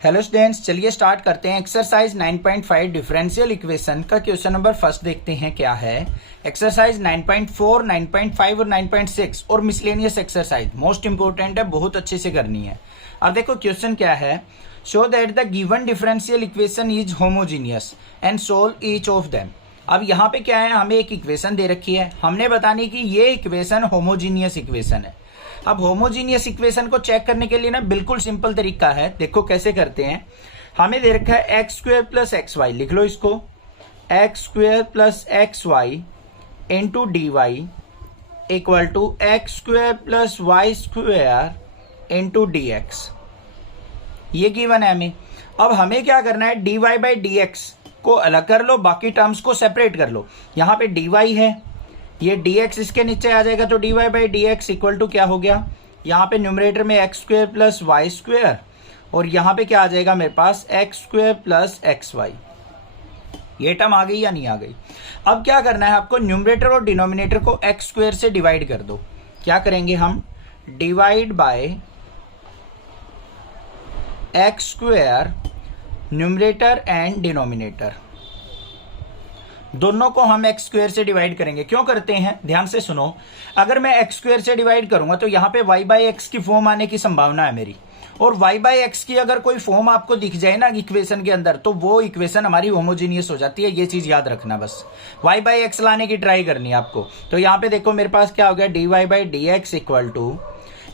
Hello students, चलिए start करते हैं। एक्सरसाइज 9.5 डिफरेंशियल इक्वेशन का क्वेश्चन नंबर फर्स्ट देखते हैं क्या है। एक्सरसाइज 9.4, 9.5 और 9.6 और मिसलेनियस एक्सरसाइज मोस्ट इंपोर्टेंट है, बहुत अच्छे से करनी है। अब देखो क्वेश्चन क्या है। Show that the given differential equation is homogeneous and solve each of them. अब यहाँ पे क्या है, हमें एक इक्वेशन दे रखी है, हमने बतानी कि ये इक्वेशन होमोजीनियस इक्वेशन है। अब होमोजीनियस इक्वेशन को चेक करने के लिए ना बिल्कुल सिंपल तरीका है, देखो कैसे करते हैं। हमें दे रखा है x square plus x y, लिख लो इसको, x square plus x y into d y equal to x square plus y square into d x. ये गिवन है हमें। अब हमें क्या करना है, d y by D x को अलग कर लो, बाकी टर्म्स को सेपरेट कर लो। यहाँ पे डी वाई है, ये dx इसके नीचे आ जाएगा, तो d y by D x equal to क्या हो गया, यहाँ पे न्यूमरेटर में x square plus y square और यहाँ पे क्या आ जाएगा मेरे पास x square plus x y. ये टर्म आ गई या नहीं आ गई। अब क्या करना है आपको, न्यूमरेटर और डिनोमिनेटर को एक्स स्क्वेयर से डिवाइड कर दो। क्या करेंगे हम, divide by x square numerator and denominator, दोनों को हम एक्स स्क्वेयर से डिवाइड करेंगे। क्यों करते हैं, ध्यान से सुनो। अगर मैं एक्स स्क्वेयर से डिवाइड करूंगा तो यहाँ पे वाई बाई एक्स की फॉर्म आने की संभावना है मेरी, और वाई बाई एक्स की अगर कोई फॉर्म आपको दिख जाए ना इक्वेशन के अंदर, तो वो इक्वेशन हमारी होमोजीनियस हो जाती है। ये चीज याद रखना, बस वाई बाई एक्स लाने की ट्राई करनी है आपको। तो यहाँ पे देखो मेरे पास क्या हो गया, d y by D x equal to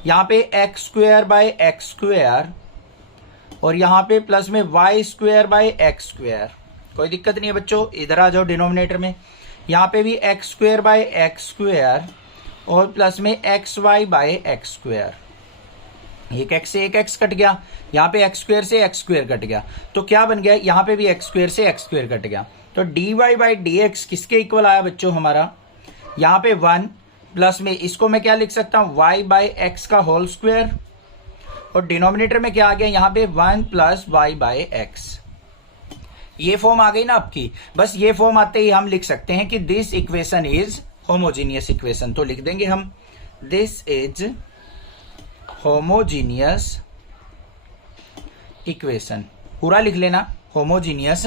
यहाँ पे x square by x square और यहाँ पे प्लस में y square by x square. कोई दिक्कत नहीं है बच्चों, इधर आ जाओ डिनोमिनेटर में। यहाँ पे भी x square by x square और प्लस में x y by x square. एक एक्स से एक एक्स कट गया, यहाँ पे एक्स स्क्वेयर से एक्स स्क्वेयर कट गया, तो क्या बन गया, यहाँ पे भी एक्स स्क्वेयर से एक्स स्क्वेयर कट गया। तो d y by D x किसके इक्वल आया बच्चों हमारा, यहाँ पे 1 प्लस में इसको मैं क्या लिख सकता हूँ, वाई बाई एक्स का होल स्क्वेयर, और डिनोमिनेटर में क्या आ गया, यहाँ पे 1 प्लस वाई बाई एक्स। ये फॉर्म आ गई ना आपकी। बस ये फॉर्म आते ही हम लिख सकते हैं कि this equation is homogeneous equation. तो लिख देंगे हम दिस इज होमोजीनियस इक्वेशन, पूरा लिख लेना, होमोजीनियस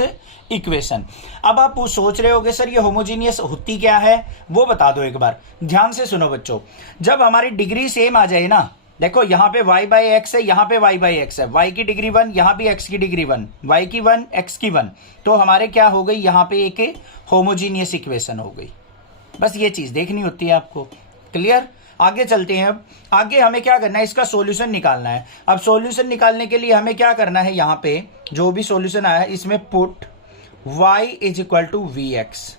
इक्वेशन। अब आप सोच रहे होगे सर ये होमोजीनियस होती क्या है, वो बता दो एक बार। ध्यान से सुनो बच्चों, जब हमारी डिग्री सेम आ जाए ना, देखो यहाँ पे y बाई एक्स है, यहाँ पे y बाई एक्स है, y की डिग्री 1, यहाँ भी x की डिग्री 1, y की 1, x की 1, तो हमारे क्या हो गई, यहाँ पे एक होमोजीनियस इक्वेशन हो गई। बस ये चीज देखनी होती है आपको। क्लियर, आगे चलते हैं। अब आगे हमें क्या करना है, इसका सॉल्यूशन निकालना है। अब सॉल्यूशन निकालने के लिए हमें क्या करना है, यहाँ पे जो भी सॉल्यूशन आया है इसमें put y is equal to v x.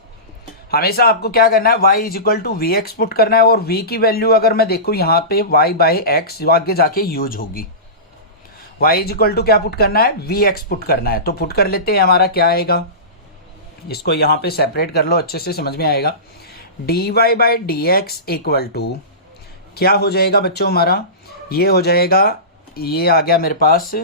हमेशा आपको क्या करना है, y is equal to v x put करना है, और v की वैल्यू अगर मैं देखूं यहाँ पे y बाई एक्स आगे जाके यूज होगी। y इज इक्वल टू क्या पुट करना है, वी एक्स पुट करना है। तो पुट कर लेते हैं, हमारा क्या आएगा, इसको यहाँ पे सेपरेट कर लो, अच्छे से समझ में आएगा। D y by D x equal to क्या हो जाएगा बच्चों हमारा, ये हो जाएगा, ये आ गया मेरे पास,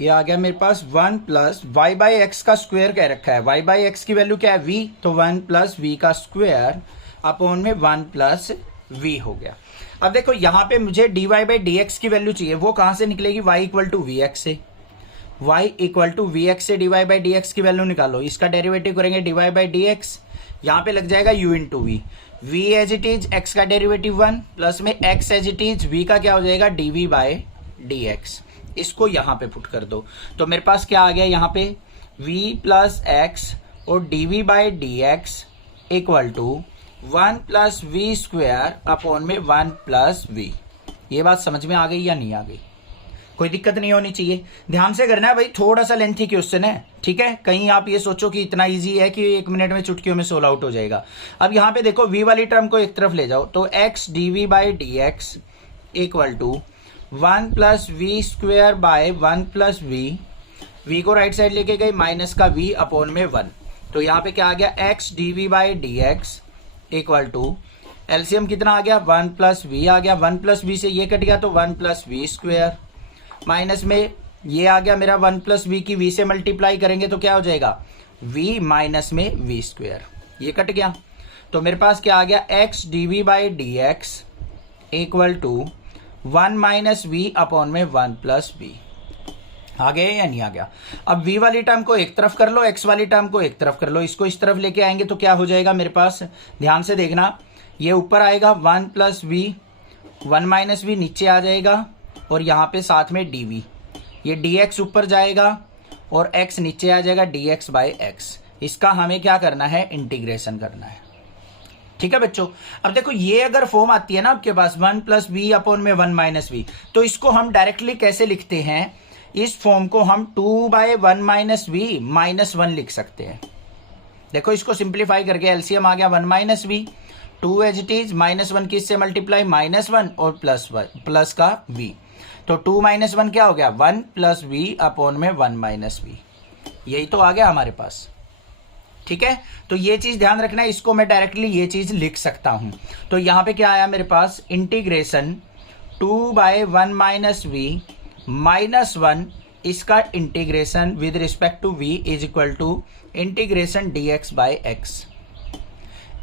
ये आ गया मेरे पास 1 प्लस वाई बाई एक्स का स्क्वायर कह रखा है। वाई बाई एक्स की वैल्यू क्या है, v, तो 1 प्लस वी का स्क्वायर अपॉन में 1 प्लस वी हो गया। अब देखो यहाँ पे मुझे d y by D x की वैल्यू चाहिए, वो कहाँ से निकलेगी, y equal to v x से। y equal to v x से d y by D x की वैल्यू निकालो, इसका डेरिवेटिव करेंगे d y by D x, यहाँ पे लग जाएगा u into v, v as it is x का डेरिवेटिव 1 प्लस में x as it is v का क्या हो जाएगा, d v by D x. इसको यहाँ पे पुट कर दो, तो मेरे पास क्या आ गया, यहाँ पे v प्लस एक्स और d v by D x equal to 1 plus v square upon में 1 प्लस वी। ये बात समझ में आ गई या नहीं आ गई, कोई दिक्कत नहीं होनी चाहिए। ध्यान से करना है भाई, थोड़ा सा लेंथी क्वेश्चन है, ठीक है। कहीं आप ये सोचो कि इतना इजी है कि 1 मिनट में चुटकियों में सोल्व आउट हो जाएगा। अब यहाँ पे देखो v वाली टर्म को एक तरफ ले जाओ, तो x d v by D x equal to 1 plus v square by 1 plus v को राइट साइड लेके गए, माइनस का v अपॉन में 1, तो यहाँ पे क्या आ गया, x d v by D x equal to LCM कितना आ गया, 1 प्लस वी आ गया, 1 प्लस वी से ये कट गया तो 1 प्लस वी स्क्वेयर, माइनस में ये आ गया मेरा 1 प्लस वी की v से मल्टीप्लाई करेंगे तो क्या हो जाएगा, v माइनस में वी स्क्वेयर, ये कट गया। तो मेरे पास क्या आ गया, x d v by D x equal to 1 minus v upon में 1 प्लस वी। आ गया या नहीं आ गया? अब v वाली टर्म को एक तरफ कर लो, x वाली टर्म को एक तरफ कर लो, इसको इस तरफ लेके आएंगे तो क्या हो जाएगा मेरे पास? ध्यान से देखना, ये ऊपर आएगा 1 प्लस वी, 1 माइनस वी नीचे आ जाएगा और यहाँ पे साथ में dv, ये dx ऊपर जाएगा और x नीचे आ जाएगा dx बाई x। इसका हमें क्या करना है? इंटीग्रेशन करना है। ठीक है बच्चों, अब देखो ये अगर फॉर्म आती है ना आपके पास 1 प्लस वी अपॉन में 1 माइनस वी, तो इसको हम डायरेक्टली कैसे लिखते हैं? इस फॉर्म को हम 2 बाय 1 माइनस वी माइनस 1 लिख सकते हैं। देखो इसको सिंप्लीफाई करके एलसीएम आ गया 1 minus v, 2 as it is, minus 1 किससे मल्टीप्लाई? माइनस 1 और प्लस का वी, तो 2 माइनस 1 क्या हो गया? 1 प्लस वी अपॉन में 1 माइनस वी। यही तो आ गया हमारे पास। ठीक है, तो ये चीज ध्यान रखना है, इसको मैं डायरेक्टली ये चीज लिख सकता हूं। तो यहां पे क्या आया मेरे पास? Integration 2 by 1 minus v minus 1, इसका integration with respect to v is equal to integration dx by x।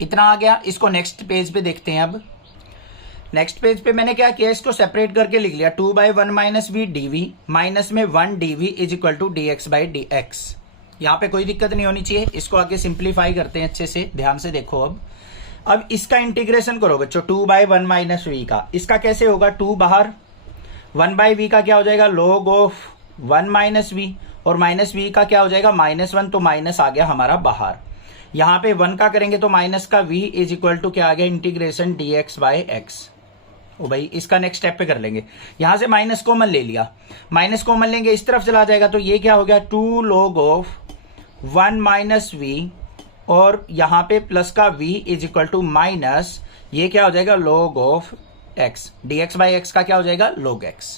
इतना आ गया। इसको नेक्स्ट पेज पे देखते हैं। अब नेक्स्ट पेज पे मैंने क्या किया? इसको सेपरेट करके लिख लिया 2 by 1 minus v dv minus में 1 dv is equal to dx by dx। यहाँ पे कोई दिक्कत नहीं होनी चाहिए। इसको आगे सिंप्लीफाई करते हैं अच्छे से, ध्यान से देखो। अब इसका इंटीग्रेशन करो बच्चों 2 बाय 1 माइनस वी का। इसका कैसे होगा? 2 बाहर, 1 बाई वी का क्या हो जाएगा? log ऑफ 1 माइनस वी, और माइनस वी का क्या हो जाएगा? -1, तो माइनस आ गया हमारा बाहर। यहाँ पे 1 का करेंगे तो माइनस का v इज इक्वल टू क्या आ गया? Integration dx by x। ओ भाई इसका नेक्स्ट स्टेप पे कर लेंगे। यहां से माइनस कॉमन ले लिया, माइनस कॉमन लेंगे इस तरफ चला जाएगा, तो ये क्या हो गया? 2 log ऑफ 1 माइनस वी, और यहाँ पे प्लस का v is equal to minus, ये क्या हो जाएगा? log of x, dx by x का क्या हो जाएगा? log x।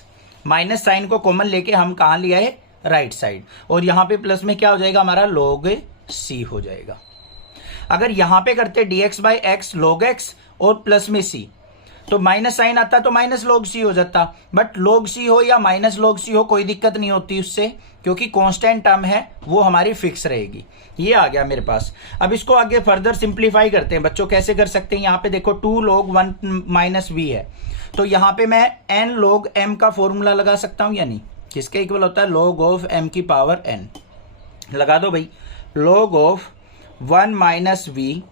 माइनस साइन को कॉमन लेके हम कहाँ लिया है? राइट साइड, और यहाँ पे प्लस में क्या हो जाएगा हमारा? log c हो जाएगा। अगर यहाँ पे करते dx by x log x और प्लस में c, तो माइनस साइन आता तो माइनस log c हो जाता, बट log c हो या माइनस log c हो कोई दिक्कत नहीं होती उससे, क्योंकि कांस्टेंट टर्म है वो हमारी फिक्स रहेगी। ये आ गया मेरे पास। अब इसको आगे फर्दर सिंप्लीफाई करते हैं बच्चों। कैसे कर सकते हैं? यहाँ पे देखो 2 log 1 माइनस वी है, तो यहाँ पे मैं n log m का फॉर्मूला लगा सकता हूँ या नहीं? किसके इक्वल होता है? log ऑफ m की पावर n। लगा दो भाई, log ऑफ 1 माइनस वी।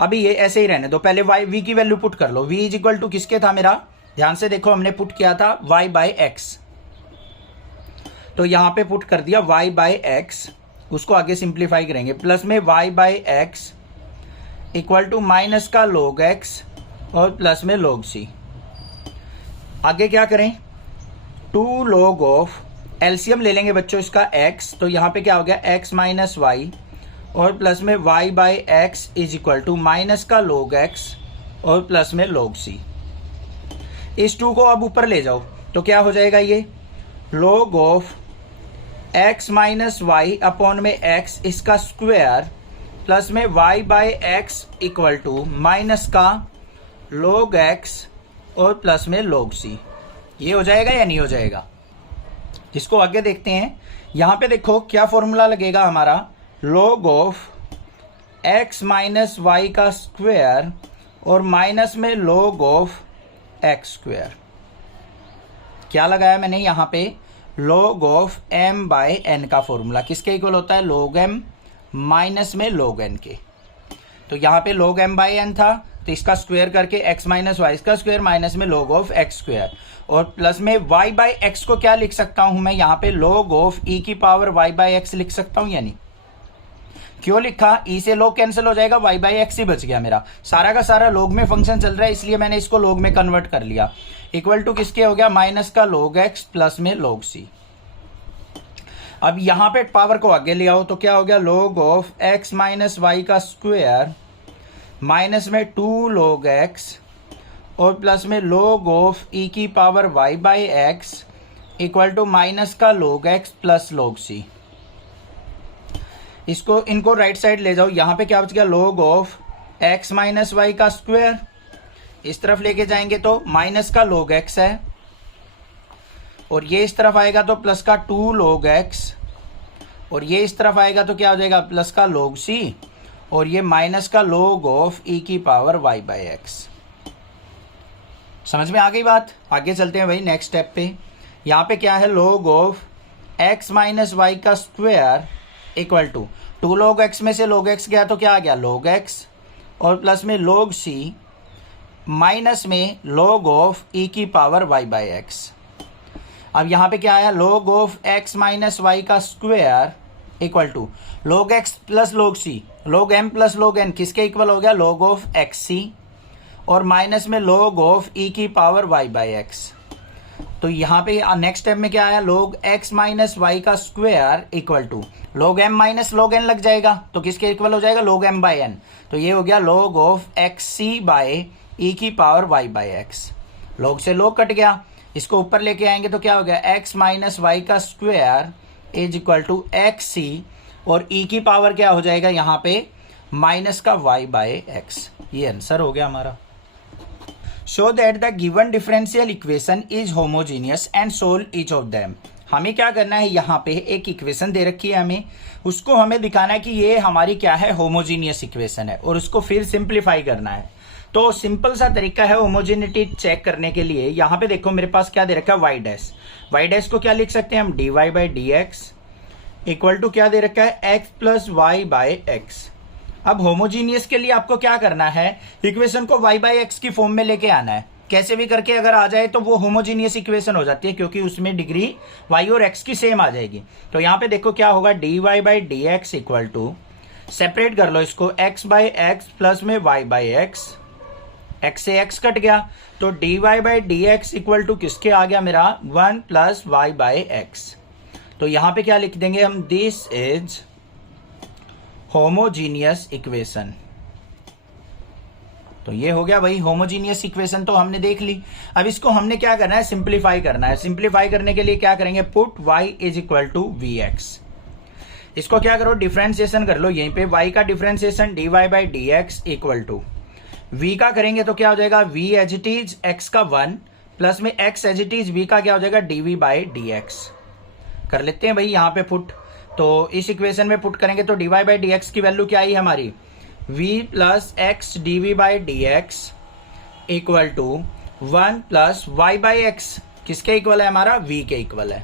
अभी ये ऐसे ही रहने दो, पहले y v की वैल्यू पुट कर लो। v इज इक्वल टू किसके था मेरा? ध्यान से देखो, हमने पुट किया था y बाई x, तो यहां पे पुट कर दिया y बाई x। उसको आगे सिंप्लीफाई करेंगे, प्लस में y by x equal to minus का log x और प्लस में log c। आगे क्या करें? 2 log ऑफ, एलसीएम ले लेंगे बच्चों इसका x, तो यहां पे क्या हो गया? x माइनस वाई और प्लस में y by x is equal to minus का log x और प्लस में log c। इस 2 को अब ऊपर ले जाओ तो क्या हो जाएगा? ये log of x minus y upon में x इसका स्क्वायर प्लस में y by x equal to minus का log x और प्लस में log c। ये हो जाएगा या नहीं हो जाएगा? इसको आगे देखते हैं। यहां पे देखो क्या फॉर्मूला लगेगा हमारा? log of x minus y का स्क्वायर और माइनस में log ऑफ x स्क्वायर। क्या लगाया मैंने यहां पे? log of m by n का फॉर्मूला किसके इक्वल होता है? log m माइनस में log n के। तो यहां पे log m बाय n था, तो इसका स्क्वायर करके x माइनस वाई का स्क्वायर माइनस में log ऑफ x स्क्वायर, और प्लस में y बाई एक्स को क्या लिख सकता हूं मैं? यहाँ पे log ऑफ e की पावर y बाई एक्स लिख सकता हूं या नहीं? क्यों लिखा? e से log कैंसिल हो जाएगा, y बाई एक्स ही बच गया मेरा। सारा का सारा log में फंक्शन चल रहा है, इसलिए मैंने इसको log में कन्वर्ट कर लिया। इक्वल टू किसके हो गया? माइनस का log x प्लस में log c। अब यहां पे पावर को आगे ले आओ तो क्या हो गया? log of x minus y का स्क्वायर माइनस में 2 log x और प्लस में log ऑफ e की power y by x equal to minus का log x plus log c। इसको इनको राइट साइड ले जाओ। यहां पे क्या बच गया? log of x minus y का स्क्वायर, इस तरफ लेके जाएंगे तो माइनस का log x है, और ये इस तरफ आएगा तो प्लस का 2 log x, और ये इस तरफ आएगा तो क्या हो जाएगा? प्लस का log c, और ये माइनस का log ऑफ e की पावर y बाई एक्स। समझ में आ गई बात? आगे चलते हैं भाई नेक्स्ट स्टेप पे। यहाँ पे क्या है? log of x minus y का square equal to 2 log x में से log x गया तो क्या आ गया log x और प्लस में log c माइनस में log ऑफ e की पावर y बाई एक्स। अब यहाँ पे क्या आया log of x minus y का square equal to log x plus log c log m plus log n किसके इक्वल हो गया log ऑफ xc और माइनस में log ऑफ e की पावर y बाई एक्स। तो यहाँ पे नेक्स्ट स्टेप में क्या आया log x माइनस वाई का square equal to log m minus log n लग जाएगा तो किसके इक्वल हो जाएगा log m बाई n। तो ये हो गया log of xc by e की power y by x. log से log कट गया, इसको ऊपर लेके आएंगे तो क्या हो गया x माइनस वाई का square is equal to xc और e की पावर क्या हो जाएगा यहाँ पे माइनस का y बाय एक्स। ये आंसर हो गया हमारा। Show that the given differential equation is homogeneous and solve each of them. हमें क्या करना है, यहाँ पे एक इक्वेशन दे रखी है हमें, उसको हमें दिखाना है कि ये हमारी क्या है होमोजीनियस इक्वेशन है और उसको फिर सिंप्लीफाई करना है। तो सिंपल सा तरीका है होमोजेनिटी चेक करने के लिए। यहाँ पे देखो मेरे पास क्या दे रखा है y डैश को क्या लिख सकते हैं हम dy by D x equal to क्या दे रखा है x plus y by x. अब होमोजीनियस के लिए आपको क्या करना है, इक्वेशन को y बाई एक्स की फॉर्म में लेके आना है। कैसे भी करके अगर आ जाए तो वो होमोजीनियस इक्वेशन हो जाती है क्योंकि उसमें डिग्री y और x की सेम आ जाएगी। तो यहाँ पे देखो क्या होगा dy by D x equal to, separate कर लो इसको x बाई एक्स प्लस में y बाई एक्स, x से x कट गया तो dy by D x equal to किसके आ गया मेरा 1 प्लस वाई बाई एक्स। तो यहाँ पे क्या लिख देंगे हम, दिस इज होमोजीनियस इक्वेशन। तो ये हो गया भाई होमोजीनियस इक्वेशन, तो हमने देख ली। अब इसको हमने क्या करना है, सिंप्लीफाई करना है। सिंप्लीफाई करने के लिए क्या करेंगे, put y is equal to v x. इसको क्या करो, डिफरेंशिएशन कर लो। यहीं पे y का differentiation dy by D x equal to v का करेंगे तो क्या हो जाएगा v as it is x का 1 प्लस में x as it is v का क्या हो जाएगा dv बाई डी एक्स। कर लेते हैं भाई यहाँ पे पुट। तो इस इक्वेशन में पुट करेंगे तो dy बाई डी एक्स की वैल्यू क्या आई हमारी v plus x dv by D x equal to 1 plus y by x. किसके इक्वल है हमारा, v के इक्वल है।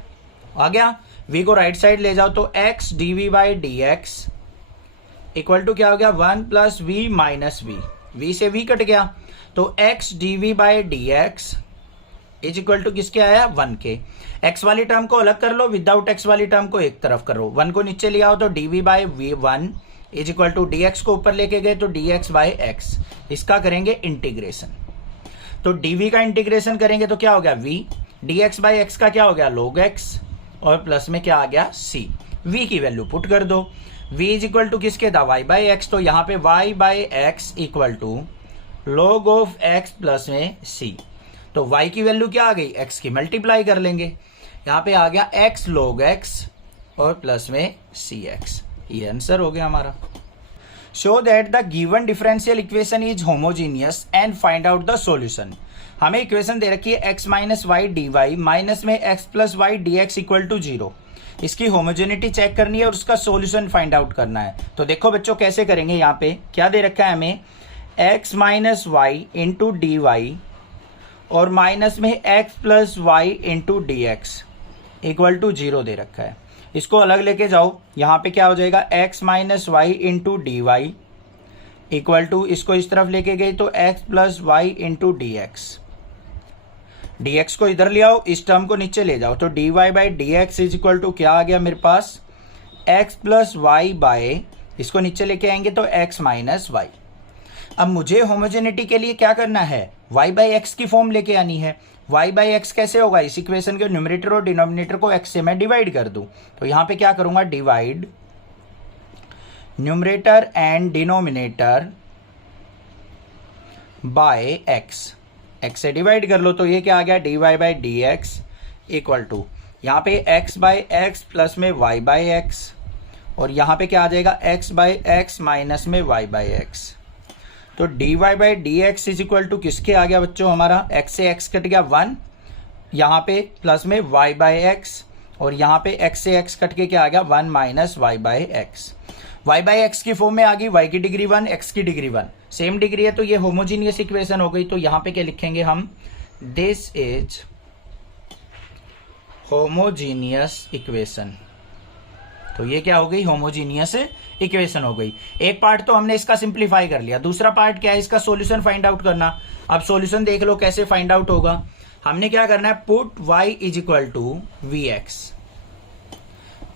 आ गया, v को राइट साइड ले जाओ तो x dv by D x equal to क्या हो गया 1 प्लस v माइनस v से v कट गया तो x dv by D x is equal to किसके आया 1 के। x वाली टर्म को अलग कर लो, विदाउट x वाली टर्म को एक तरफ करो, 1 को नीचे ले आओ तो dv by v1 is equal to dx को ऊपर लेके गए तो dx बाई x। इसका करेंगे इंटीग्रेशन, तो dv का इंटीग्रेशन करेंगे तो क्या हो गया v, dx बाई x का क्या हो गया log x और प्लस में क्या आ गया c। v की वैल्यू पुट कर दो, v इज इक्वल टू किसके था y बाई एक्स। तो यहाँ पे y by x equal to log of x plus में c। तो y की वैल्यू क्या आ गई, x की मल्टीप्लाई कर लेंगे, यहाँ पे आ गया x log x और प्लस में cx। ये आंसर हो गया हमारा। Show that the given differential equation is homogeneous and find out the solution. हमें इक्वेशन दे रखी है x minus y d y minus में x plus y d x equal to 0। इसकी होमोजेनिटी चेक करनी है और उसका सॉल्यूशन फाइंड आउट करना है। तो देखो बच्चों कैसे करेंगे, यहाँ पे क्या दे रखा है हमें x minus y into d y और माइनस में x plus y into d x equal to 0 दे रखा है। इसको अलग लेके जाओ, यहाँ पे क्या हो जाएगा x minus y into d y equal to, इसको इस तरफ लेके गए तो x plus y into d x. D x को इधर ले आओ, इस टर्म को नीचे ले जाओ तो d y by D x is equal to क्या आ गया मेरे पास x प्लस वाई बाय, इसको नीचे लेके आएंगे तो x माइनस वाई। अब मुझे होमोजेनिटी के लिए क्या करना है, y बाई एक्स की फॉर्म लेके आनी है। y बाई एक्स कैसे होगा, इस इक्वेशन के न्यूमरेटर और डिनोमिनेटर को x से मैं डिवाइड कर दूं तो यहाँ पे क्या करूंगा, divide numerator and denominator by x से डिवाइड कर लो तो ये क्या आ गया dy by D x equal to यहाँ पे x बाई एक्स प्लस में y बाई एक्स और यहाँ पे क्या आ जाएगा x बाई एक्स माइनस में y बाई एक्स। तो dy by D x is equal to किसके आ गया बच्चों हमारा, x से x कट गया 1, यहाँ पे प्लस में y बाई एक्स और यहाँ पे x से x कट के क्या आ गया 1 minus y by x. y by x की फॉर्म में आ गई, y की डिग्री 1 x की डिग्री 1, सेम डिग्री है तो ये होमोजीनियस इक्वेशन हो गई। तो यहाँ पे क्या लिखेंगे हम, दिस इज होमोजीनियस इक्वेशन। तो ये क्या हो गई, होमोजीनियस इक्वेशन हो गई। एक पार्ट तो हमने इसका सिंप्लीफाई कर लिया, दूसरा पार्ट क्या है, इसका सॉल्यूशन फाइंड आउट करना। अब सॉल्यूशन देख लो कैसे फाइंड आउट होगा। हमने क्या करना है, put y is equal to v x.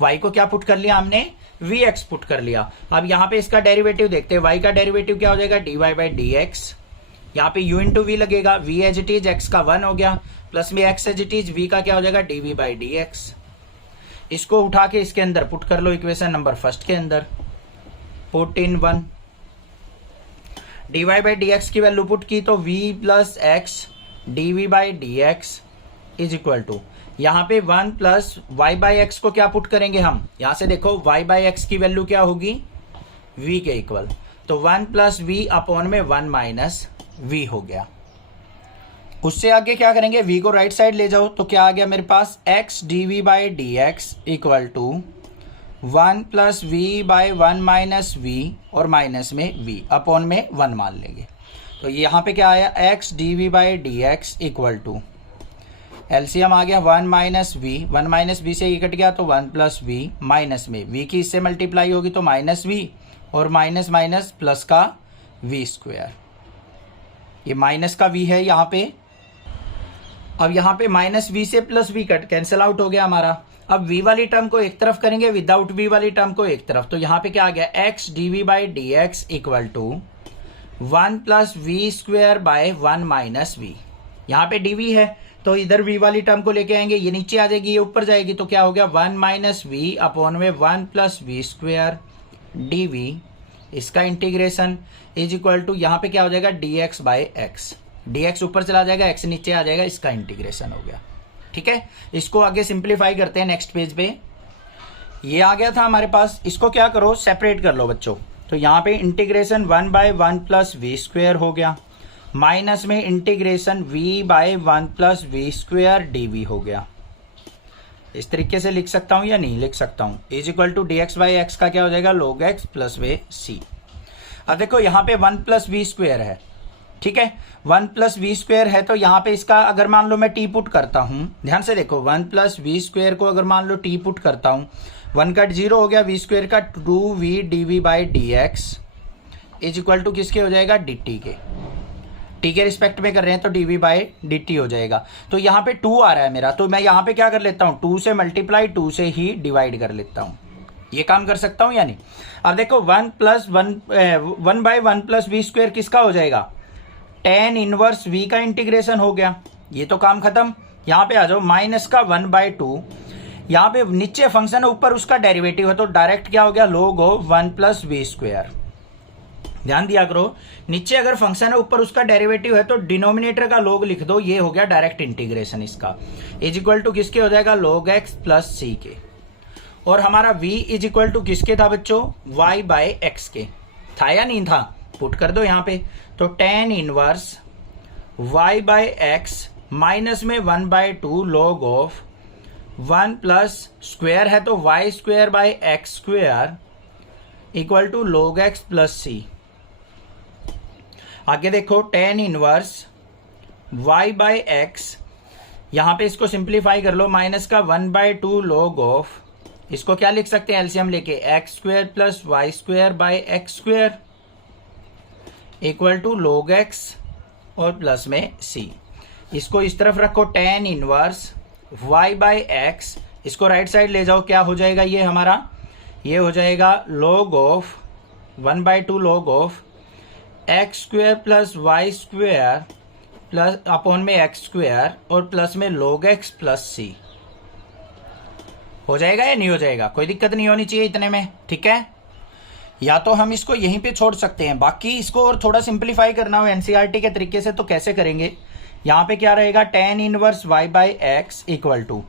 y को क्या पुट कर लिया हमने, vx पुट कर लिया। अब यहाँ पे इसका डेरिवेटिव देखते हैं, y का डेरिवेटिव क्या हो जाएगा, dy बाई डी एक्स। यहाँ पे u इंटू वी लगेगा, v as it is, x का 1 हो गया, प्लस में x as it is, v का क्या हो जाएगा, dv बाई डी एक्स। इसको उठा के इसके अंदर पुट कर लो, इक्वेशन नंबर फर्स्ट के अंदर, put in 1। dy by D x की वैल्यू पुट की तो v plus x dv by D x is equal to, यहाँ पे 1 प्लस y बाई एक्स को क्या पुट करेंगे हम, यहां से देखो y बाई एक्स की वैल्यू क्या होगी, v के इक्वल, तो 1 प्लस वी अपॉन में 1 माइनस वी हो गया। उससे आगे क्या करेंगे, v को राइट साइड ले जाओ तो क्या आ गया मेरे पास, x dv by D x equal to 1 plus v by 1 minus v, और माइनस में v अपॉन में 1 मान लेंगे। तो यहाँ पे क्या आया, x dv by D x equal to, LCM आ गया 1 माइनस वी, 1 माइनस वी से ये कट गया तो 1 प्लस वी, माइनस में वी की इससे मल्टीप्लाई होगी तो माइनस वी, और माइनस माइनस प्लस का वी स्क्वायर, ये माइनस का वी है यहाँ पे। अब यहाँ पे माइनस वी से plus v cut cancel out हो गया हमारा। अब v वाली टर्म को एक तरफ करेंगे, विदाउट v वाली टर्म को एक तरफ, तो यहाँ पे क्या आ गया, x dv by D x equal to 1 plus v square by 1 minus v. यहाँ पे dv है तो इधर v वाली टर्म को लेके आएंगे, ये नीचे आ जाएगी, ये ऊपर जाएगी, तो क्या हो गया 1 माइनस वी अपॉन में 1 प्लस वी स्क्वायर dv, इसका इंटीग्रेशन इज इक्वल टू, यहाँ पे क्या हो जाएगा dx बाई एक्स, dx ऊपर चला जाएगा, x नीचे आ जाएगा, इसका इंटीग्रेशन हो गया। ठीक है, इसको आगे सिंप्लीफाई करते हैं नेक्स्ट पेज पे। ये आ गया था हमारे पास, इसको क्या करो, सेपरेट कर लो बच्चों। तो यहाँ पे integration 1 by 1 plus v square हो गया, माइनस में integration v by 1 plus v square d हो गया। इस तरीके से लिख सकता हूं या नहीं लिख सकता हूं, is equal to d x by x का क्या हो जाएगा, log x प्लस वे सी। अब देखो यहाँ पे 1 प्लस वी स्क्वायर है, ठीक है, 1 प्लस वी स्क्वायर है, तो यहाँ पे इसका अगर मान लो मैं टी पुट करता हूं, ध्यान से देखो 1 प्लस वी स्क्वायर को अगर मान लो टी पुट करता हूं, 1 कट 0 हो गया, वी स्क्वायर का 2v dv by D x is equal to किसके हो जाएगा, डी टी के, टी के रिस्पेक्ट में कर रहे हैं तो dv बाई डी टी हो जाएगा। तो यहाँ पे 2 आ रहा है मेरा, तो मैं यहाँ पे क्या कर लेता हूँ, 2 से मल्टीप्लाई 2 से ही डिवाइड कर लेता हूँ। ये काम कर सकता हूँ या नहीं। अब देखो 1 plus 1 by 1 plus v square किसका हो जाएगा, tan इनवर्स v का इंटीग्रेशन हो गया, ये तो काम खत्म। यहाँ पे आ जाओ, माइनस का 1 बाई 2, यहाँ पे नीचे फंक्शन है, ऊपर उसका डेरिवेटिव है, तो डायरेक्ट क्या हो गया, log of 1 plus v square. ध्यान दिया करो, नीचे अगर फंक्शन है, ऊपर उसका डेरिवेटिव है, तो डिनोमिनेटर का log लिख दो, ये हो गया डायरेक्ट इंटीग्रेशन इसका, इज इक्वल टू किसके हो जाएगा, log x प्लस सी के। और हमारा v इज इक्वल टू किसके था बच्चों, y बाय एक्स के, था या नहीं था, पुट कर दो यहाँ पे। तो tan inverse y by x minus में 1 by 2 log of 1 plus square है तो y square by x square equal to log x plus c. आगे देखो tan inverse y by x, यहां पे इसको सिंप्लीफाई कर लो, माइनस का 1 बाय 2 log ऑफ, इसको क्या लिख सकते हैं एलसीएम लेके, x square plus y square by x square equal to log x और प्लस में c। इसको इस तरफ रखो, tan inverse y by x, इसको राइट साइड ले जाओ, क्या हो जाएगा ये हमारा, ये हो जाएगा log of 1 by 2 log of x square plus y square plus upon में एक्स स्क्वायर और प्लस में log x प्लस सी। हो जाएगा या नहीं हो जाएगा, कोई दिक्कत नहीं होनी चाहिए इतने में, ठीक है। या तो हम इसको यहीं पे छोड़ सकते हैं, बाकी इसको और थोड़ा सिंप्लीफाई करना हो एनसीईआरटी के तरीके से तो कैसे करेंगे। यहाँ पे क्या रहेगा, tan inverse y by x equal to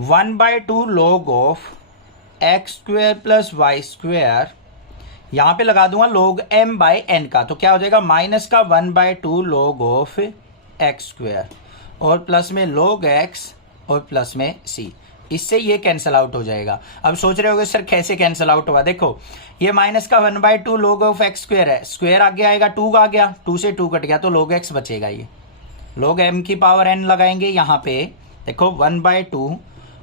1 by 2 log of x square plus y square, यहाँ पे लगा दूंगा log m बाय n का, तो क्या हो जाएगा, माइनस का 1 by 2 log of x square और प्लस में log x और प्लस में c। इससे ये कैंसल आउट हो जाएगा। अब सोच रहे होगे सर कैसे कैंसल आउट हुआ, देखो ये माइनस का 1 by 2 log of x square है, स्क्वायर आगे आएगा, 2 आ गया, 2 से 2 कट गया तो log x बचेगा, ये log m की पावर n लगाएंगे यहाँ पे, देखो 1 by 2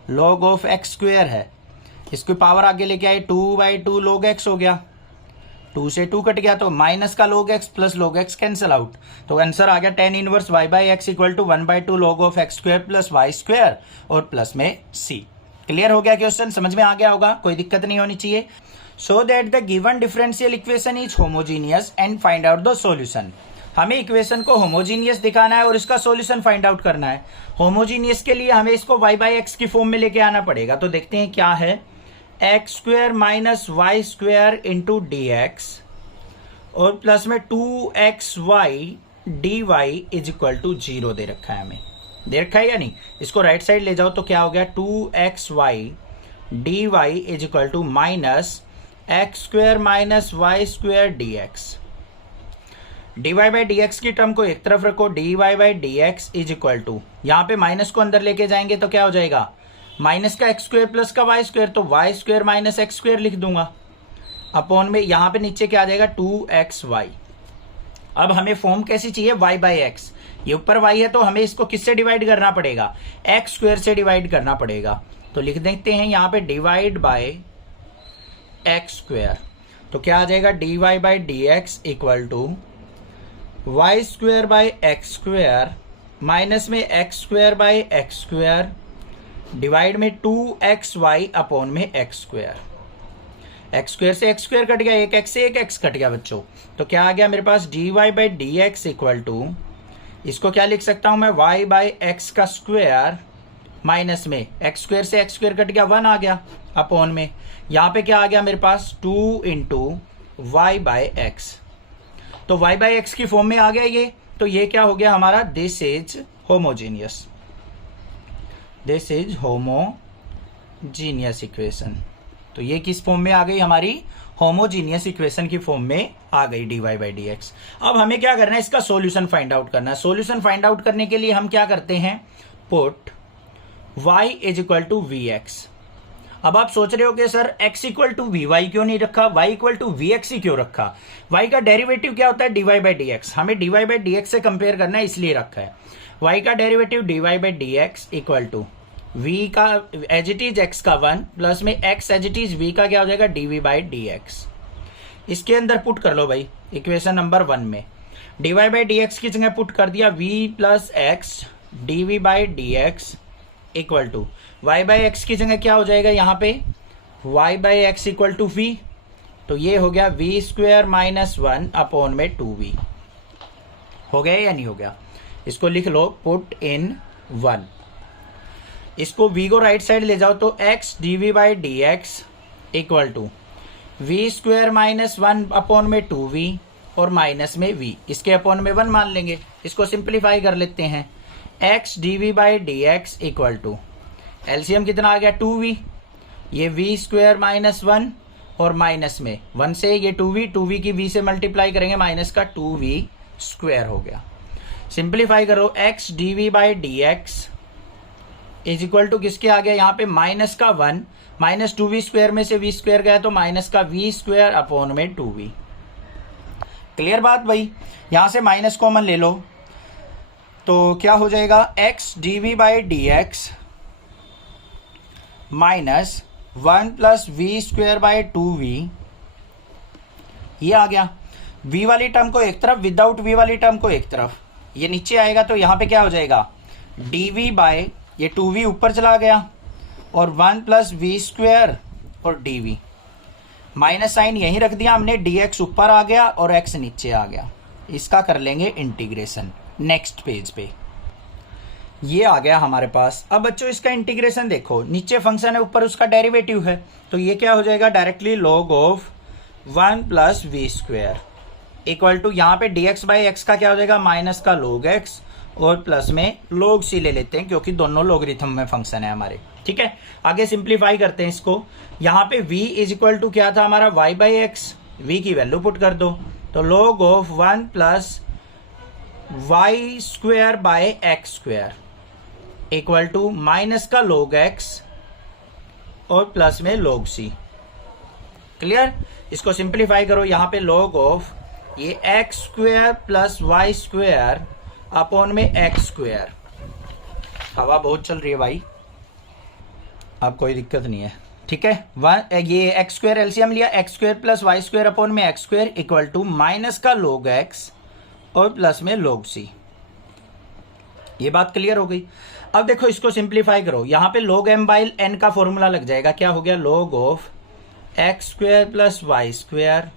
log of x square है, इसकी पावर आगे लेके आए 2/2 log x हो गया, 2 से 2 कट गया तो माइनस का log x plus log x cancel out, तो आंसर आ गया tan inverse y by x equal to 1/2 log of x square plus y square और प्लस में c। क्लियर हो गया क्वेश्चन, समझ में आ गया होगा, कोई दिक्कत नहीं होनी चाहिए। So that the given differential equation is homogeneous and find out the solution. हमें इक्वेशन को होमोजीनियस दिखाना है और इसका सॉल्यूशन फाइंड आउट करना है। होमोजीनियस के लिए हमें इसको y बाई एक्स की फॉर्म में लेके आना पड़ेगा, तो देखते हैं क्या है। X square minus Y square into d x और प्लस में 2xy dy is equal to 0 दे रखा है, हमें दे रखा है या नहीं। इसको राइट साइड ले जाओ तो क्या हो गया, 2xy dy is equal to minus x square minus Y square D x. dy by D x की टर्म को एक तरफ रखो, dy by D x is equal to, यहाँ पे माइनस को अंदर लेके जाएंगे तो क्या हो जाएगा, माइनस का एक्स स्क्वेयर प्लस का वाई स्क्वेयर, तो y square minus x square लिख दूंगा अपॉन में यहाँ पे नीचे क्या आ जाएगा 2xy। अब हमें फॉर्म कैसी चाहिए, y बाई एक्स, ये ऊपर y है तो हमें इसको किससे डिवाइड करना पड़ेगा, एक्स स्क्वेयर से डिवाइड करना पड़ेगा। तो लिख देते हैं यहाँ पे डिवाइड बाय एक्स स्क्वेयर, तो क्या आ जाएगा dy by D x equal to y square by x square minus में x square by x square divide में 2xy अपॉन में एक्स स्क्वेयर। एक्स स्क्वेयर से एक्स स्क्वेयर कट गया, एक एक्स से एक एक्स कट गया बच्चों, तो क्या आ गया मेरे पास dy by D x equal to, इसको क्या लिख सकता हूं मैं, y बाई एक्स का स्क्वेयर माइनस में एक्स स्क्वेयर से एक्स स्क्वेयर कट गया 1 आ गया अपॉन में यहाँ पे क्या आ गया मेरे पास 2 इंटू वाई बाई एक्स। तो y बाई एक्स की फॉर्म में आ गया ये, तो ये क्या हो गया हमारा, this is homogeneous, this is homogeneous equation. तो ये किस फॉर्म में आ गई हमारी, होमोजीनियस इक्वेशन की फॉर्म में आ गई dy बाई डी एक्स। अब हमें क्या करना है, इसका सॉल्यूशन फाइंड आउट करना है। सॉल्यूशन फाइंड आउट करने के लिए हम क्या करते हैं, put y is equal to v x. अब आप सोच रहे हो कि sir x equal to v y क्यों नहीं रखा, y equal to v x ही क्यों रखा। y का डेरिवेटिव क्या होता है, dy बाई डी एक्स, हमें dy बाई डी एक्स से कंपेयर करना है इसलिए रखा है। y का derivative dy by D x equal to v का एज इट इज x का 1 प्लस में x as it is v का क्या हो जाएगा dv बाई डी एक्स। इसके अंदर पुट कर लो भाई इक्वेशन नंबर 1 में, dy बाई डी एक्स की जगह पुट कर दिया v plus x dv by D x equal to y by x की जगह क्या हो जाएगा यहाँ पे, y by x equal to v, तो ये हो गया v स्क्वेयर माइनस 1 अपॉन में 2v। हो गया या नहीं हो गया, इसको लिख लो पुट इन 1। इसको v को राइट साइड ले जाओ तो x dv by D x equal to v square minus 1 upon में 2v और माइनस में v, इसके अपॉन में 1 मान लेंगे। इसको सिंप्लीफाई कर लेते हैं, x dv by D x equal to LCM कितना आ गया 2v, ये v स्क्वेयर माइनस 1 और माइनस में 1 से ये 2v की v से मल्टीप्लाई करेंगे माइनस का 2v स्क्वेयर हो गया। सिंप्लीफाई करो, x dv by D x is equal to किसके आ गया यहाँ पे, माइनस का 1 माइनस 2v स्क्वेयर में से v स्क्वेयर गया तो माइनस का v स्क्वेयर अपॉन में 2v। क्लियर बात भाई, यहां से माइनस कॉमन ले लो तो क्या हो जाएगा, x dv by D x minus 1 plus v square by 2v, ये आ गया। v वाली टर्म को एक तरफ, विदाउट v वाली टर्म को एक तरफ, ये नीचे आएगा तो यहाँ पे क्या हो जाएगा dv बाय, ये 2v ऊपर चला गया और 1 प्लस वी स्क्वेयर और dv, माइनस साइन यहीं रख दिया हमने, dx ऊपर आ गया और x नीचे आ गया। इसका कर लेंगे इंटीग्रेशन नेक्स्ट पेज पे, ये आ गया हमारे पास। अब बच्चों इसका इंटीग्रेशन देखो, नीचे फंक्शन है ऊपर उसका डेरिवेटिव है, तो ये क्या हो जाएगा directly log of 1 plus v square equal to यहाँ पे dx बाई एक्स का क्या हो जाएगा, माइनस का log x और प्लस में log c ले लेते हैं क्योंकि दोनों लोगरिथम में फंक्शन है हमारे। ठीक है, आगे सिंप्लीफाई करते हैं इसको। यहाँ पे v इज इक्वल टू क्या था हमारा, y बाई एक्स, v की वैल्यू पुट कर दो तो log of 1 plus y square by x square equal to minus का log x और प्लस में log c। क्लियर, इसको सिंप्लीफाई करो, यहाँ पे log ऑफ ये x square plus y square upon में एक्स स्क्वेयर। हवा बहुत चल रही है भाई, अब कोई दिक्कत नहीं है, ठीक है। ये एक्स स्क्वायर एलसीएम लिया, x square plus y square upon में x square equal to minus का log x और प्लस में log c। ये बात क्लियर हो गई। अब देखो इसको सिंप्लीफाई करो, यहां पे log m बाई n का फॉर्मूला लग जाएगा। क्या हो गया, log of x square plus y square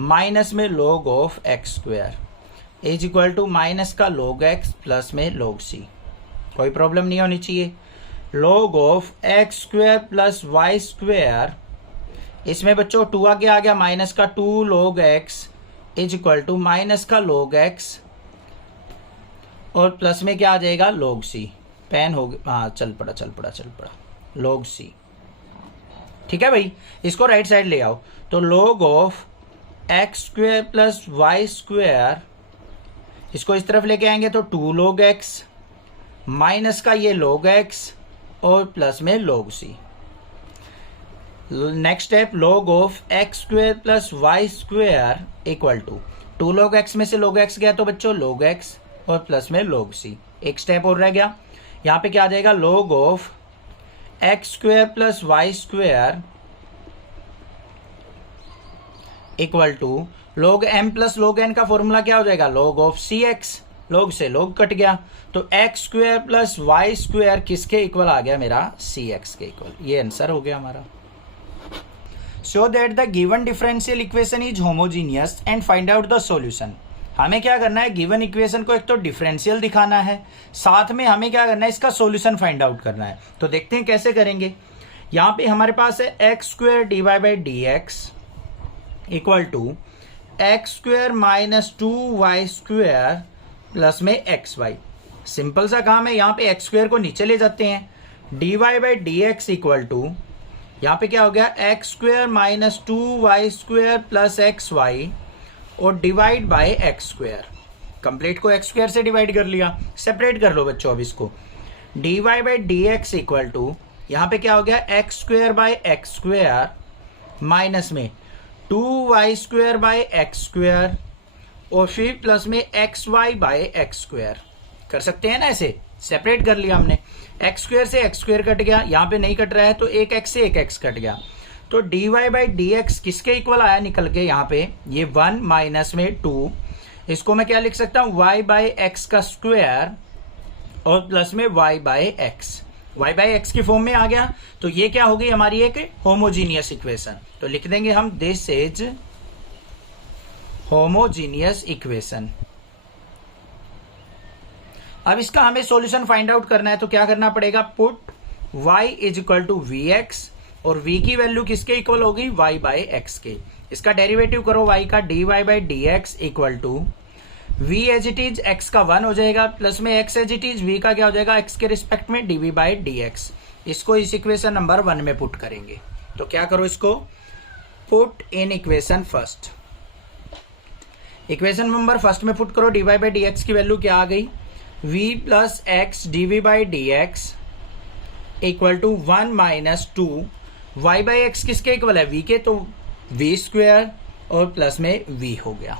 minus में log of x square is equal to minus का log x प्लस में log c। कोई प्रॉब्लम नहीं होनी चाहिए। log of x square plus y square, इसमें बच्चों 2 आगे आ गया, माइनस का 2 log x is equal to minus का log x और प्लस में क्या आ जाएगा log c। पेन हो गया, हाँ चल पड़ा log c, ठीक है भाई। इसको राइट साइड ले आओ, तो log of x square plus y square, इसको इस तरफ लेके आएंगे तो 2 log x माइनस का ये log x और प्लस में log c। Next step, log of x square plus y square equal to 2 log x में से log x गया तो बच्चों log x और प्लस में log c। एक स्टेप और रह गया, यहां पे क्या आ जाएगा, log of x square plus y square equal to log m plus log n का फॉर्मूला क्या हो जाएगा, log ऑफ cx। log से log कट गया तो x square plus y square किसके इक्वल आ गया, मेरा cx के इक्वल। ये आंसर हो गया हमारा। Show that the given differential equation is homogeneous and find out the solution. हमें क्या करना है, गिवन इक्वेशन को एक तो डिफरेंशियल दिखाना है, साथ में हमें क्या करना है, इसका सॉल्यूशन फाइंड आउट करना है। तो देखते हैं कैसे करेंगे। यहाँ पे हमारे पास है x square d y by D x equal to x square minus 2y square plus में एक्स वाई। सिंपल सा काम है, यहाँ पे एक्स स्क्वायर को नीचे ले जाते हैं, d y by D x equal to यहाँ पे क्या हो गया, x square minus 2y square plus x y और divide by x square. Complete को एक्स स्क्वायर से डिवाइड कर लिया, सेपरेट कर लो बच्चों अब इसको। D y by D x equal to यहाँ पे क्या हो गया, x square by x square minus में 2y square by x square और फिर प्लस में x y by x square. कर सकते हैं ना, ऐसे सेपरेट कर लिया हमने। एक्स स्क्वायर से एक्स स्क्वायर कट गया, यहाँ पे नहीं कट रहा है तो एक एक्स से एक एक्स कट गया। तो d y by D x किसके इक्वल आया निकल के, यहाँ पे ये 1 माइनस में 2, इसको मैं क्या लिख सकता हूँ, y बाई एक्स का स्क्वायर और प्लस में y by x. y by x की फॉर्म में आ गया, तो ये क्या हो गई हमारी एक होमोजीनियस इक्वेशन। तो लिख देंगे हम दिस इज होमोजीनियस इक्वेशन। अब इसका हमें सॉल्यूशन फाइंड आउट करना है, तो क्या करना पड़ेगा, put y is equal to v x और v की वैल्यू किसके इक्वल होगी, y बाई एक्स के। इसका डेरिवेटिव करो y का, d y by D x equal to v as it is x का 1 हो जाएगा प्लस में x as it is v का क्या हो जाएगा, x के रिस्पेक्ट में dv बाई dx। इसको इस इक्वेशन नंबर 1 में पुट करेंगे। तो क्या करो, इसको put in equation first. Equation number first में पुट करो, dy बाई dx की वैल्यू क्या आ गई, v plus x dv by dx equal to 1 minus 2 y by x किसके इक्वल है, v के, तो v स्क्वायर और प्लस में v हो गया।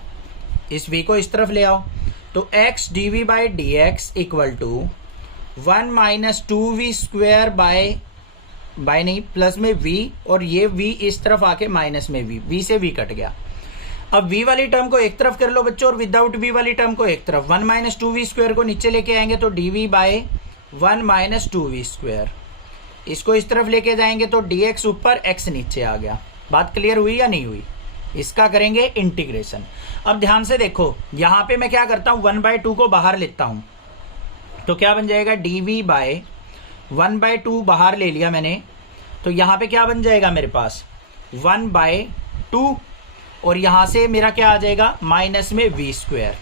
इस v को इस तरफ ले आओ, तो x dv by D x equal to 1 minus 2v square by नहीं प्लस में v, और ये v इस तरफ आके माइनस में v से v कट गया। अब v वाली टर्म को एक तरफ कर लो बच्चों और विदाउट v वाली टर्म को एक तरफ। 1 माइनस 2v स्क्वायर को नीचे लेके आएंगे तो dv by 1 minus 2v square. इसको इस तरफ लेके जाएंगे तो dx ऊपर x नीचे आ गया। बात क्लियर हुई या नहीं हुई? इसका करेंगे इंटीग्रेशन। अब ध्यान से देखो, यहां पे मैं क्या करता हूं, 1/2 को बाहर लेता हूं, तो क्या बन जाएगा, dv बाय 1/2 बाहर ले लिया मैंने, तो यहां पे क्या बन जाएगा मेरे पास 1/2 और यहां से मेरा क्या आ जाएगा, माइनस में v स्क्वायर।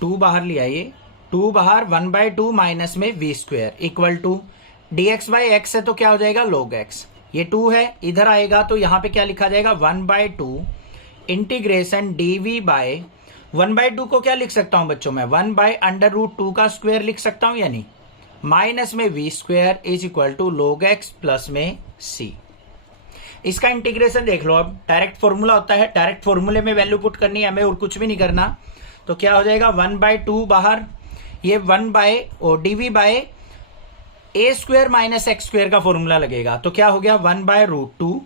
2 बाहर लिया, ये 2 बाहर, 1/2 माइनस में v square equal to dx by x है तो क्या हो जाएगा log x। ये 2 है, इधर आएगा तो यहां पे क्या लिखा जाएगा 1/2 इंटीग्रेशन dv बाय 1/2 को क्या लिख सकता हूं बच्चों मैं, 1/√2 का स्क्वायर लिख सकता हूं या नहीं, माइनस में v square is equal to log x plus में c। इसका इंटीग्रेशन देख लो, अब डायरेक्ट फॉर्मूला होता है, डायरेक्ट फॉर्मूले में वैल्यू पुट करनी है हमें और कुछ भी नहीं करना। तो क्या हो जाएगा 1/2 बाहर, ये 1 बाय और dv बाय ए स्क्वायर माइनस एक्स स्क्वायर का फॉर्मूला लगेगा, तो क्या हो गया 1/√2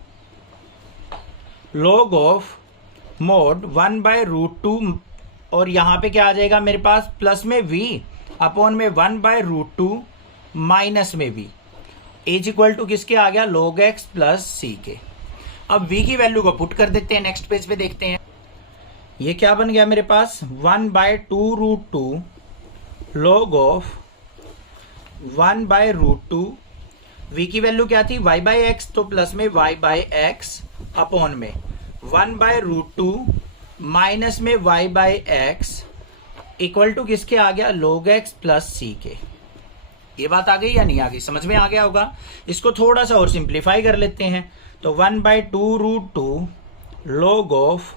log ऑफ मोड 1/√2, और यहां पे क्या आ जाएगा मेरे पास प्लस में v अपॉन में 1/√2 माइनस में v इज इक्वल टू किसके आ गया log x प्लस c के। अब v की वैल्यू को पुट कर देते हैं, नेक्स्ट पेज पे देखते हैं। ये क्या बन गया मेरे पास 1/2√2 log ऑफ 1/√2, v की वैल्यू क्या थी y/x, तो प्लस में y/x अपॉन में 1/√2 माइनस में y/x इक्वल टू किसके आ गया log x प्लस c के। ये बात आ गई या नहीं आ गई, समझ में आ गया होगा। इसको थोड़ा सा और सिंप्लीफाई कर लेते हैं, तो 1/2√2 log ऑफ,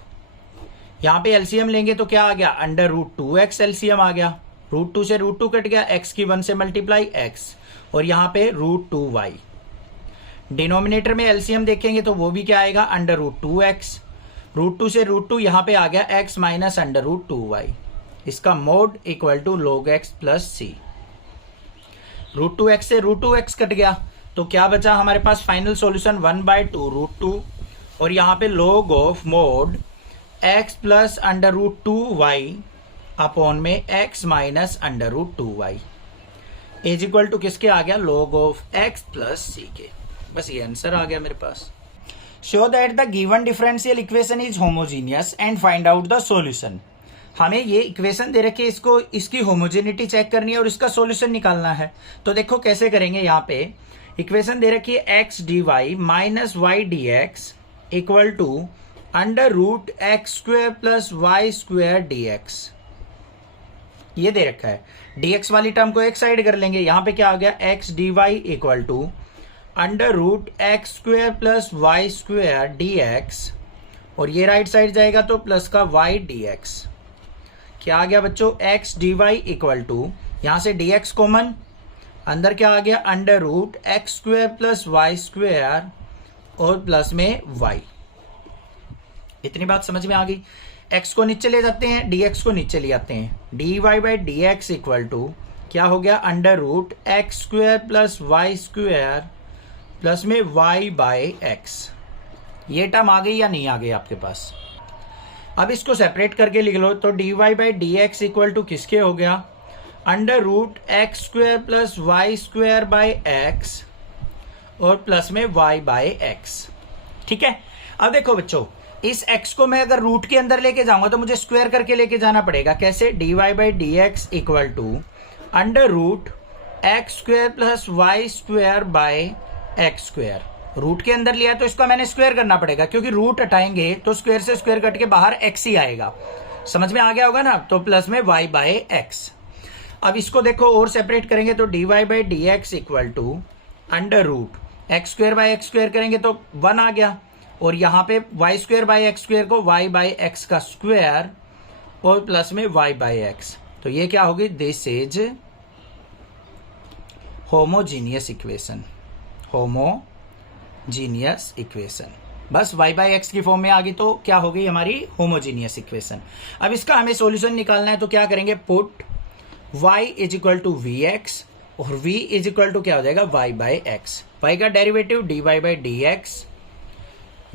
यहां पे एलसीएम लेंगे तो क्या आ गया √2x एलसीएम आ गया, √2 से √2 कट गया, x की 1 से मल्टीप्लाई x, और यहां पे √2y। डिनोमिनेटर में एलसीएम देखेंगे तो वो भी क्या आएगा √2x, √2 से √2 यहां पे आ गया x माइनस √2y, इसका mod equal to log x plus c। √2x से √2x कट गया, तो क्या बचा हमारे पास फाइनल सॉल्यूशन 1/2√2, और यहां पे log of mod x plus √2y upon में x minus √2y is equal to किसके आ गया log of x plus c के। बस ये आंसर आ गया मेरे पास। Show that the given differential equation is homogeneous and find out the solution. हमें ये इक्वेशन दे रखी है, इसको इसकी होमोजेनिटी चेक करनी है और इसका सॉल्यूशन निकालना है। तो देखो कैसे करेंगे, यहाँ पे इक्वेशन दे रखी है x dy minus y dx equal to √x² plus y² dx। ये दे रखा है, dx वाली टर्म को एक साइड कर लेंगे, यहां पे क्या आ गया x dy equal to √x² plus y² dx, और ये राइट साइड जाएगा तो प्लस का y dx। क्या आ गया बच्चों x dy इक्वल टू, यहां से dx कॉमन, अंदर क्या आ गया √x² प्लस y² और प्लस में y। इतनी बात समझ में आ गई। x को नीचे ले जाते हैं, dx को नीचे ले आते हैं, dy/dx इक्वल टू क्या हो गया √x² प्लस y² प्लस में y/x। ये टर्म आ गई या नहीं आ गई आपके पास। अब इसको सेपरेट करके लिख लो, तो dy/dx इक्वल टू किसके हो गया √x² प्लस y²/x और प्लस में y/x। ठीक है। अब देखो बच्चों, इस x को मैं अगर रूट के अंदर लेके जाऊंगा तो मुझे स्क्वायर करके लेके जाना पड़ेगा। कैसे, dy/dx equal to √x² plus y²/x²। Root के अंदर लिया तो इसका मैंने स्क्वायर करना पड़ेगा, क्योंकि रूट हटाएंगे तो स्क्वायर से स्क्वायर कट के बाहर x ही आएगा। समझ में आ गया होगा ना। तो प्लस में y/x। अब इसको देखो और सेपरेट करेंगे तो dy/dx इक्वल टू √x²/x² करेंगे तो 1 आ गया, और यहां पे y²/x² को y/x का स्क्वायर और प्लस में y/x। तो ये क्या होगी, this is homogeneous equation. Homogeneous equation बस y/x की फॉर्म में आ गई तो क्या हो गई हमारी होमोजीनियस इक्वेशन। अब इसका हमें सॉल्यूशन निकालना है, तो क्या करेंगे, put y is equal to vx और v इज इक्वल टू क्या हो जाएगा y/x। y का derivative dy/dx,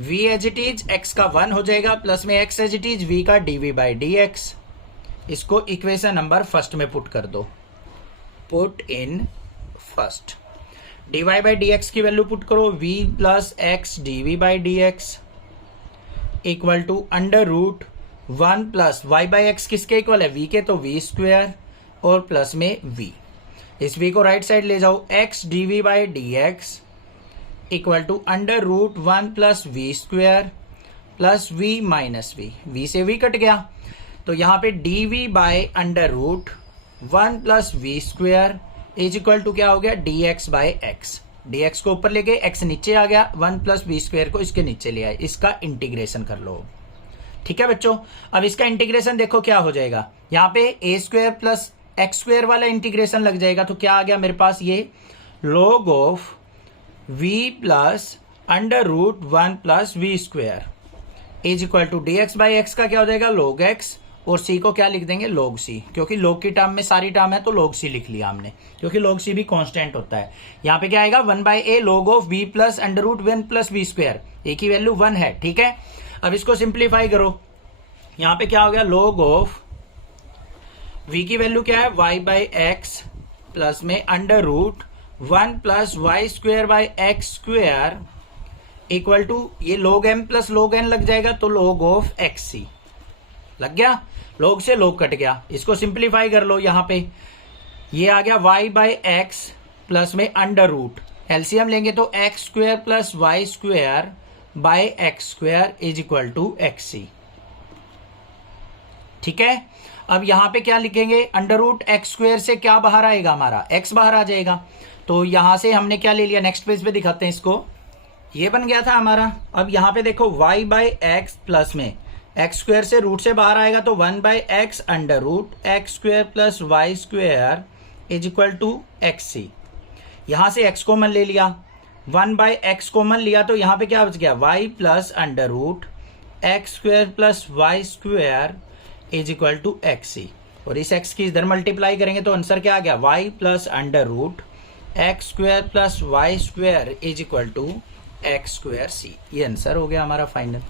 v as it is x का 1 हो जाएगा, प्लस में x as it is v का dv/dx। इसको इक्वेशन नंबर फर्स्ट में पुट कर दो, पुट इन फर्स्ट। dy/dx की वैल्यू पुट करो, v plus x dv/dx equal to √1 plus y/x किसके इक्वल है, v के, तो v² और प्लस में v। इस v को राइट साइड ले जाओ, x dv/dx equal to √1 plus v² plus v minus v। v से v कट गया, तो यहां पे dv/√1 plus v² is equal to क्या हो गया dx/x। dx को ऊपर ले गए, x नीचे आ गया, 1 प्लस v² को इसके नीचे ले आए। इसका इंटीग्रेशन कर लो। ठीक है बच्चों। अब इसका इंटीग्रेशन देखो क्या हो जाएगा, यहाँ पे a² प्लस x² वाला इंटीग्रेशन लग जाएगा, तो क्या आ गया मेरे पास, ये log of v plus √1 plus v² is equal to dx/x का क्या हो जाएगा log x, और c को क्या लिख देंगे log c, क्योंकि log की टर्म में सारी टर्म है तो log c लिख लिया हमने, क्योंकि log c भी कांस्टेंट होता है। यहाँ पे क्या आएगा 1/a log of v plus under root 1 plus v square, a की वैल्यू 1 है, ठीक है। अब इसको सिंप्लीफाई करो, यहाँ पे क्या हो गया log ऑफ v की वैल्यू क्या है y/x प्लस में under root 1 plus y square by x square equal to, ये log m plus log n लग जाएगा तो log ऑफ xc लग गया, log से log कट गया। इसको सिंप्लीफाई कर लो, यहाँ पे ये आ गया y/x प्लस में अंडर रूट, एलसीएम लेंगे तो x square plus y square by x square is equal to xc, ठीक है। अब यहां पे क्या लिखेंगे, अंडर रूट एक्स स्क्वायर से क्या बाहर आएगा, हमारा x बाहर आ जाएगा। तो यहां से हमने क्या ले लिया, नेक्स्ट पेज पे दिखाते हैं इसको, ये बन गया था हमारा। अब यहां पे देखो y/x प्लस में एक्स स्क्वायर से रूट से बाहर आएगा तो 1/x under root x square plus y square is equal to xc। यहां से x कॉमन ले लिया, 1/x कॉमन लिया तो यहां पे क्या बच गया y plus under root x square plus y square is equal to xc, और इस x की इधर मल्टीप्लाई करेंगे तो आंसर क्या आ गया y plus under root x square plus y square is equal to x square c। ये आंसर हो गया हमारा final.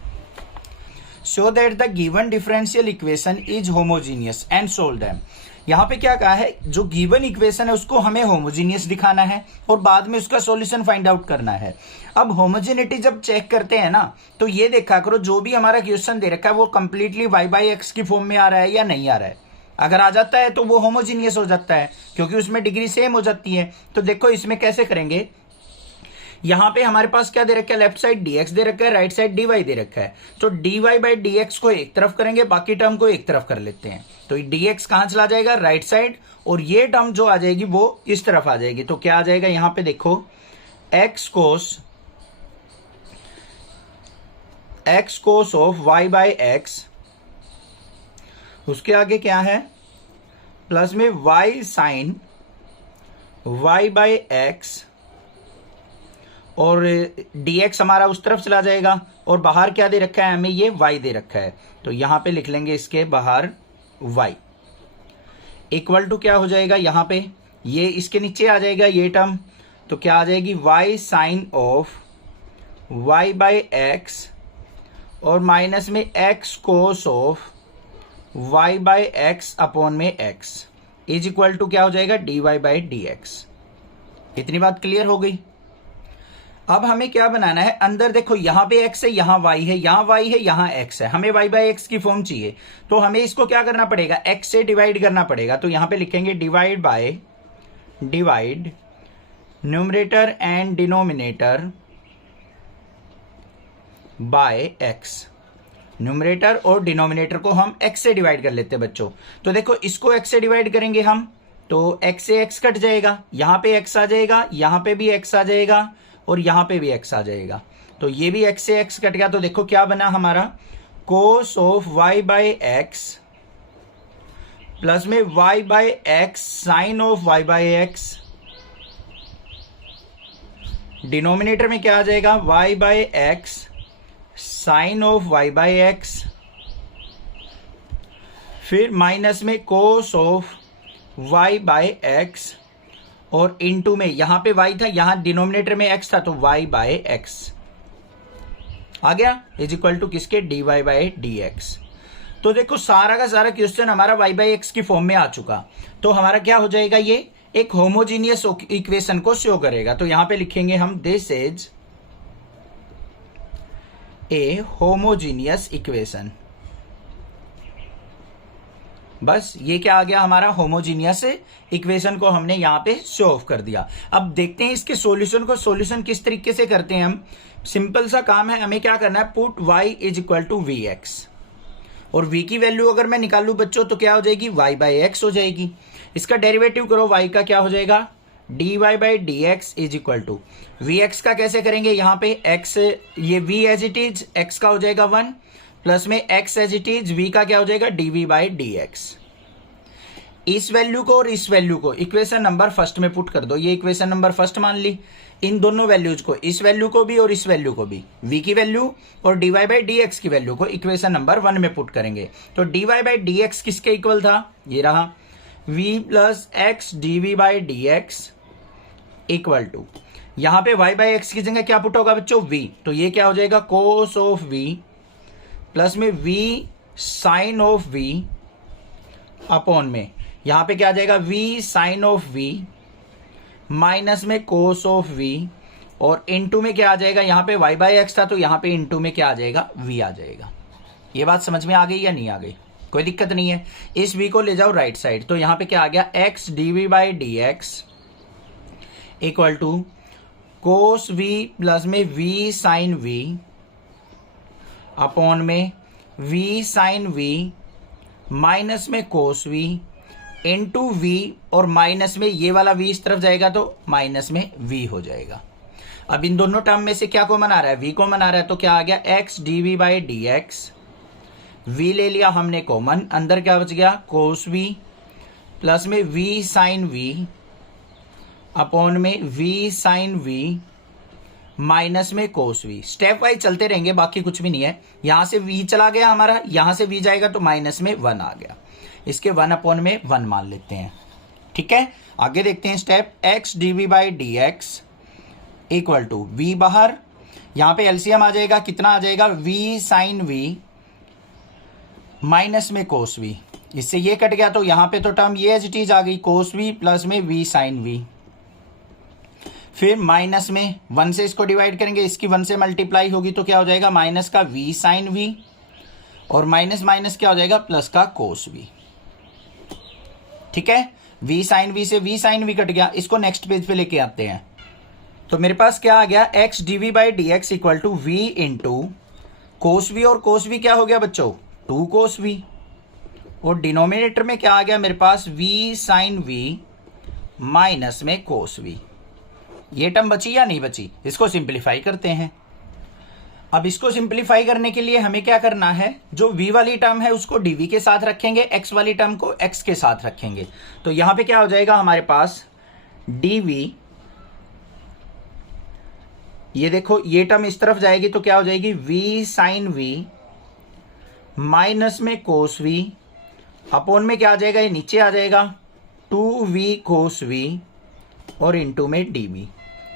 Show that the given differential equation is homogeneous and solve them. यहाँ पे क्या कहा है, जो गिवन इक्वेशन है उसको हमें होमोजीनियस दिखाना है और बाद में उसका सॉल्यूशन फाइंड आउट करना है। अब होमोजेनिटी जब चेक करते हैं ना, तो ये देखा करो जो भी हमारा क्वेश्चन दे रखा है वो कंप्लीटली y/x की फॉर्म में आ रहा है या नहीं आ रहा है। अगर आ जाता है तो वो होमोजीनियस हो जाता है, क्योंकि उसमें डिग्री सेम हो जाती है। तो देखो इसमें कैसे करेंगे, यहां पे हमारे पास क्या दे रखा है, लेफ्ट साइड dx दे रखा है, राइट साइड dy दे रखा है। तो dy/dx को एक तरफ करेंगे, बाकी टर्म को एक तरफ कर लेते हैं। तो dx कहां चला जाएगा, राइट साइड, और ये टर्म जो आ जाएगी वो इस तरफ आ जाएगी। तो क्या आ जाएगा, यहां पे देखो x cos ऑफ y/x, उसके आगे क्या है प्लस में y sin y/x, और dx हमारा उस तरफ चला जाएगा, और बाहर क्या दे रखा है हमें, ये y दे रखा है। तो यहां पे लिख लेंगे इसके बाहर y इक्वल टू क्या हो जाएगा, यहां पे ये इसके नीचे आ जाएगा ये टर्म, तो क्या आ जाएगी y sin ऑफ y/x और माइनस में x cos of y/x upon में x इज इक्वल टू क्या हो जाएगा dy/dx। इतनी बात क्लियर हो गई। अब हमें क्या बनाना है, अंदर देखो यहां पे x है, यहां y है, यहां y है, यहां x है, हमें y/x की फॉर्म चाहिए। तो हमें इसको क्या करना पड़ेगा, x से डिवाइड करना पड़ेगा। तो यहां पे लिखेंगे divide numerator and denominator by x। Numerator और डिनोमिनेटर को हम x से डिवाइड कर लेते हैं बच्चों। तो देखो इसको x से डिवाइड करेंगे हम, तो x से x कट जाएगा, यहां पे x आ जाएगा, यहां पे भी x आ जाएगा, और यहां पे भी x आ जाएगा। तो ये भी x से x कट गया। तो देखो क्या बना हमारा, cos ऑफ y/x प्लस में y/x sin of y/x, denominator में क्या आ जाएगा y/x sin ऑफ y/x, फिर माइनस में cos ऑफ y/x, और इनटू में यहां पे y था, यहां डिनोमिनेटर में x था, तो y/x आ गया इज इक्वल टू किसके, dy/dx। तो देखो सारा का सारा क्वेश्चन हमारा y/x की फॉर्म में आ चुका। तो हमारा क्या हो जाएगा, ये एक होमोजीनियस इक्वेशन को शो करेगा। तो यहां पे लिखेंगे हम this is a homogeneous equation. बस ये क्या आ गया हमारा, होमोजीनियस इक्वेशन को हमने यहां पे शो ऑफ कर दिया। अब देखते हैं इसके सॉल्यूशन को, सॉल्यूशन किस तरीके से करते हैं हम। सिंपल सा काम है, हमें क्या करना है, put y is equal to vx, और v की वैल्यू अगर मैं निकालू बच्चों तो क्या हो जाएगी, y/x हो जाएगी। इसका डेरिवेटिव करो, y का क्या हो जाएगा, dy/dx is equal to vx का कैसे करेंगे, यहाँ पे x, ये v as it is, x का हो जाएगा 1 प्लस में x as it is, v का क्या हो जाएगा dv/dx। इस वैल्यू को और इस वैल्यू को इक्वेशन नंबर फर्स्ट में पुट कर दो। ये इक्वेशन नंबर फर्स्ट मान ली, इन दोनों वैल्यूज को, इस वैल्यू को भी और इस वैल्यू को भी, v की वैल्यू और dy बाई डी एक्स की वैल्यू को इक्वेशन नंबर 1 में पुट करेंगे। तो dy बाई डी एक्स किसके इक्वल था, ये रहा, v plus x dv by D x equal to, यहां पे y बाई एक्स की जगह क्या पुट होगा बच्चों, v, तो ये क्या हो जाएगा cos ऑफ v प्लस में v sine of v upon में यहां पे क्या आ जाएगा v sine of v minus में cos ऑफ v और इनटू में क्या आ जाएगा, यहां पे y बाई एक्स था तो यहां पे इनटू में क्या आ जाएगा, v आ जाएगा। ये बात समझ में आ गई या नहीं आ गई, कोई दिक्कत नहीं है। इस v को ले जाओ राइट साइड, तो यहां पे क्या आ गया x dv by D x equal to cos v plus में v साइन v अपॉन में v साइन v माइनस में कोस v इंटू v और माइनस में ये वाला v इस तरफ जाएगा तो माइनस में v हो जाएगा। अब इन दोनों टर्म में से क्या कॉमन आ रहा है, v कॉमन आ रहा है, तो क्या आ गया x dv by D x, v ले लिया हमने कॉमन, अंदर क्या बच गया कोस v प्लस में v साइन v अपॉन में v साइन v माइनस में कोस v। स्टेप वाइज चलते रहेंगे, बाकी कुछ भी नहीं है। यहां से v चला गया हमारा, यहां से v जाएगा तो माइनस में 1 आ गया, इसके 1 अपॉन में 1 मान लेते हैं। ठीक है, आगे देखते हैं step, x dv by D x equal to v बाहर, यहां पे एलसीएम आ जाएगा, कितना आ जाएगा v साइन v माइनस में कोस v, इससे ये कट गया तो यहां पे तो टर्म ये एज इट इज आ गई कोस v प्लस में v साइन v, फिर माइनस में 1 से इसको डिवाइड करेंगे, इसकी 1 से मल्टीप्लाई होगी तो क्या हो जाएगा माइनस का v साइन v और माइनस माइनस क्या हो जाएगा प्लस का कोस v। ठीक है, v साइन v से v साइन v कट गया, इसको नेक्स्ट पेज पे लेके आते हैं। तो मेरे पास क्या आ गया x dv by D x equal to v into cos v, और कोस v क्या हो गया बच्चों 2 कोस v, और डिनोमिनेटर में क्या आ गया मेरे पास v साइन v माइनस में कोस v। ये टर्म बची या नहीं बची, इसको सिंप्लीफाई करते हैं। अब इसको सिंप्लीफाई करने के लिए हमें क्या करना है, जो v वाली टर्म है उसको dv के साथ रखेंगे, x वाली टर्म को x के साथ रखेंगे। तो यहां पे क्या हो जाएगा हमारे पास dv, ये देखो ये टर्म इस तरफ जाएगी तो क्या हो जाएगी v साइन v माइनस में कोस v अपॉन में क्या आ जाएगा, ये नीचे आ जाएगा 2v कोस v और इंटू में dv,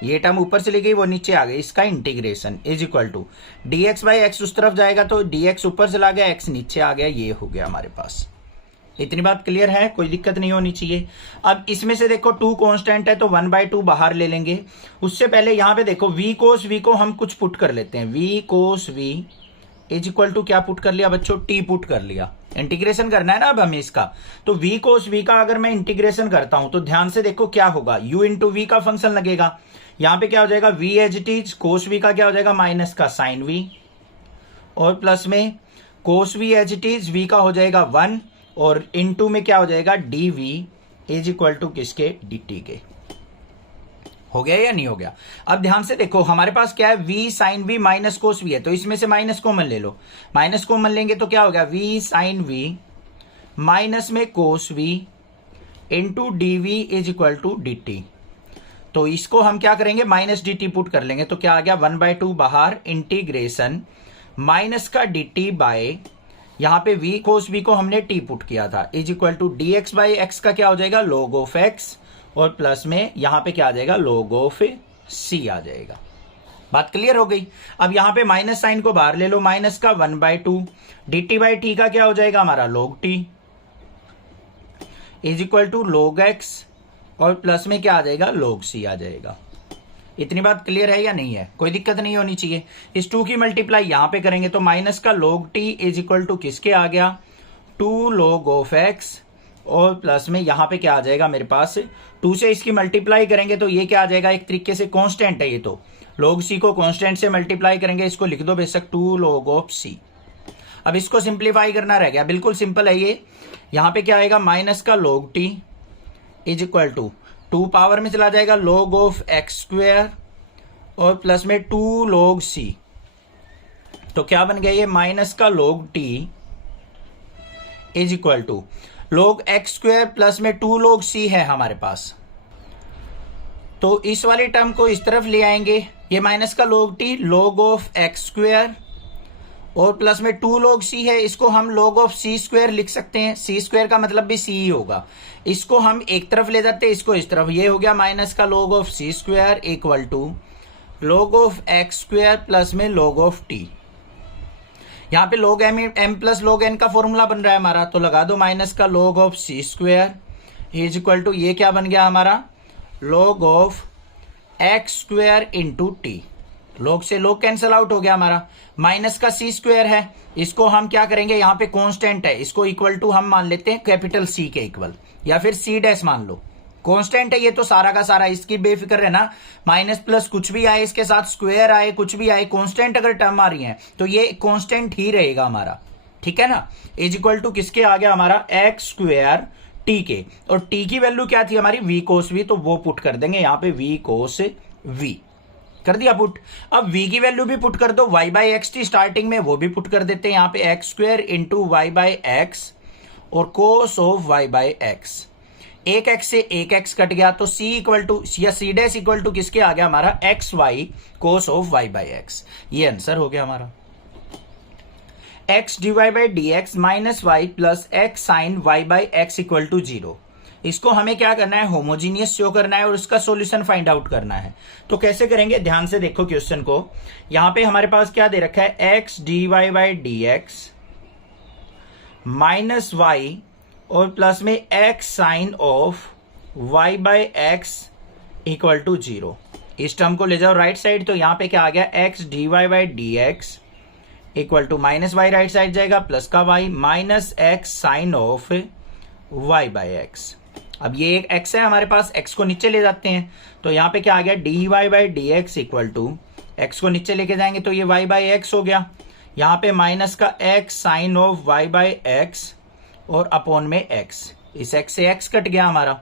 ये टर्म ऊपर से ले गई वो नीचे आ गई, इसका integration is equal to dx by x उस तरफ जाएगा तो dx ऊपर चला गया, x नीचे आ गया, ये हो गया हमारे पास। इतनी बात क्लियर है, कोई दिक्कत नहीं होनी चाहिए। अब इसमें से देखो 2 कांस्टेंट है तो 1/2 बाहर ले लेंगे। उससे पहले यहां पे देखो v कोस v को हम कुछ पुट कर लेते हैं, v cos v is equal to क्या पुट कर लिया बच्चों, t पुट कर लिया। इंटीग्रेशन करना है ना अब हमें इसका, तो v कोस v का अगर मैं इंटीग्रेशन करता हूं तो ध्यान से देखो क्या होगा, u इंटू v का फंक्शन लगेगा, यहां पे क्या हो जाएगा v as it is, cos v का क्या हो जाएगा माइनस का साइन v और प्लस में cos v as it is, v का हो जाएगा 1 और इनटू में क्या हो जाएगा dv इज इक्वल टू किसके, dt के। हो गया या नहीं हो गया। अब ध्यान से देखो हमारे पास क्या है v sine v minus cos v है, तो इसमें से माइनस कॉमन ले लो, माइनस कॉमन लेंगे तो क्या हो गया v साइन v माइनस में cos v into dv is equal to dt। तो इसको हम क्या करेंगे माइनस dt पुट कर लेंगे तो क्या आ गया 1/2 बाहर, इंटीग्रेशन माइनस का dt बाय, यहां पे v कोस v को हमने t पुट किया था, is equal to dx by x का क्या हो जाएगा log ऑफ x और प्लस में यहां पे क्या आ जाएगा log ऑफ c आ जाएगा। बात क्लियर हो गई। अब यहां पे माइनस साइन को बाहर ले लो, माइनस का 1/2 dt बाई t का क्या हो जाएगा हमारा log t is equal to log x और प्लस में क्या आ जाएगा log c आ जाएगा। इतनी बात क्लियर है या नहीं है, कोई दिक्कत नहीं होनी चाहिए। इस 2 की मल्टीप्लाई यहां पे करेंगे तो माइनस का log t is equal to किसके आ गया 2 log ऑफ x और प्लस में यहां पे क्या आ जाएगा मेरे पास 2 से इसकी मल्टीप्लाई करेंगे तो ये क्या आ जाएगा, एक तरीके से कांस्टेंट है ये, तो log c को कांस्टेंट से मल्टीप्लाई करेंगे, इसको लिख दो बेशक 2 log ऑफ c। अब इसको सिंप्लीफाई करना रह गया, बिल्कुल सिंपल है ये। यहां पे क्या आएगा माइनस का log t is equal to 2 power में चला जाएगा log ऑफ एक्स स्क्वायर और प्लस में 2 log c, तो क्या बन गया ये माइनस का log t is equal to log x square plus में 2 log c है हमारे पास, तो इस वाली टर्म को इस तरफ ले आएंगे, ये माइनस का log t log of x square और प्लस में 2 log c है, इसको हम log ऑफ c स्क्वायर लिख सकते हैं। c स्क्वायर का मतलब भी c ही होगा। इसको हम एक तरफ ले जाते हैं, इसको इस तरफ, ये हो गया माइनस का log of c square equal to log of x square plus में log ऑफ t। यहाँ पे log m plus log n का फॉर्मूला बन रहा है हमारा, तो लगा दो माइनस का log of c square is equal to, ये क्या बन गया हमारा, log of x square into t. log से log कैंसिल आउट हो गया हमारा, माइनस का c स्क्वायर है, इसको हम क्या करेंगे, यहाँ पे कांस्टेंट है, इसको इक्वल टू हम मान लेते हैं कैपिटल C के इक्वल, या फिर c डैश मान लो। कांस्टेंट है ये तो सारा का सारा, इसकी बेफिक्र रहना, माइनस प्लस कुछ भी आए इसके साथ, स्क्वायर आए कुछ भी आए, कांस्टेंट अगर टर्म आ रही है तो ये कांस्टेंट ही रहेगा हमारा, ठीक है ना। इज इक्वल टू किसके आ गया हमारा, एक्स स्क्वायर टी के, और टी की वैल्यू क्या थी हमारी, वी कोस वी, तो वो पुट कर देंगे यहाँ पे, वी कोस वी कर दिया पुट। अब v की वैल्यू भी पुट कर दो, y बाई एक्स थी स्टार्टिंग में, वो भी पुट कर देते हैं यहाँ पे, x square into y by x और cos of y by x. एक x से एक x कट गया, तो c इक्वल टू या c डैश इक्वल टू किसके आ गया हमारा, x y cos of y by x. ये आंसर हो गया हमारा। x dy by D x minus y plus x sign y by x equal to 0। इसको हमें क्या करना है, होमोजीनियस शो करना है और उसका सॉल्यूशन फाइंड आउट करना है। तो कैसे करेंगे, ध्यान से देखो क्वेश्चन को। यहां पे हमारे पास क्या दे रखा है, x d y by D x minus y और प्लस में x sine of y by x equal to 0। इस टर्म को ले जाओ राइट साइड, तो यहां पे क्या आ गया, x d y by D x equal to minus y right side जाएगा, प्लस का y minus x sine of y by x. अब ये एक x है हमारे पास, x को नीचे ले जाते हैं, तो यहाँ पे क्या आ गया, d y by D x equal to, x को नीचे लेके जाएंगे तो ये y बाई एक्स हो गया, यहाँ पे माइनस का x sine of y by x और अपॉन में x, इस x से x कट गया हमारा।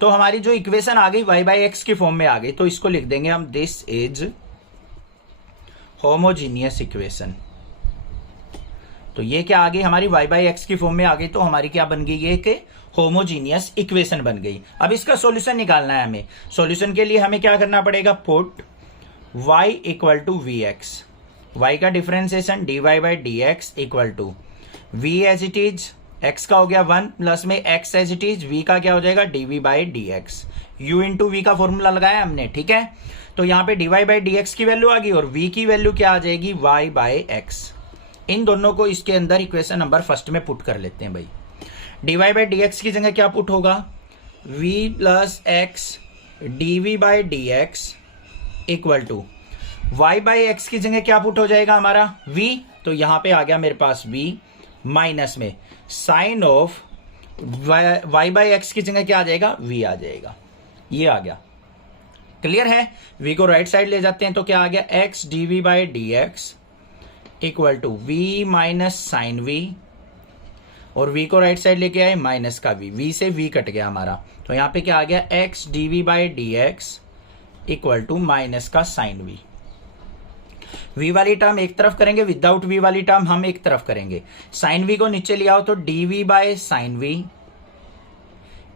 तो हमारी जो इक्वेशन आ गई y बाई एक्स की फॉर्म में आ गई, तो इसको लिख देंगे हम, दिस इज होमोजीनियस इक्वेशन। तो ये क्या आ गई हमारी, y बाई एक्स की फॉर्म में आ गई, तो हमारी क्या बन गई, ये कि होमोजीनियस इक्वेशन बन गई। अब इसका सॉल्यूशन निकालना है हमें। सॉल्यूशन के लिए हमें क्या करना पड़ेगा, put y equal to v x, y का differentiation d y by D x equal to v as it is, x का हो गया 1 प्लस में x as it is, v का क्या हो जाएगा, d v by D x. u into v का फॉर्मूला लगाया हमने, ठीक है। तो यहाँ पे d y by D x की वैल्यू आ गई और v की वैल्यू क्या आ जाएगी, y बाई एक्स। इन दोनों को इसके अंदर इक्वेशन नंबर फर्स्ट में पुट कर लेते हैं भाई। D y by D x की जगह क्या पुट होगा, v plus x d v by D x equal to y by x की जगह क्या पुट हो जाएगा हमारा, v, तो यहां पे आ गया मेरे पास v माइनस में sine of y by x की जगह क्या आ जाएगा, v आ जाएगा। ये आ गया, क्लियर है। v को राइट साइड ले जाते हैं तो क्या आ गया, x d v by D x equal to v minus sine v, और v को राइट साइड लेके आए माइनस का v से v कट गया हमारा, तो यहाँ पे क्या आ गया, x d v by D x equal to minus का साइन v वाली टर्म एक तरफ करेंगे, विदाउट v वाली टर्म हम एक तरफ करेंगे। साइन v को नीचे ले आओ तो d v by sine v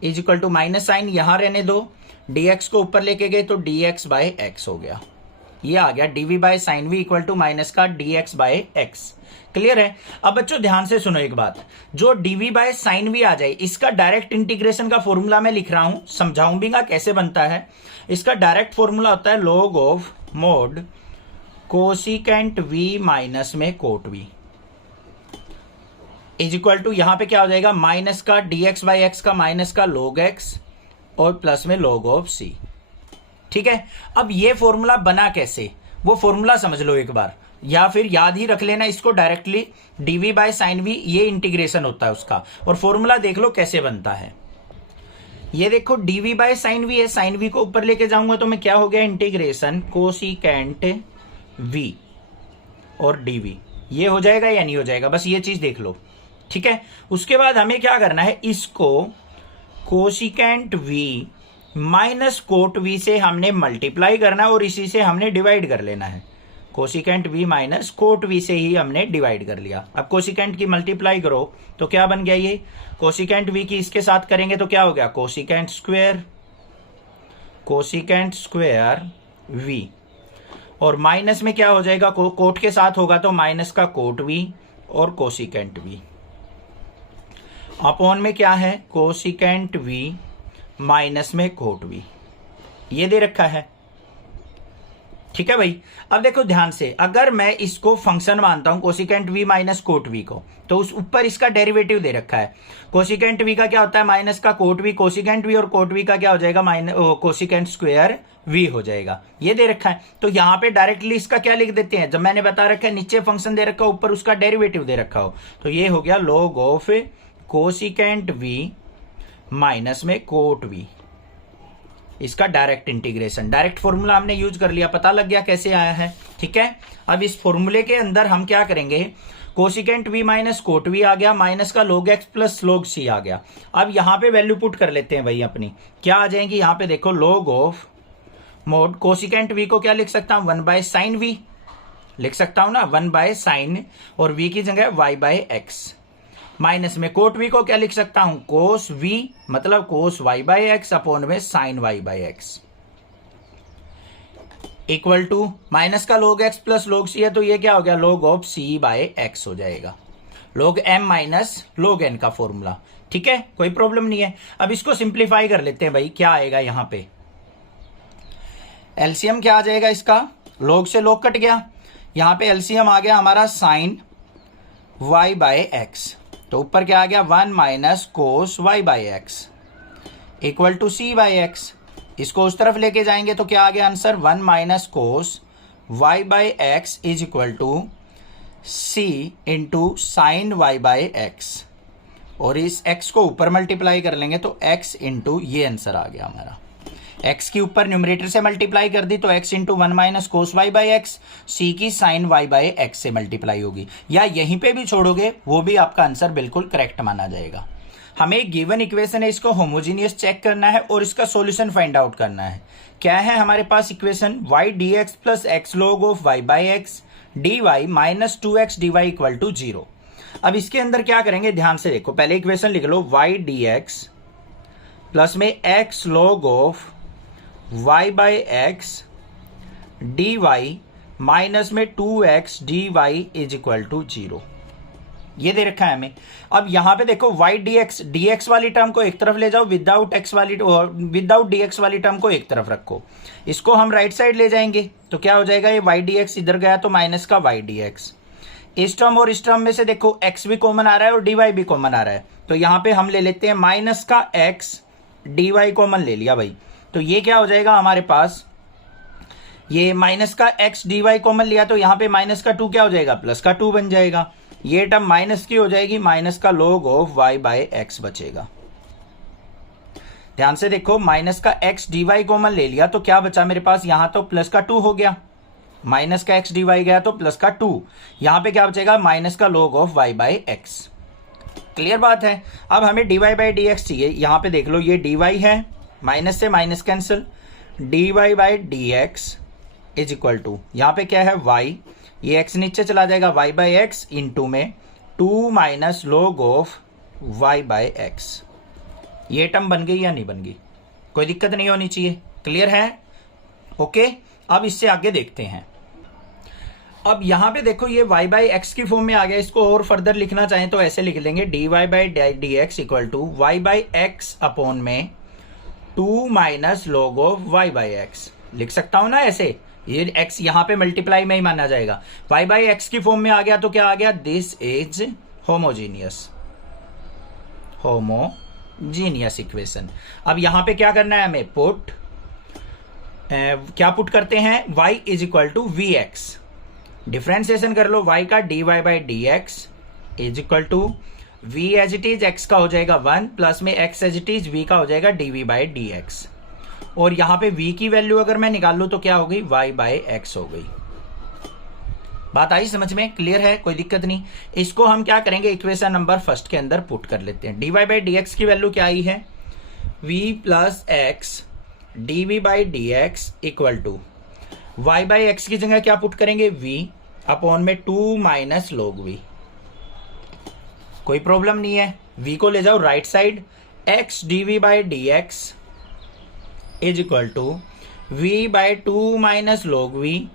is equal to minus sine यहां रहने दो, dx को ऊपर लेके गए तो dx बाय x हो गया। ये आ गया dv by sine v equal to minus का dx बाय x। क्लियर है। अब बच्चों ध्यान से सुनो एक बात, जो dv बाय साइन v आ जाए इसका डायरेक्ट इंटीग्रेशन का फॉर्मूला मैं लिख रहा हूं, समझाऊंगा कैसे बनता है। इसका डायरेक्ट फॉर्मूला होता है log of mod cosecant v minus में cot v is equal to, यहां पे क्या हो जाएगा, माइनस का dx बाई एक्स का माइनस का log x और प्लस में log ऑफ c। ठीक है। अब ये फॉर्मूला बना कैसे, वो फॉर्मूला समझ लो एक बार, या फिर याद ही रख लेना इसको directly, dv by sine v ये इंटीग्रेशन होता है उसका, और फॉर्मूला देख लो कैसे बनता है। ये देखो dv बाय साइन v है, साइन v को ऊपर लेके जाऊंगा तो मैं क्या हो गया, इंटीग्रेशन कोसिकेंट v और dv, ये हो जाएगा या नहीं हो जाएगा, बस ये चीज देख लो। ठीक है। उसके बाद हमें क्या करना है, इसको cosecant v minus cot v से हमने मल्टीप्लाई करना है और इसी से हमने डिवाइड कर लेना है। Cosecant v minus cot v से ही हमने डिवाइड कर लिया। अब कोसिकेंट की मल्टीप्लाई करो तो क्या बन गया, ये कोसिकेंट v की इसके साथ करेंगे तो क्या हो गया, cosecant square cosecant square v, और माइनस में क्या हो जाएगा, कोट के साथ होगा तो माइनस का कोट v और कोसिकेंट v, अपॉन में क्या है कोसिकेंट v माइनस में कोट v, ये दे रखा है। ठीक है भाई। अब देखो ध्यान से, अगर मैं इसको फंक्शन मानता हूं cosecant v minus cot v को, तो उस ऊपर इसका डेरिवेटिव दे रखा है। कोसिकेंट v का क्या होता है माइनस का कोट v कोसिकेंट v, और कोट v का क्या हो जाएगा माइनस कोसिकेंट स्क्वायर v हो जाएगा, ये दे रखा है। तो यहां पे डायरेक्टली इसका क्या लिख देते हैं, जब मैंने बता रखा है नीचे फंक्शन दे रखा हो ऊपर उसका डेरिवेटिव दे रखा हो, तो ये हो गया log of cosecant v minus में कोट v, इसका डायरेक्ट इंटीग्रेशन। डायरेक्ट फॉर्मूला हमने यूज कर लिया, पता लग गया कैसे आया है। ठीक है, अब इस फॉर्मूले के अंदर हम क्या करेंगे, cosecant v minus cot v आ गया, माइनस का log x plus log c आ गया। अब यहां पे वैल्यू पुट कर लेते हैं भाई अपनी, क्या आ जाएंगी यहां पे देखो, log of mod cosecant v को क्या लिख सकता हूं 1 बाय साइन v लिख सकता हूं ना, 1 बाय साइन, और v की जगह y बाय x, माइनस में कोट v को क्या लिख सकता हूं कोस v, मतलब cos y by x upon में sine y by x, equal to minus का log x plus log c है, तो ये क्या हो गया log of c by x हो जाएगा, log m minus log n का फॉर्मूला। ठीक है, कोई प्रॉब्लम नहीं है। अब इसको सिंप्लीफाई कर लेते हैं भाई, क्या आएगा यहां पे, एलसीएम क्या आ जाएगा इसका, log से log कट गया, यहां पे एलसीएम आ गया हमारा साइन y बाय एक्स, तो ऊपर क्या आ गया 1 minus cos y by x equal to c by x. इसको उस तरफ लेके जाएंगे तो क्या आ गया answer, 1 minus cos y by x is equal to c into sine y by x, और इस x को ऊपर मल्टीप्लाई कर लेंगे तो x इंटू, ये आंसर आ गया हमारा। x की ऊपर न्यूमरेटर से मल्टीप्लाई कर दी तो x into 1 minus cos y by x, c की साइन y बाई एक्स से मल्टीप्लाई होगी, या यहीं पे भी छोड़ोगे वो भी आपका आंसर बिल्कुल करेक्ट माना जाएगा। हमें एक गिवन इक्वेशन है, इसको होमोजीनियस चेक करना है और इसका सॉल्यूशन फाइंड आउट करना है। क्या है हमारे पास equation, y dx plus x log of y by x dy minus 2x dy equal to 0। अब इसके अंदर क्या करेंगे, ध्यान से देखो, पहले इक्वेशन लिख लो, y dx प्लस में x log of y by x dy minus में 2x dy is equal to 0, ये दे रखा है हमें। अब यहां पे देखो y dx वाली टर्म को एक तरफ ले जाओ, विदाउट dx वाली टर्म को एक तरफ रखो, इसको हम राइट साइड ले जाएंगे तो क्या हो जाएगा, ये y dx इधर गया तो माइनस का y dx, इस टर्म और इस टर्म में से देखो x भी कॉमन आ रहा है और dy भी कॉमन आ रहा है, तो यहां पे हम ले लेते हैं माइनस का x dy कॉमन ले लिया भाई, तो ये क्या हो जाएगा हमारे पास, ये माइनस का x dy कॉमन लिया तो यहां पे माइनस का 2 क्या हो जाएगा, प्लस का 2 बन जाएगा, ये टर्म माइनस की हो जाएगी, माइनस का log of y by x बचेगा। ध्यान से देखो, माइनस का x dy कॉमन ले लिया तो क्या बचा मेरे पास, यहां तो प्लस का 2 हो गया, माइनस का x dy गया तो प्लस का 2, यहां पे क्या बचेगा माइनस का log of y by x. Clear बात है। अब हमें dy बाई डी एक्स चाहिए, यहां पे देख लो ये dy है, माइनस से minus cancel, dy by D x is equal to, यहां पे क्या है y, ये x नीचे चला जाएगा, y बाई एक्स इंटू में 2 minus log of y by x. ये टर्म बन गई या नहीं बन गई, कोई दिक्कत नहीं होनी चाहिए, क्लियर है, ओके। अब इससे आगे देखते हैं। अब यहां पे देखो ये y बाई एक्स की फॉर्म में आ गया, इसको और फर्दर लिखना चाहें तो ऐसे लिख लेंगे, dy by D x equal to y by x upon में 2 minus log of y by x, लिख सकता हूं ना ऐसे, ये x यहां पे मल्टीप्लाई में ही माना जाएगा, y बाई एक्स की फॉर्म में आ गया तो क्या आ गया, दिस इज होमोजीनियस इक्वेशन। अब यहां पे क्या करना है हमें, पुट क्या पुट करते हैं, y is equal to v x, differentiation कर लो, y का dy by D x is equal to v as it is, x का हो जाएगा 1 प्लस में x as it is v का हो जाएगा dv बाई डी एक्स, और यहां पे v की वैल्यू अगर मैं निकाल लूं तो क्या हो गई, y बाई एक्स हो गई। बात आई समझ में, क्लियर है, कोई दिक्कत नहीं। इसको हम क्या करेंगे, इक्वेशन नंबर फर्स्ट के अंदर पुट कर लेते हैं। dy बाई डी एक्स की वैल्यू क्या आई है, v plus x dv by D x equal to y by x की जगह क्या पुट करेंगे, v अपॉन में 2 माइनस log v, कोई प्रॉब्लम नहीं है। v को ले जाओ right side, x dv by D x is equal to v by 2 minus log v,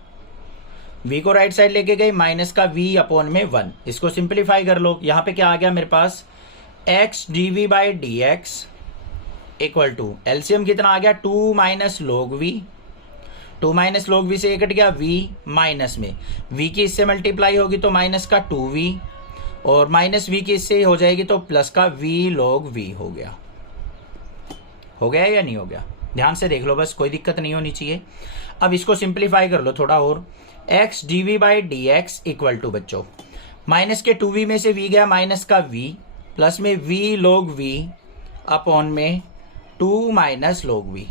v को राइट साइड लेके गई, माइनस का v अपॉन में 1। इसको सिंप्लीफाई कर लो, यहां पे क्या आ गया मेरे पास x dv by D x equal to LCM कितना आ गया 2 minus log v, 2 minus log v से ये कट गया v, माइनस में v की इससे मल्टीप्लाई होगी तो माइनस का 2v, और माइनस v की इससे हो जाएगी तो प्लस का v log v हो गया। हो गया या नहीं हो गया? ध्यान से देख लो बस, कोई दिक्कत नहीं होनी चाहिए। अब इसको सिंप्लीफाई कर लो थोड़ा और, x dv by D x equal to बच्चों माइनस के 2v में से v गया माइनस का v, प्लस में v log v अपॉन में 2 माइनस log v।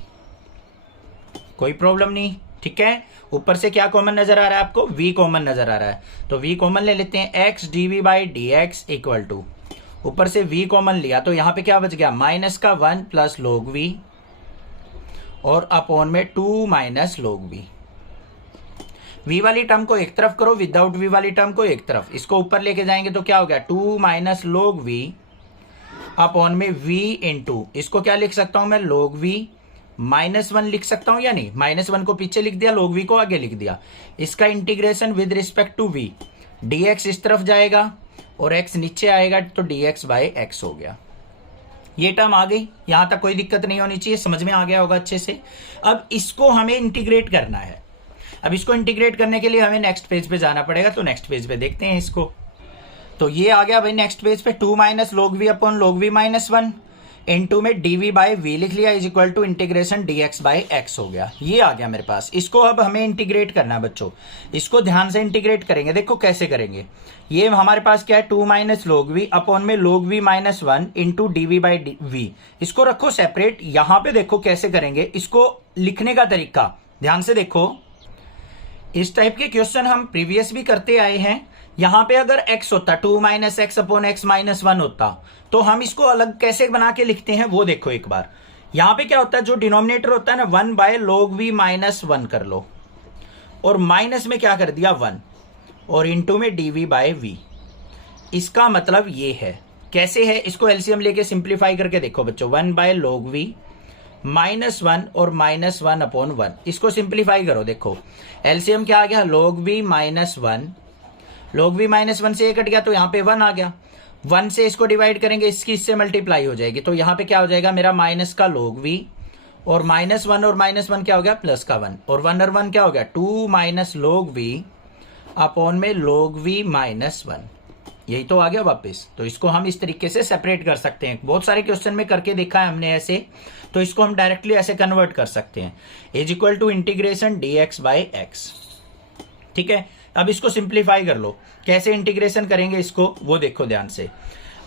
कोई प्रॉब्लम नहीं, ठीक है। ऊपर से क्या कॉमन नजर आ रहा है आपको? v कॉमन नजर आ रहा है, तो v कॉमन ले लेते हैं। x dv by D x equal to, ऊपर से v कॉमन लिया तो यहां पे क्या बच गया माइनस का 1 प्लस log v और अपॉन में 2 माइनस log v। v वाली टर्म को एक तरफ करो, विदाउट v वाली टर्म को एक तरफ, इसको ऊपर लेके जाएंगे तो क्या हो गया 2 माइनस log v अपॉन में v इंटू, इसको क्या लिख सकता हूं मैं log v माइनस 1 लिख सकता हूं या नहीं? माइनस 1 को पीछे लिख दिया, log v को आगे लिख दिया। इसका integration with respect to v, dx इस तरफ जाएगा और x नीचे आएगा तो dx बाई x हो गया। ये टर्म आ गई, यहां तक कोई दिक्कत नहीं होनी चाहिए, समझ में आ गया होगा अच्छे से। अब इसको हमें इंटीग्रेट करना है। अब इसको इंटीग्रेट करने के लिए हमें नेक्स्ट पेज पे जाना पड़ेगा, तो नेक्स्ट पेज पे देखते हैं इसको। तो ये आ गया भाई नेक्स्ट पेज पे 2 minus log v upon log v minus 1 into में dv बाई v लिख लिया is equal to integration dx by x हो गया। ये आ गया मेरे पास। इसको अब हमें इंटीग्रेट करना है बच्चों, इसको ध्यान से इंटीग्रेट करेंगे। देखो कैसे करेंगे, ये हमारे पास क्या है 2 माइनस log v अपॉन में log v minus 1 into dv by v। इसको रखो सेपरेट। यहां पे देखो कैसे करेंगे इसको लिखने का तरीका, ध्यान से देखो। इस टाइप के क्वेश्चन हम प्रीवियस भी करते आए हैं। यहां पे अगर x होता 2 minus x upon x minus 1 होता तो हम इसको अलग कैसे बना के लिखते हैं वो देखो एक बार। यहां पे क्या होता है, जो डिनोमिनेटर होता है ना 1 बाय log v माइनस 1 कर लो, और माइनस में क्या कर दिया 1 और इंटू में dv बाय v। इसका मतलब ये है, कैसे है इसको एलसीएम लेके सिंप्लीफाई करके देखो बच्चों। 1 बाय log v माइनस 1 और माइनस 1 अपॉन 1, इसको सिंप्लीफाई करो। देखो एलसीएम क्या आ गया log v minus 1, log v minus 1 से ये कट गया तो यहाँ पे 1 आ गया। 1 से इसको डिवाइड करेंगे, इसकी इससे मल्टीप्लाई हो जाएगी, तो यहाँ पे क्या हो जाएगा मेरा माइनस का log v और माइनस 1 और माइनस 1 क्या हो गया प्लस का 1, और 1 और 1 क्या हो गया 2 माइनस log v अपॉन में log v माइनस 1। यही तो आ गया वापस। तो इसको हम इस तरीके से सेपरेट कर सकते हैं। बहुत सारे क्वेश्चन में करके देखा है हमने ऐसे, तो इसको हम डायरेक्टली ऐसे कन्वर्ट कर सकते हैं, is equal to integration dx by x। ठीक है, अब इसको सिंप्लीफाई कर लो। कैसे इंटीग्रेशन करेंगे इसको वो देखो ध्यान से।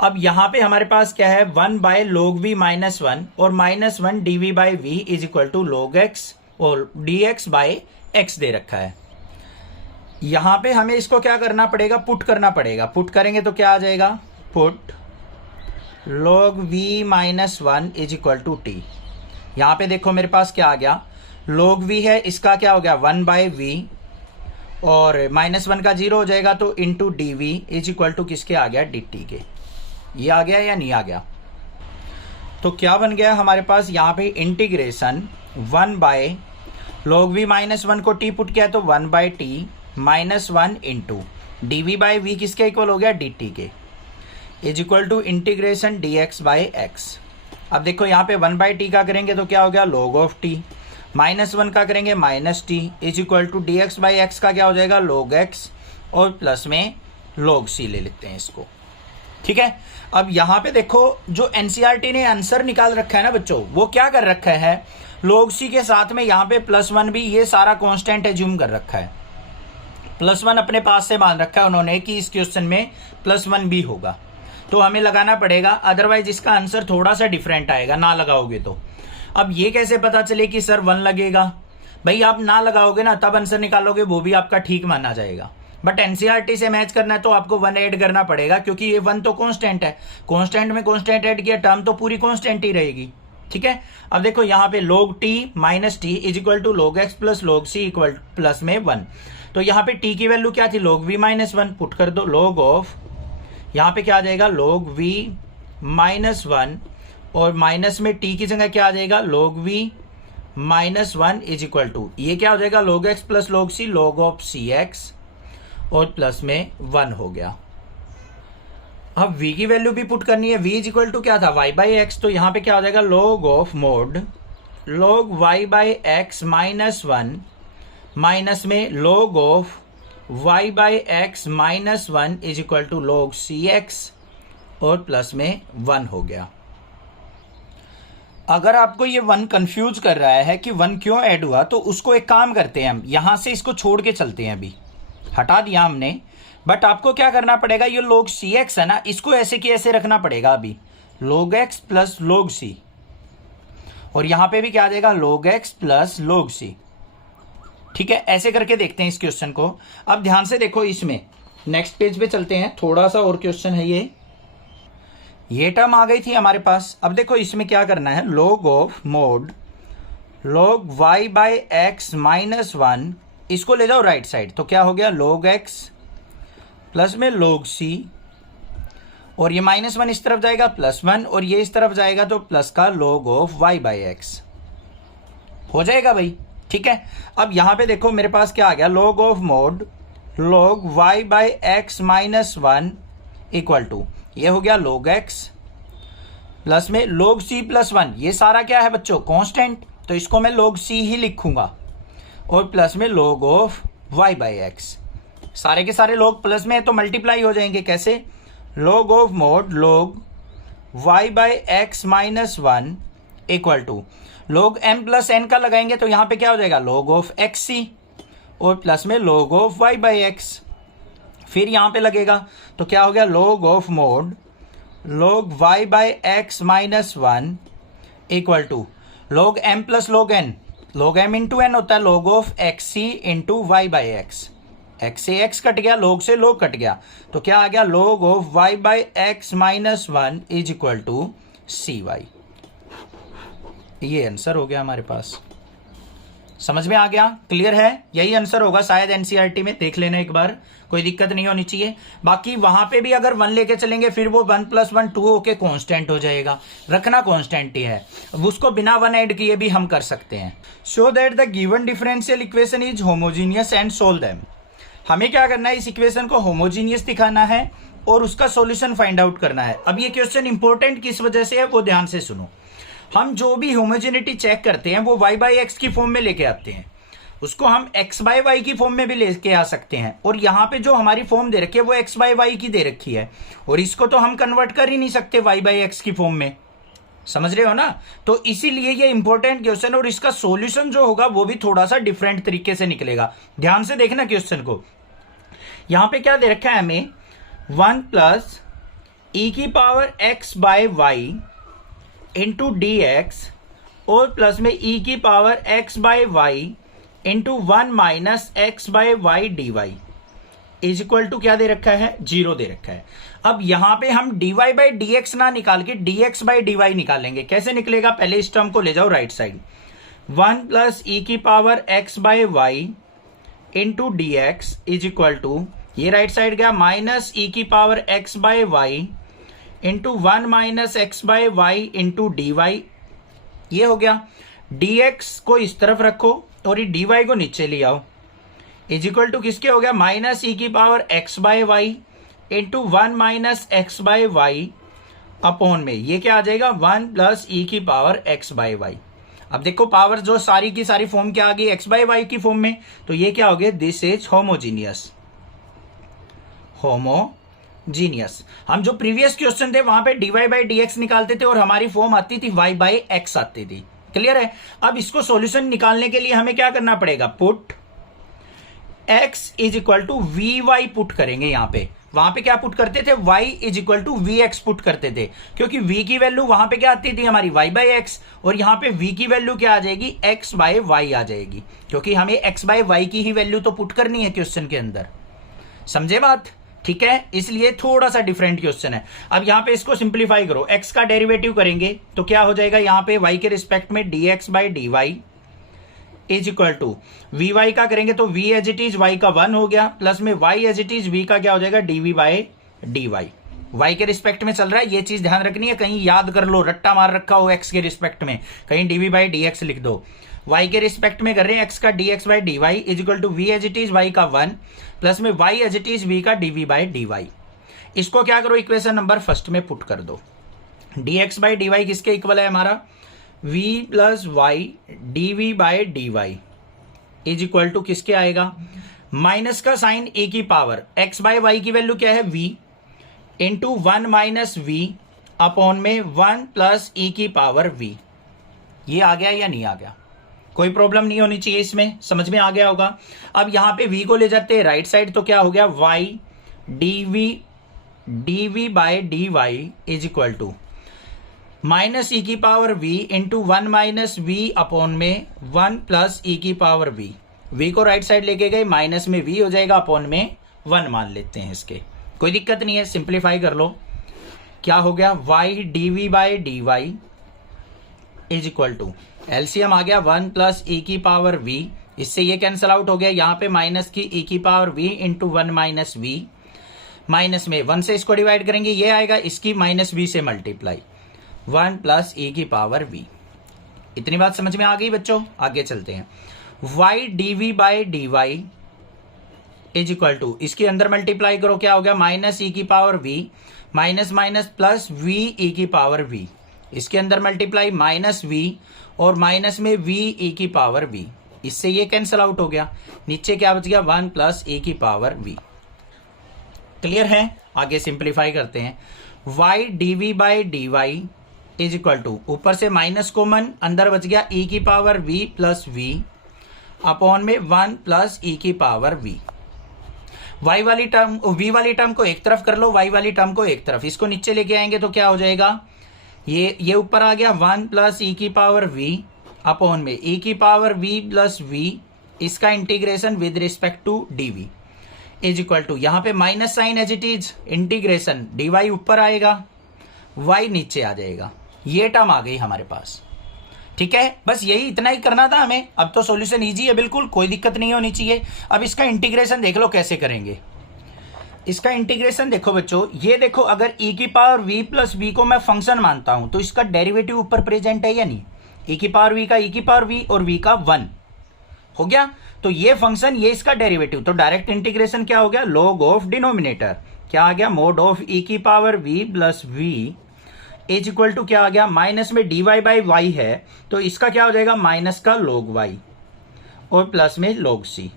अब यहां पे हमारे पास क्या है 1 बाय log v माइनस 1 और minus 1 dv by v is equal to log x और dx बाई x दे रखा है। यहां पे हमें इसको क्या करना पड़ेगा, पुट करना पड़ेगा। पुट करेंगे तो क्या आ जाएगा, put log v minus 1 is equal to t। यहां पे देखो मेरे पास क्या आ गया, log v है, इसका क्या हो गया 1 बाय v और माइनस 1 का 0 हो जाएगा तो into dv is equal to किसके आ गया dt के। ये आ गया या नहीं आ गया? तो क्या बन गया हमारे पास यहाँ पे integration 1 by log v minus 1 को t पुट किया तो 1 by t minus 1 into dv by v किसके इक्वल हो गया dt के, is equal to integration dx by x। अब देखो यहाँ पे 1 बाई t का करेंगे तो क्या हो गया log ऑफ t, माइनस 1 का करेंगे minus t is equal to dx by x का क्या हो जाएगा log x और प्लस में log c ले लेते हैं इसको। ठीक है, अब यहाँ पे देखो जो एनसीईआरटी ने आंसर निकाल रखा है ना बच्चों, वो क्या कर रखा है log c के साथ में यहाँ पे प्लस 1 भी ये सारा कांस्टेंट एज्यूम कर रखा है। प्लस 1 अपने पास से मान रखा है उन्होंने कि इस क्वेश्चन में प्लस 1 भी होगा, तो हमें लगाना पड़ेगा, अदरवाइज इसका आंसर थोड़ा सा डिफरेंट आएगा ना लगाओगे तो। अब ये कैसे पता चले कि सर 1 लगेगा? भाई आप ना लगाओगे ना तब आंसर निकालोगे, वो भी आपका ठीक माना जाएगा। बट एनसीईआरटी से मैच करना है तो आपको 1 ऐड करना पड़ेगा, क्योंकि ये 1 तो कांस्टेंट है, कांस्टेंट में कांस्टेंट ऐड किया टर्म तो पूरी कांस्टेंट ही रहेगी। ठीक है, अब देखो यहाँ पे log t minus t is equal to log x plus log c equal plus में 1। तो यहाँ पे t की वैल्यू क्या थी log v माइनस 1, पुट कर दो log ऑफ, यहाँ पे क्या आ जाएगा log v माइनस 1 और माइनस में t की जगह क्या आ जाएगा log v -1 is equal to, ये क्या हो जाएगा, log x plus log c, log of c x और प्लस में 1 हो गया। अब v की वैल्यू भी पुट करनी है। v इज इक्वल टू क्या था, y बाई एक्स, तो यहाँ पे क्या हो जाएगा, log of mod log y by x minus 1 minus में log of y by x minus 1 is equal to log c x और प्लस में 1 हो गया। अगर आपको ये 1 कंफ्यूज कर रहा है कि 1 क्यों ऐड हुआ, तो उसको एक काम करते हैं, हम यहां से इसको छोड़ के चलते हैं। अभी हटा दिया हमने, बट आपको क्या करना पड़ेगा, ये log सी एक्स है ना, इसको ऐसे की ऐसे रखना पड़ेगा। अभी log x plus log c, और यहां पे भी क्या आ जाएगा, log x plus log c। ठीक है, ऐसे करके देखते हैं इस क्वेश्चन को। अब ध्यान से देखो, इसमें नेक्स्ट पेज पे चलते हैं, थोड़ा सा और क्वेश्चन है। ये टर्म आ गई थी हमारे पास। अब देखो इसमें क्या करना है, log of mod log y by x minus 1, इसको ले जाओ राइट साइड, तो क्या हो गया, log x प्लस में log c, और ये -1 इस तरफ जाएगा +1, और ये इस तरफ जाएगा तो प्लस का log of y by x हो जाएगा भाई। ठीक है, अब यहां पे देखो मेरे पास क्या आ गया, log of mod log y by x minus 1 equal to, ये हो गया log x प्लस में log c प्लस 1, ये सारा क्या है बच्चों, कांस्टेंट, तो इसको मैं log c ही लिखूंगा, और प्लस में log of y by x, सारे के सारे log प्लस में है तो मल्टीप्लाई हो जाएंगे। कैसे, log of mod log y by x minus 1 equal to log m plus n का लगाएंगे तो यहाँ पे क्या हो जाएगा, log ऑफ xc और प्लस में log of y by x, फिर यहाँ पे लगेगा तो क्या हो गया, log of mod log y by x minus 1 equal to log m plus log n, log m into n होता है log of xc into y by x, x से x कट गया, log से log कट गया, तो क्या आ गया, log of y by x minus 1 is equal to c y. ये आंसर हो गया हमारे पास। समझ में आ गया, क्लियर है, यही आंसर होगा शायद एनसीईआरटी में, देख लेना एक बार, कोई दिक्कत नहीं होनी चाहिए। बाकी वहां पे भी अगर 1 लेके चलेंगे फिर वो 1 प्लस 1 2 होके कांस्टेंट हो जाएगा, रखना कांस्टेंट ही है, उसको बिना 1 ऐड किए भी हम कर सकते हैं। Show that the given differential equation is homogeneous and solve them. हमें क्या करना है, इस इक्वेशन को होमोजीनियस दिखाना है और उसका सॉल्यूशन फाइंड आउट करना है। अब ये क्वेश्चन इंपॉर्टेंट किस वजह से है वो ध्यान से सुनो। हम जो भी होमोजेनिटी चेक करते हैं वो y बाई एक्स की फॉर्म में लेके आते हैं, उसको हम x बाई वाई की फॉर्म में भी लेके आ सकते हैं, और यहाँ पे जो हमारी फॉर्म दे रखी है वो x बाई वाई की दे रखी है, और इसको तो हम कन्वर्ट कर ही नहीं सकते y बाई एक्स की फॉर्म में, समझ रहे हो ना। तो इसीलिए ये इंपॉर्टेंट क्वेश्चन, और इसका सॉल्यूशन जो होगा वो भी थोड़ा सा डिफरेंट तरीके से निकलेगा। ध्यान से देखना क्वेश्चन को, यहाँ पे क्या दे रखा है हमें, 1 प्लस e की power x by y into d x, और प्लस में e की power x by y into 1 minus x by y d Y is equal to क्या दे रखा है, 0 दे रखा है। अब यहां पे हम dy बाई डी एक्स ना निकाल के dx बाई डी वाई निकालेंगे। कैसे निकलेगा, पहले इस टर्म को ले जाओ राइट साइड, 1 प्लस e की power x by y into d x is equal to, ये राइट साइड गया, माइनस e की power x by y into 1 minus x by y into d y, ये हो गया। dx को इस तरफ रखो और ये dy को नीचे ले आओ, इज इक्वल टू किसके हो गया, माइनस e की power x by y into 1 minus x by y upon में ये क्या आ जाएगा, 1 प्लस e की पावर x बाय वाई। अब देखो पावर जो सारी की सारी फॉर्म क्या आ गई, x बाय वाई की फॉर्म में, तो ये क्या हो गया, दिस इज होमोजीनियस। होमोजीनियस, हम जो प्रीवियस क्वेश्चन थे वहां पे dy बाई डी एक्स निकालते थे और हमारी फॉर्म आती थी y बाई एक्स आती थी, क्लियर है। अब इसको सॉल्यूशन निकालने के लिए हमें क्या करना पड़ेगा, put x is equal to v y put करेंगे। यहां पे वहां पे क्या पुट करते थे, y is equal to v x put करते थे, क्योंकि v की वैल्यू वहां पे क्या आती थी हमारी y बाई एक्स, और यहां पे v की वैल्यू क्या आ जाएगी, x बाय वाई आ जाएगी, क्योंकि हमें x बाय वाई की ही वैल्यू तो पुट करनी है क्वेश्चन के अंदर, समझे बात, ठीक है। इसलिए थोड़ा सा डिफरेंट क्वेश्चन है। अब यहां पे इसको सिंप्लीफाई करो, x का डेरिवेटिव करेंगे तो क्या हो जाएगा, यहां पे y के रिस्पेक्ट में dx by d Y is equal to v y का करेंगे तो v as it is y का 1 हो गया, प्लस में y as it is v का क्या हो जाएगा, dv by d y. y के रिस्पेक्ट में चल रहा है, ये चीज ध्यान रखनी है, कहीं याद कर लो, रट्टा मार रखा हो x के रिस्पेक्ट में, कहीं dv बाई डी एक्स लिख दो। y के रिस्पेक्ट में कर रहे हैं, x का dx by dy is equal to v as it is y का 1 प्लस में y as it is v का dv बाई dy। इसको क्या करो, इक्वेशन नंबर फर्स्ट में पुट कर दो। dx बाई dy किसके इक्वल है हमारा, v plus y dv by dy is equal to किसके आएगा, माइनस का साइन a की पावर x बाई y की वैल्यू क्या है v into 1 minus v upon में 1 प्लस e की पावर v। ये आ गया या नहीं आ गया, कोई प्रॉब्लम नहीं होनी चाहिए इसमें, समझ में आ गया होगा। अब यहां पे v को ले जाते हैं राइट साइड, तो क्या हो गया y dv by dy is equal to minus e की power v into 1 minus v upon में 1 प्लस ई की पावर v। v को राइट साइड लेके गए, माइनस में v हो जाएगा, अपॉन में 1 मान लेते हैं इसके, कोई दिक्कत नहीं है, सिंप्लीफाई कर लो। क्या हो गया, y dv by dy is equal to LCM आ गया 1 प्लस ई की पावर v, इससे ये कैंसल आउट हो गया, यहाँ पे माइनस की ई की power v into 1 minus v, minus में 1 से इसको डिवाइड करेंगे, ये आएगा इसकी माइनस v से मल्टीप्लाई 1 प्लस ई की पावर v। इतनी बात समझ में आ गई बच्चों, आगे चलते हैं। y dv by dy is equal to, इसके अंदर मल्टीप्लाई करो, क्या हो गया माइनस ई की power v minus minus plus v ई की पावर v, इसके अंदर मल्टीप्लाई माइनस v और माइनस में v ई की पावर v, इससे ये कैंसल आउट हो गया, नीचे क्या बच गया 1 प्लस ई की पावर v। क्लियर है, आगे सिंप्लीफाई करते हैं। y dv by dy is equal to, ऊपर से माइनस कॉमन, अंदर बच गया e की power v plus v upon में 1 प्लस e की पावर v। y वाली टर्म v वाली टर्म को एक तरफ कर लो, y वाली टर्म को एक तरफ, इसको नीचे लेके आएंगे तो क्या हो जाएगा, ये ऊपर आ गया 1 प्लस e की पावर v अपॉन में e की पावर v प्लस v, इसका integration with respect to dv is equal to, यहाँ पे minus sign as it is, integration dy ऊपर आएगा, y नीचे आ जाएगा, ये टर्म आ गई हमारे पास। ठीक है, बस यही इतना ही करना था हमें। अब तो सॉल्यूशन इजी है, बिल्कुल कोई दिक्कत नहीं होनी चाहिए। अब इसका इंटीग्रेशन देख लो कैसे करेंगे। इसका इंटीग्रेशन देखो बच्चों, ये देखो, अगर e की पावर v प्लस v को मैं फंक्शन मानता हूं तो इसका डेरिवेटिव ऊपर प्रेजेंट है या नहीं, e की पावर v का e की पावर v और v का 1 हो गया, तो ये फंक्शन, ये इसका डेरिवेटिव, तो डायरेक्ट इंटीग्रेशन क्या हो गया, log ऑफ डिनोमिनेटर क्या आ गया, मोड ऑफ e की power v plus v is equal to क्या आ गया, माइनस में dy बाई y है, तो इसका क्या हो जाएगा माइनस का log y और प्लस में log c।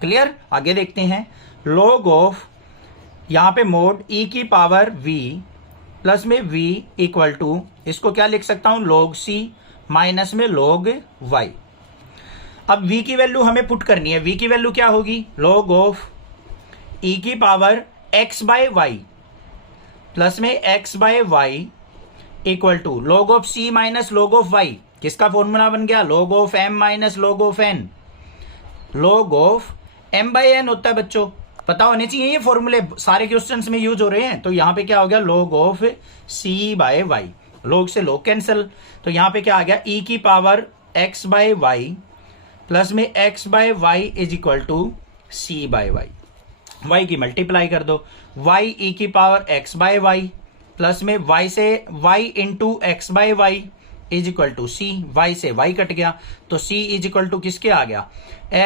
क्लियर, आगे देखते हैं। log ऑफ, यहां पे मोड e की पावर v प्लस में v इक्वल टू, इसको क्या लिख सकता हूं, log c माइनस में log y। अब v की वैल्यू हमें पुट करनी है, v की वैल्यू क्या होगी, log ऑफ e की power x by y plus में x by y equal to log of c minus log of y, किसका फॉर्मूला बन गया, log of m minus log of n, log of m by n होता है बच्चों, पता होने चाहिए ये फॉर्मूले, सारे क्वेश्चंस में यूज हो रहे हैं। तो यहाँ पे क्या हो गया, log of c by y, log से log कैंसिल, तो यहाँ पे क्या आ गया, e की power x by y plus में x by y is equal to c by y, y की मल्टीप्लाई कर दो, y e की power x by y plus में y से y into x by y is equal to c, y से y cut गया तो c is equal to किसके आ गया,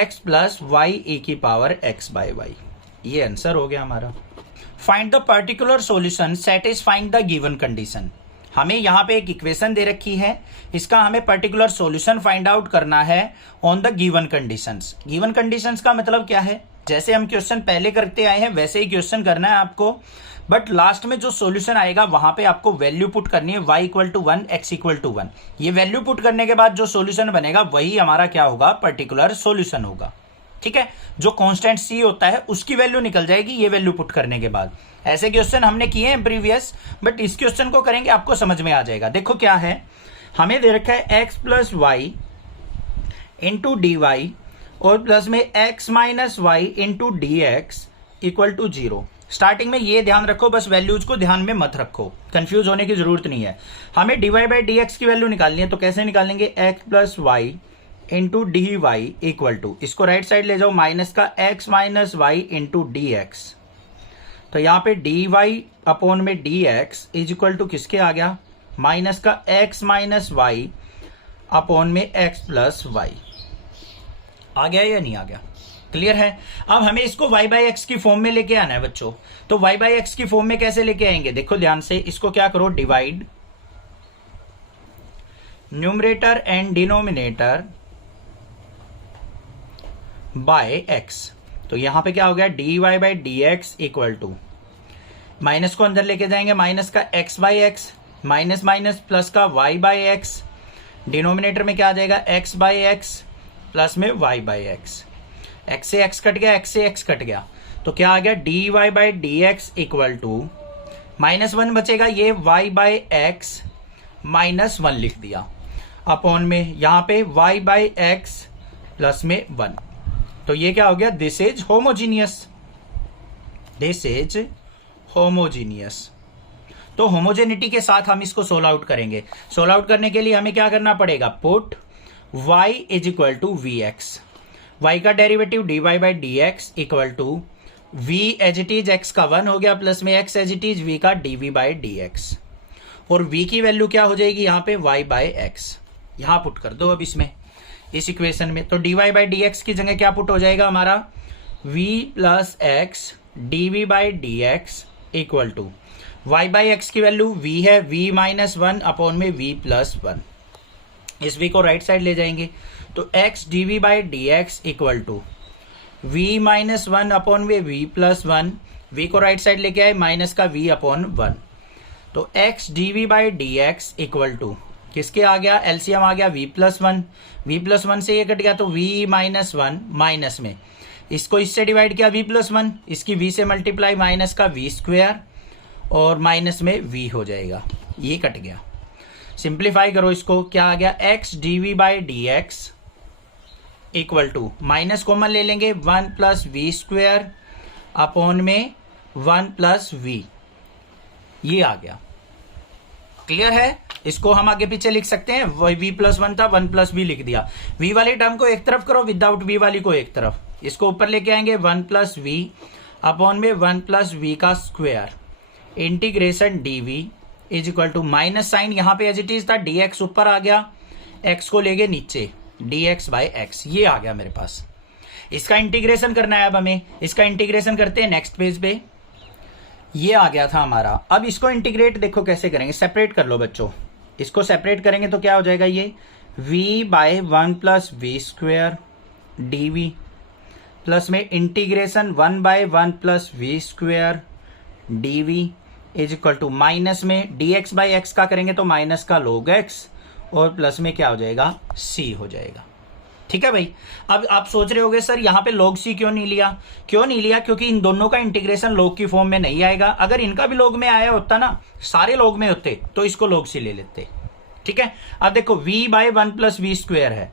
x प्लस वाई e की पावर x बाय y। ये आंसर हो गया हमारा। Find the particular solution satisfying the given condition. हमें यहाँ पे एक इक्वेशन दे रखी है, इसका हमें पर्टिकुलर सॉल्यूशन फाइंड आउट करना है on the given conditions. Given conditions का मतलब क्या है, जैसे हम क्वेश्चन पहले करते आए हैं वैसे ही क्वेश्चन करना है आपको, बट लास्ट में जो सॉल्यूशन आएगा वहां पे आपको वैल्यू पुट करनी है, y equal to 1 x equal to 1। ये वैल्यू पुट करने के बाद जो सॉल्यूशन बनेगा वही हमारा क्या होगा, पर्टिकुलर सॉल्यूशन होगा। ठीक है, जो कांस्टेंट c होता है उसकी वैल्यू निकल जाएगी ये वैल्यू पुट करने के बाद। ऐसे क्वेश्चन हमने किए हैं प्रीवियस, बट इस क्वेश्चन को करेंगे आपको समझ में आ जाएगा। देखो क्या है, हमें दे रखा है x plus y into d y और प्लस में x minus y into d x equal to 0। Starting में ये ध्यान रखो, बस वैल्यूज को ध्यान में मत रखो, कंफ्यूज होने की जरूरत नहीं है। हमें dy बाई डी एक्स की वैल्यू निकालनी है, तो कैसे निकालेंगे, x plus y into d y equal to, इसको राइट साइड ले जाओ, माइनस का x minus y into d x, तो यहाँ पे डी वाई अपॉन में d x is equal to किसके आ गया, माइनस का x माइनस वाई अपॉन में x प्लस वाई। आ गया या नहीं आ गया? क्लियर है? अब हमें इसको y बाई एक्स की फॉर्म में लेके आना है बच्चों। तो y बाई एक्स की फॉर्म में कैसे लेके आएंगे? देखो ध्यान से, इसको क्या करो, divide numerator and denominator by x। तो यहां पे क्या हो गया, dy by D x equal to, minus को अंदर लेके जाएंगे, माइनस का x by x, minus minus plus का y बाई एक्स, डिनोमिनेटर में क्या आ जाएगा, x बाई एक्स प्लस में y बाई एक्स। x से x कट गया, x से x कट गया, तो क्या आ गया, dy by D x equal to, minus one बचेगा, ये y by x minus one लिख दिया, अपॉन में यहां पे y बाई एक्स प्लस में वन। तो ये क्या हो गया, this is homogeneous, this is homogeneous. तो होमोजेनिटी के साथ हम इसको सोल्व आउट करेंगे। सोल्व आउट करने के लिए हमें क्या करना पड़ेगा, put y is equal to v x, y का derivative dy by D x equal to v as it is x का 1 हो गया प्लस में x as it is v का dv बाई डी एक्स, और v की value क्या हो जाएगी यहाँ पे, y बाई एक्स। यहां पुट कर दो अब इसमें, इस इक्वेशन में। तो dy बाई डी एक्स की जगह क्या पुट हो जाएगा हमारा, v plus x dv by D x equal to y by x की वैल्यू v है, v माइनस वन अपॉन में v प्लस वन। इस v को राइट साइड ले जाएंगे, तो x dv by D x equal to v minus one upon में v plus one, v को राइट साइड लेके आए, माइनस का v अपॉन वन। तो x dv by D x equal to किसके आ गया, एलसीएम आ गया v plus one, v plus one से ये कट गया, तो v माइनस वन, माइनस में इसको इससे डिवाइड किया v प्लस वन, इसकी v से मल्टीप्लाई, माइनस का v स्क्वायर और माइनस में v हो जाएगा, ये कट गया। सिंप्लीफाई करो इसको, क्या आ गया, x dv by D x equal to, minus common ले लेंगे, 1 प्लस वी स्क्वायर अपॉन में 1 प्लस वी, ये आ गया। क्लियर है? इसको हम आगे पीछे लिख सकते हैं, v प्लस वन था, 1 प्लस वी लिख दिया। v वाली टर्म को एक तरफ करो, विदाउट v वाली को एक तरफ, इसको ऊपर लेके आएंगे, 1 प्लस वी अपॉन में 1 प्लस वी का square, integration dv is equal to, minus sign यहाँ पे एज इट इज था, dx ऊपर आ गया, x को लेके नीचे, dx बाई एक्स, ये आ गया मेरे पास। इसका इंटीग्रेशन करना है अब हमें, इसका इंटीग्रेशन करते हैं नेक्स्ट पेज पे। ये आ गया था हमारा। अब इसको इंटीग्रेट देखो कैसे करेंगे, सेपरेट कर लो बच्चों, इसको सेपरेट करेंगे तो क्या हो जाएगा, ये v by one plus v square dv plus में integration 1 by one plus v square dv is equal to, minus में dx बाई एक्स का करेंगे तो माइनस का log x, और प्लस में क्या हो जाएगा, c हो जाएगा। ठीक है भाई? अब आप सोच रहे होगे सर यहाँ पे log c क्यों नहीं लिया? क्यों नहीं लिया? क्योंकि इन दोनों का इंटीग्रेशन log की फॉर्म में नहीं आएगा। अगर इनका भी log में आया होता ना, सारे log में होते, तो इसको log c ले लेते। ठीक है? अब देखो v by one plus v square है,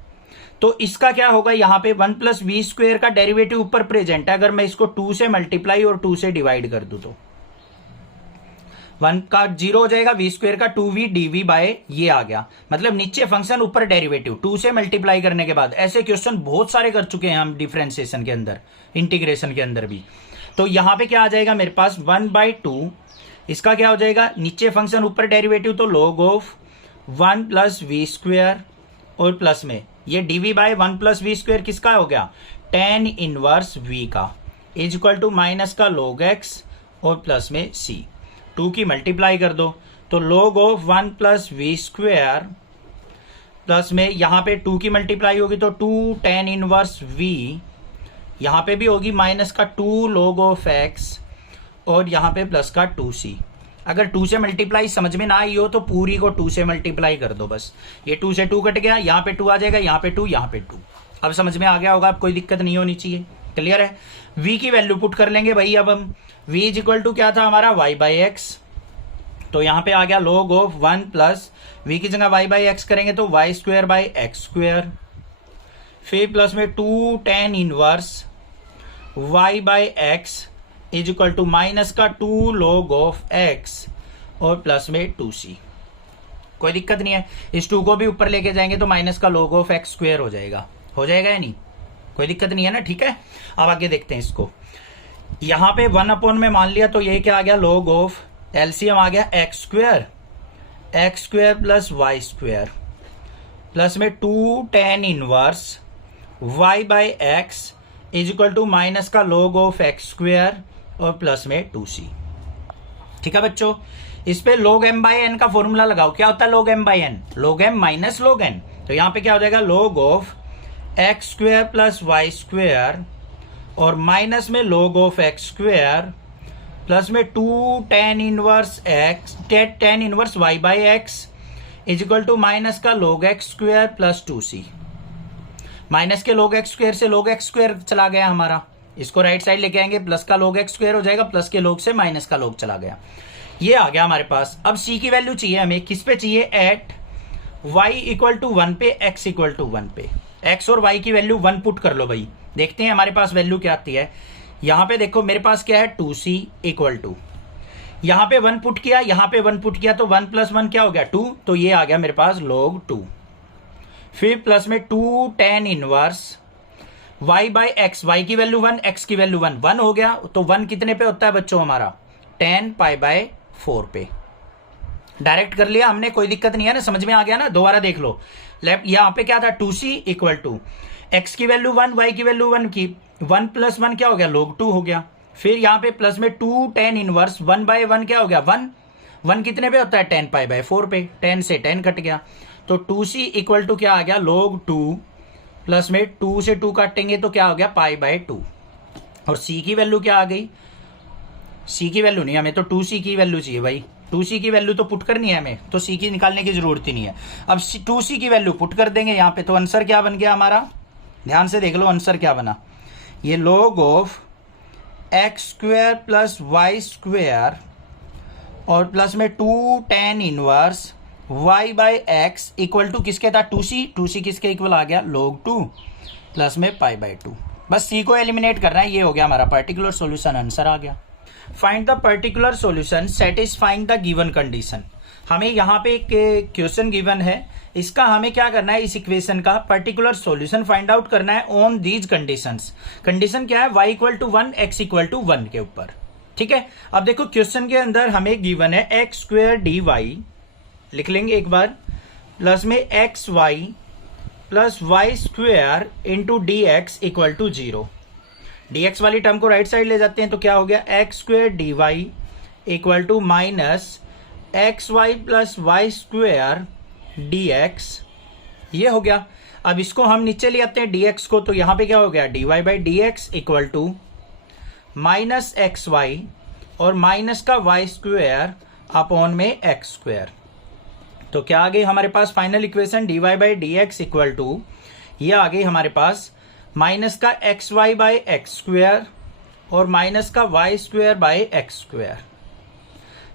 तो इसका क्या होगा, यहाँ पे 1 प्लस वी स्क्वायर का डेरिवेटिव ऊपर प्रेजेंट है, अगर मैं इसको 2 से मल्टीप्लाई और 2 से डिवाइड कर दूं तो 1 का 0 हो जाएगा, वी स्क्वायर का 2v dv बाय, ये आ गया, मतलब नीचे फंक्शन ऊपर डेरिवेटिव, 2 से मल्टीप्लाई करने के बाद। ऐसे क्वेश्चन बहुत सारे कर चुके हैं हम डिफरेंशिएशन के अंदर, इंटीग्रेशन के अंदर भी। तो यहां पे क्या आ जाएगा मेरे पास, 1/2, इसका क्या हो जाएगा, नीचे फंक्शन ऊपर डेरिवेटिव, तो log of 1 plus v square और प्लस में ये dv by 1 plus v square किसका हो गया, tan इनवर्स v का, इज इक्वल टू माइनस का log x और प्लस में c, 2 की मल्टीप्लाई कर दो, तो log of 1 plus v square plus में यहाँ पे 2 की मल्टीप्लाई होगी तो 2 tan इनवर्स v, यहाँ पे भी होगी माइनस का 2 log ऑफ x और यहाँ पे प्लस का 2c। अगर 2 से मल्टीप्लाई समझ में ना आई हो तो पूरी को 2 से मल्टीप्लाई कर दो बस, ये 2 से 2 कट गया, यहाँ पे 2 आ जाएगा, यहाँ पे 2, यहाँ पे 2। अब समझ में आ गया होगा, अब कोई दिक्कत नहीं होनी चाहिए। क्लियर है? v की वैल्यू पुट कर लेंगे भाई। अब हम v इज इक्वल टू क्या था हमारा, y बाई एक्स, तो यहाँ पे आ गया log ऑफ 1 प्लस v की जगह y बाई एक्स करेंगे तो y square by x square, फिर प्लस में 2 tan inverse y by x is equal to minus का 2 log ऑफ x और प्लस में 2c। कोई दिक्कत नहीं है, इस 2 को भी ऊपर लेके जाएंगे तो माइनस का log ऑफ x स्क्वायर हो जाएगा या नहीं? कोई दिक्कत नहीं है ना? ठीक है, अब आगे देखते हैं इसको। यहाँ पे 1 अपॉन में मान लिया तो ये क्या आ गया, log ऑफ, एलसीएम आ गया x square plus y square plus में 2 tan inverse y by x is equal to minus का log ऑफ एक्स स्क्वेयर और प्लस में 2c। ठीक है बच्चों, इस पे log m बाई एन का फॉर्मूला लगाओ। क्या होता है log m by n? log m minus log n। तो यहां पे क्या हो जाएगा log of x square plus y square और माइनस में log of x square plus में 2 tan inverse x tan inverse y by x is equal to minus का log x square plus 2c। Minus के log x square से log x square चला गया हमारा, इसको राइट साइड लेके आएंगे, प्लस का log एक्स स्क्वेयर हो जाएगा, प्लस के log से माइनस का log चला गया। ये आ गया हमारे पास। अब c की वैल्यू चाहिए हमें, किस पे चाहिए? एट y इक्वल टू 1 पे, x इक्वल टू 1 पे। x और y की वैल्यू 1 पुट कर लो भाई, देखते हैं हमारे पास वैल्यू क्या आती है। यहां पे देखो मेरे पास क्या है 2c इक्वल टू, यहां पे 1 पुट किया, यहां पे 1 पुट किया, तो 1 प्लस 1 क्या हो गया 2, तो ये आ गया मेरे पास log 2। फिर प्लस में 2 tan inverse y by x, y की वैल्यू 1, x की वैल्यू 1, 1 हो गया, तो 1 कितने पे होता है बच्चों हमारा? tan पाई बाय 4 पे। डायरेक्ट कर लिया हमने, कोई दिक्कत नहीं है ना, समझ में आ गया ना? दोबारा देख लो, लेफ्ट यहां पे क्या था 2c इक्वल टू x की वैल्यू 1, y की वैल्यू 1 की 1 प्लस 1 क्या हो गया log 2 हो गया। फिर यहां पे प्लस में 2 tan इनवर्स 1 बाय 1 क्या हो गया 1, 1 कितने पे होता है tan पाई बाय 4 पे, 10 से 10 कट गया, तो 2c इक्वल टू क्या आ गया log 2 प्लस में 2 से 2 काटेंगे तो क्या हो गया पाई बाय 2। और c की वैल्यू क्या आ गई? c की वैल्यू नहीं, हमें तो 2c की वैल्यू चाहिए भाई, 2c की वैल्यू तो पुट करनी है हमें, तो c की निकालने की जरूरत ही नहीं है। अब 2c की वैल्यू पुट कर देंगे यहाँ पे, तो आंसर क्या बन गया हमारा? ध्यान से देख लो आंसर क्या बना, ये log of x square plus y square और प्लस में 2 tan inverse y by x equal to किसके था 2c, 2c किसके इक्वल आ गया log 2 प्लस में पाई बाई 2। बस c को एलिमिनेट करना है, ये हो गया हमारा पर्टिकुलर सॉल्यूशन, आंसर आ गया। Find the particular solution satisfying the given condition. हमें यहाँ पे एक क्वेश्चन गिवन है, इसका हमें क्या करना है, इस इक्वेशन का पर्टिकुलर सॉल्यूशन फाइंड आउट करना है ऑन दीज कंडीशंस। कंडीशन क्या है? y equal to 1, x equal to 1 के ऊपर। ठीक है, अब देखो क्वेश्चन के अंदर हमें गिवन है एक्स स्क्वेयर डी वाई, लिख लेंगे एक बार, प्लस में x y plus y square into d x equal to 0। dx वाली टर्म को राइट साइड ले जाते हैं तो क्या हो गया x square D y equal to minus x y plus y square D x, ये हो गया। अब इसको हम नीचे ले आते हैं dx को, तो यहां पे क्या हो गया dy by D x equal to minus x y और माइनस का वाई स्क्वेयर अपॉन में एक्स स्क्वेयर। तो क्या आ गई हमारे पास final equation dy by D x equal to, ये आ गई हमारे पास माइनस का x y by x square और माइनस का y square by x square.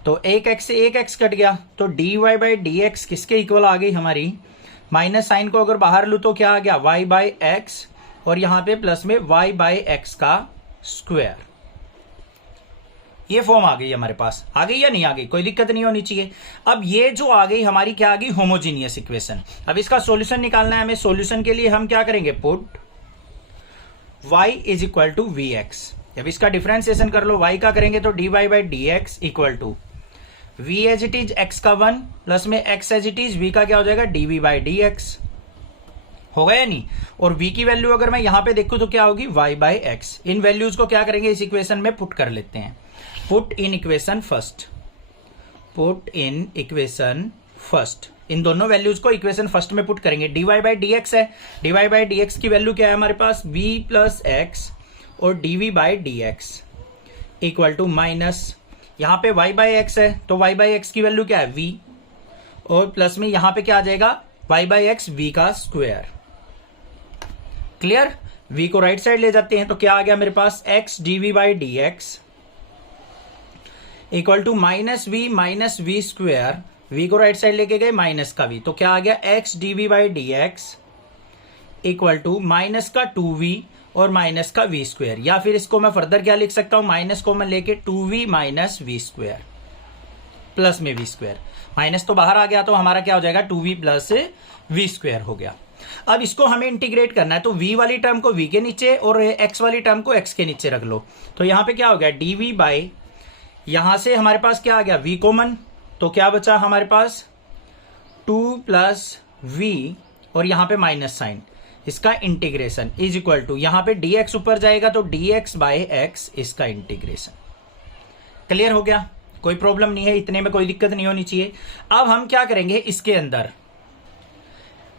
तो एक एक्स से एक एक्स कट गया, तो dy बाई डी एक्स किसके इक्वल आ गई हमारी? माइनस साइन को अगर बाहर लूँ तो क्या आ गया y बाई एक्स और यहाँ पे प्लस में y बाई एक्स का स्क्वेयर। ये फॉर्म आ गई हमारे पास, आ गई या नहीं आ गई? कोई दिक्कत नहीं होनी चाहिए। अब ये जो आ गई हमारी क्या आ गई? Homogeneous equation. अब इसका सॉल्यूशन निकालना है हमें, सॉल्यूशन के लिए हम क्या करेंगे? Put y is equal to v x. जब इसका डिफरेंशिएशन कर लो y का करेंगे तो dy by D x equal to v as it is x का 1 प्लस में x as it is v का क्या हो जाएगा dv बाई डी एक्स, हो गया नहीं? और v की वैल्यू अगर मैं यहां पे देखूं तो क्या होगी y by x. In values को क्या करेंगे? इस इक्वेशन में पुट कर लेते हैं। Put in equation first, put in equation first, इन दोनों वैल्यूज को इक्वेशन फर्स्ट में पुट करेंगे। dy बाई डी एक्स है, dy बाई डी एक्स की वैल्यू क्या है हमारे पास? v प्लस एक्स और dv by D x equal to minus, यहां पे y बाई एक्स है तो y बाई एक्स की वैल्यू क्या है? v, और प्लस में यहां पे क्या आ जाएगा? y बाई एक्स v का स्क्वायर। क्लियर? v को राइट साइड ले जाते हैं तो क्या आ गया मेरे पास? x dv by D x equal to minus v square, v को राइट साइड लेके गए माइनस का v, तो क्या आ गया? x dv by D x equal to minus का 2v और माइनस का v स्क्वायर, या फिर इसको मैं फर्दर क्या लिख सकता हूं? माइनस को मैं लेके 2v minus v square plus में v स्क्वायर, माइनस तो बाहर आ गया तो हमारा क्या हो जाएगा? 2v प्लस v स्क्वायर हो गया। अब इसको हमें इंटीग्रेट करना है, तो v वाली टर्म को v के नीचे और x वाली टर्म को x के नीचे रख लो। तो यहां पे क्या हो गया? dv बाई, यहां से हमारे पास क्या आ गया? v कॉमन, तो क्या बचा हमारे पास? 2 प्लस v और यहाँ पे माइनस साइन, इसका इंटीग्रेशन इज इक्वल टू, यहाँ पे dx ऊपर जाएगा तो dx बाय x इसका इंटीग्रेशन। क्लियर हो गया? कोई प्रॉब्लम नहीं है, इतने में कोई दिक्कत नहीं होनी चाहिए। अब हम क्या करेंगे इसके अंदर,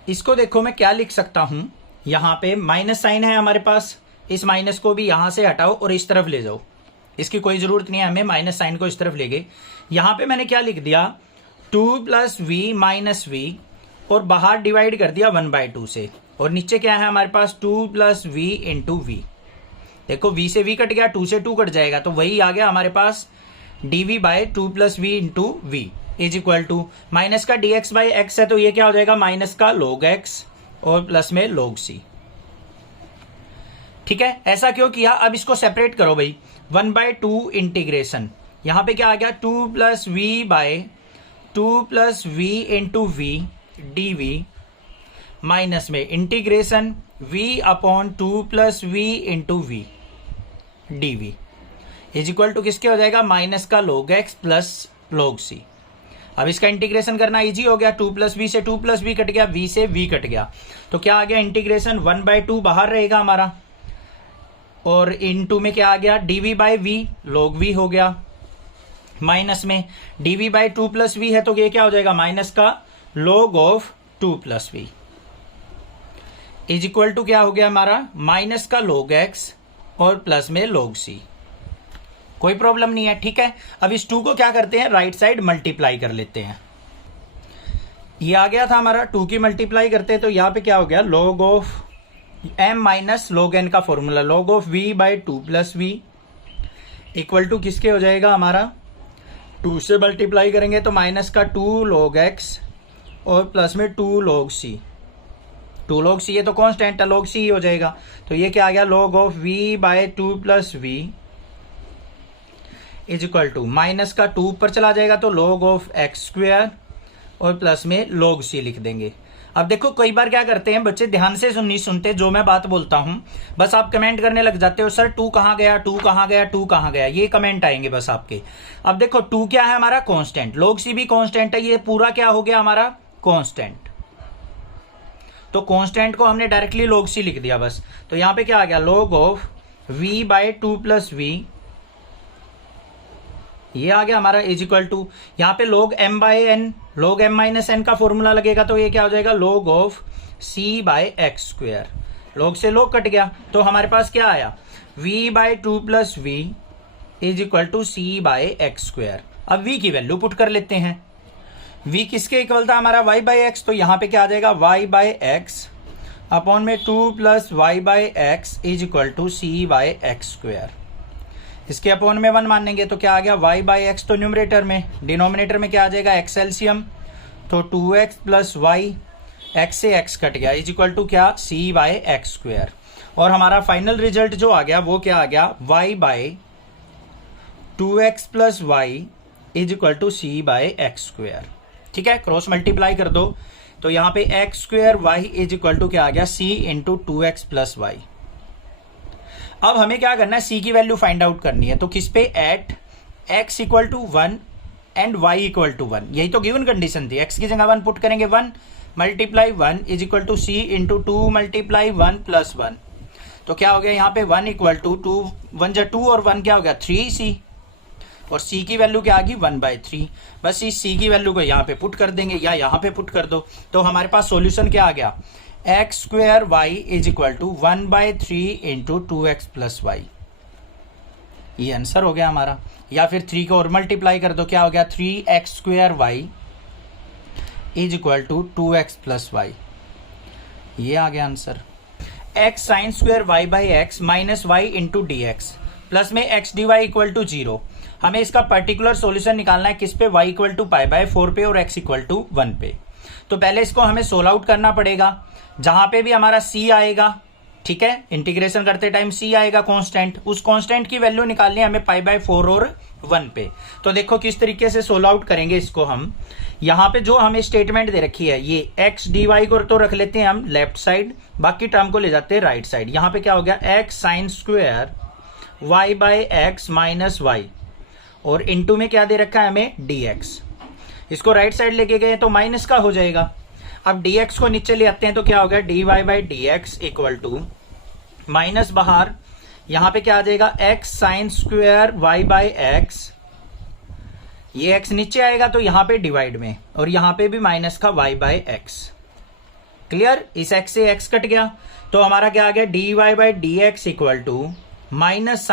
इसको देखो मैं क्या लिख सकता हूं, यहां पे माइनस साइन है हमारे पास, इस माइनस को भी यहां से हटाओ और इस तरफ ले जाओ, इसकी कोई जरूरत नहीं है हमें, माइनस साइन को इस तरफ ले गए। यहां पे मैंने क्या लिख दिया, 2 प्लस वी माइनस वी, और बाहर डिवाइड कर दिया 1/2 से, और नीचे क्या है हमारे पास 2 प्लस वी इंटू वी। देखो v से v कट गया, 2 से 2 कट जाएगा, तो वही आ गया हमारे पास dv by 2 plus v into v is equal to, minus का dx बाई x है तो ये क्या हो जाएगा माइनस का log x और प्लस में log c। ठीक है, ऐसा क्यों किया? अब इसको सेपरेट करो भाई, 1/2 इंटीग्रेशन, यहां पे क्या आ गया 2 plus v by 2 plus v into v dv, minus में integration v upon 2 plus v into v dv is equal to किसके हो जाएगा, माइनस का log x plus log c। अब इसका इंटीग्रेशन करना इजी हो गया, 2 प्लस वी से 2 प्लस वी कट गया, v से v कट गया, तो क्या आ गया इंटीग्रेशन 1/2 बाहर रहेगा हमारा, और इन टू में क्या आ गया dv by v log v हो गया, माइनस में dv बाई 2 प्लस वी है तो ये क्या हो जाएगा माइनस का log of 2 plus v is equal to क्या हो गया हमारा माइनस का log x और प्लस में log c। कोई प्रॉब्लम नहीं है, ठीक है। अब इस 2 को क्या करते हैं, राइट साइड मल्टीप्लाई कर लेते हैं। ये आ गया था हमारा 2 की मल्टीप्लाई करते हैं तो यहाँ पे क्या हो गया log of m minus log n का formula, log of v by 2 plus v equal to किसके हो जाएगा हमारा, 2 से मल्टीप्लाई करेंगे तो माइनस का 2 log x और प्लस में 2 log c। 2 log c ये तो कांस्टेंट है, log c ही हो जाएगा, तो ये क्या आ गया log of v by 2 plus v is equal to, minus का 2 ऊपर चला जाएगा तो log ऑफ x स्क्वायर और प्लस में log c लिख देंगे। अब देखो कई बार क्या करते हैं बच्चे, ध्यान से नहीं सुनते जो मैं बात बोलता हूं, बस आप कमेंट करने लग जाते हो, सर 2 कहां गया, 2 कहां गया, 2 कहां गया, ये कमेंट आएंगे बस आपके। अब देखो 2 क्या है हमारा कांस्टेंट, log c भी कांस्टेंट है, ये पूरा क्या हो गया हमारा कांस्टेंट, तो कांस्टेंट को हमने डायरेक्टली log c लिख दिया बस। तो यहां पे क्या आ गया log of v by 2 plus v, ये आ गया हमारा इज इक्वल टू, यहाँ पे log m by n, log m minus n का फॉर्मूला लगेगा तो ये क्या हो जाएगा log of c by x square, log से log कट गया तो हमारे पास क्या आया v by 2 plus v is equal to c by x square. अब v की वैल्यू पुट कर लेते हैं, v किसके इक्वल था हमारा y बाय एक्स, तो यहाँ पे क्या आ जाएगा y बाय एक्स अपॉन में 2 plus y by x is equal to c by x square. इसके अपॉन में 1 मानेंगे तो क्या आ गया y बाई एक्स, तो न्यूमरेटर में, डिनोमिनेटर में क्या आ जाएगा x एलसीएम, तो 2x प्लस वाई, x से x कट गया इज इक्वल टू क्या c बाय एक्स स्क्वायर। और हमारा फाइनल रिजल्ट जो आ गया वो क्या आ गया y by 2x plus y is equal to c by x square. ठीक है, क्रॉस मल्टीप्लाई कर दो तो यहाँ पे x square y is equal to क्या आ गया c into 2x plus Y. अब हमें क्या करना है, c की वैल्यू फाइंड आउट करनी है, तो किस पे, at x equal to 1 and y equal to 1, यही तो गिवन कंडीशन थी। x की जगह 1 पुट करेंगे, 1 multiply 1 is equal to c into 2 multiply 1 plus 1, तो क्या हो गया यहाँ पे 1 इक्वल टू 2 1 जा 2 और 1 क्या हो गया 3c, और c की वैल्यू क्या आ गई 1/3। बस इस c की वैल्यू को यहाँ पे पुट कर देंगे या यहाँ पे पुट कर दो, तो हमारे पास सॉल्यूशन क्या आ गया, x square y is equal to 1/3 into 2x plus y, ये आंसर हो गया हमारा। या फिर 3 को और मल्टीप्लाई कर दो, क्या हो गया 3x square y is equal to 2x plus y, ये आ गया answer. x sine square y by x minus y into d x plus में x dy इक्वल टू 0। हमें इसका पर्टिकुलर सॉल्यूशन निकालना है, किस पे, y equal to pi by 4 पे और x इक्वल टू 1 पे। तो पहले इसको हमें सोल्व आउट करना पड़ेगा, जहां पे भी हमारा c आएगा, ठीक है, इंटीग्रेशन करते टाइम c आएगा कांस्टेंट, उस कांस्टेंट की वैल्यू निकालनी है हमें पाई बाय 4 और 1 पे। तो देखो किस तरीके से सोल्व आउट करेंगे इसको हम। यहाँ पे जो हमें स्टेटमेंट दे रखी है, ये x dy को तो रख लेते हैं हम लेफ्ट साइड, बाकी टर्म को ले जाते हैं राइट साइड। यहाँ पे क्या हो गया x sine square y by x minus y, और इनटू में क्या दे रखा है हमें dx, इसको राइट साइड लेके गए तो माइनस का हो जाएगा। अब dx को नीचे ले आते हैं तो क्या हो गया, dy by D x equal to minus बाहर यहां पे क्या आ जाएगा, x sine square y by x, ये x नीचे आएगा तो यहां पे डिवाइड में, और यहां पे भी माइनस का y बाई एक्स। क्लियर, इस x से x कट गया तो हमारा क्या आ गया, dy by D x equal to minus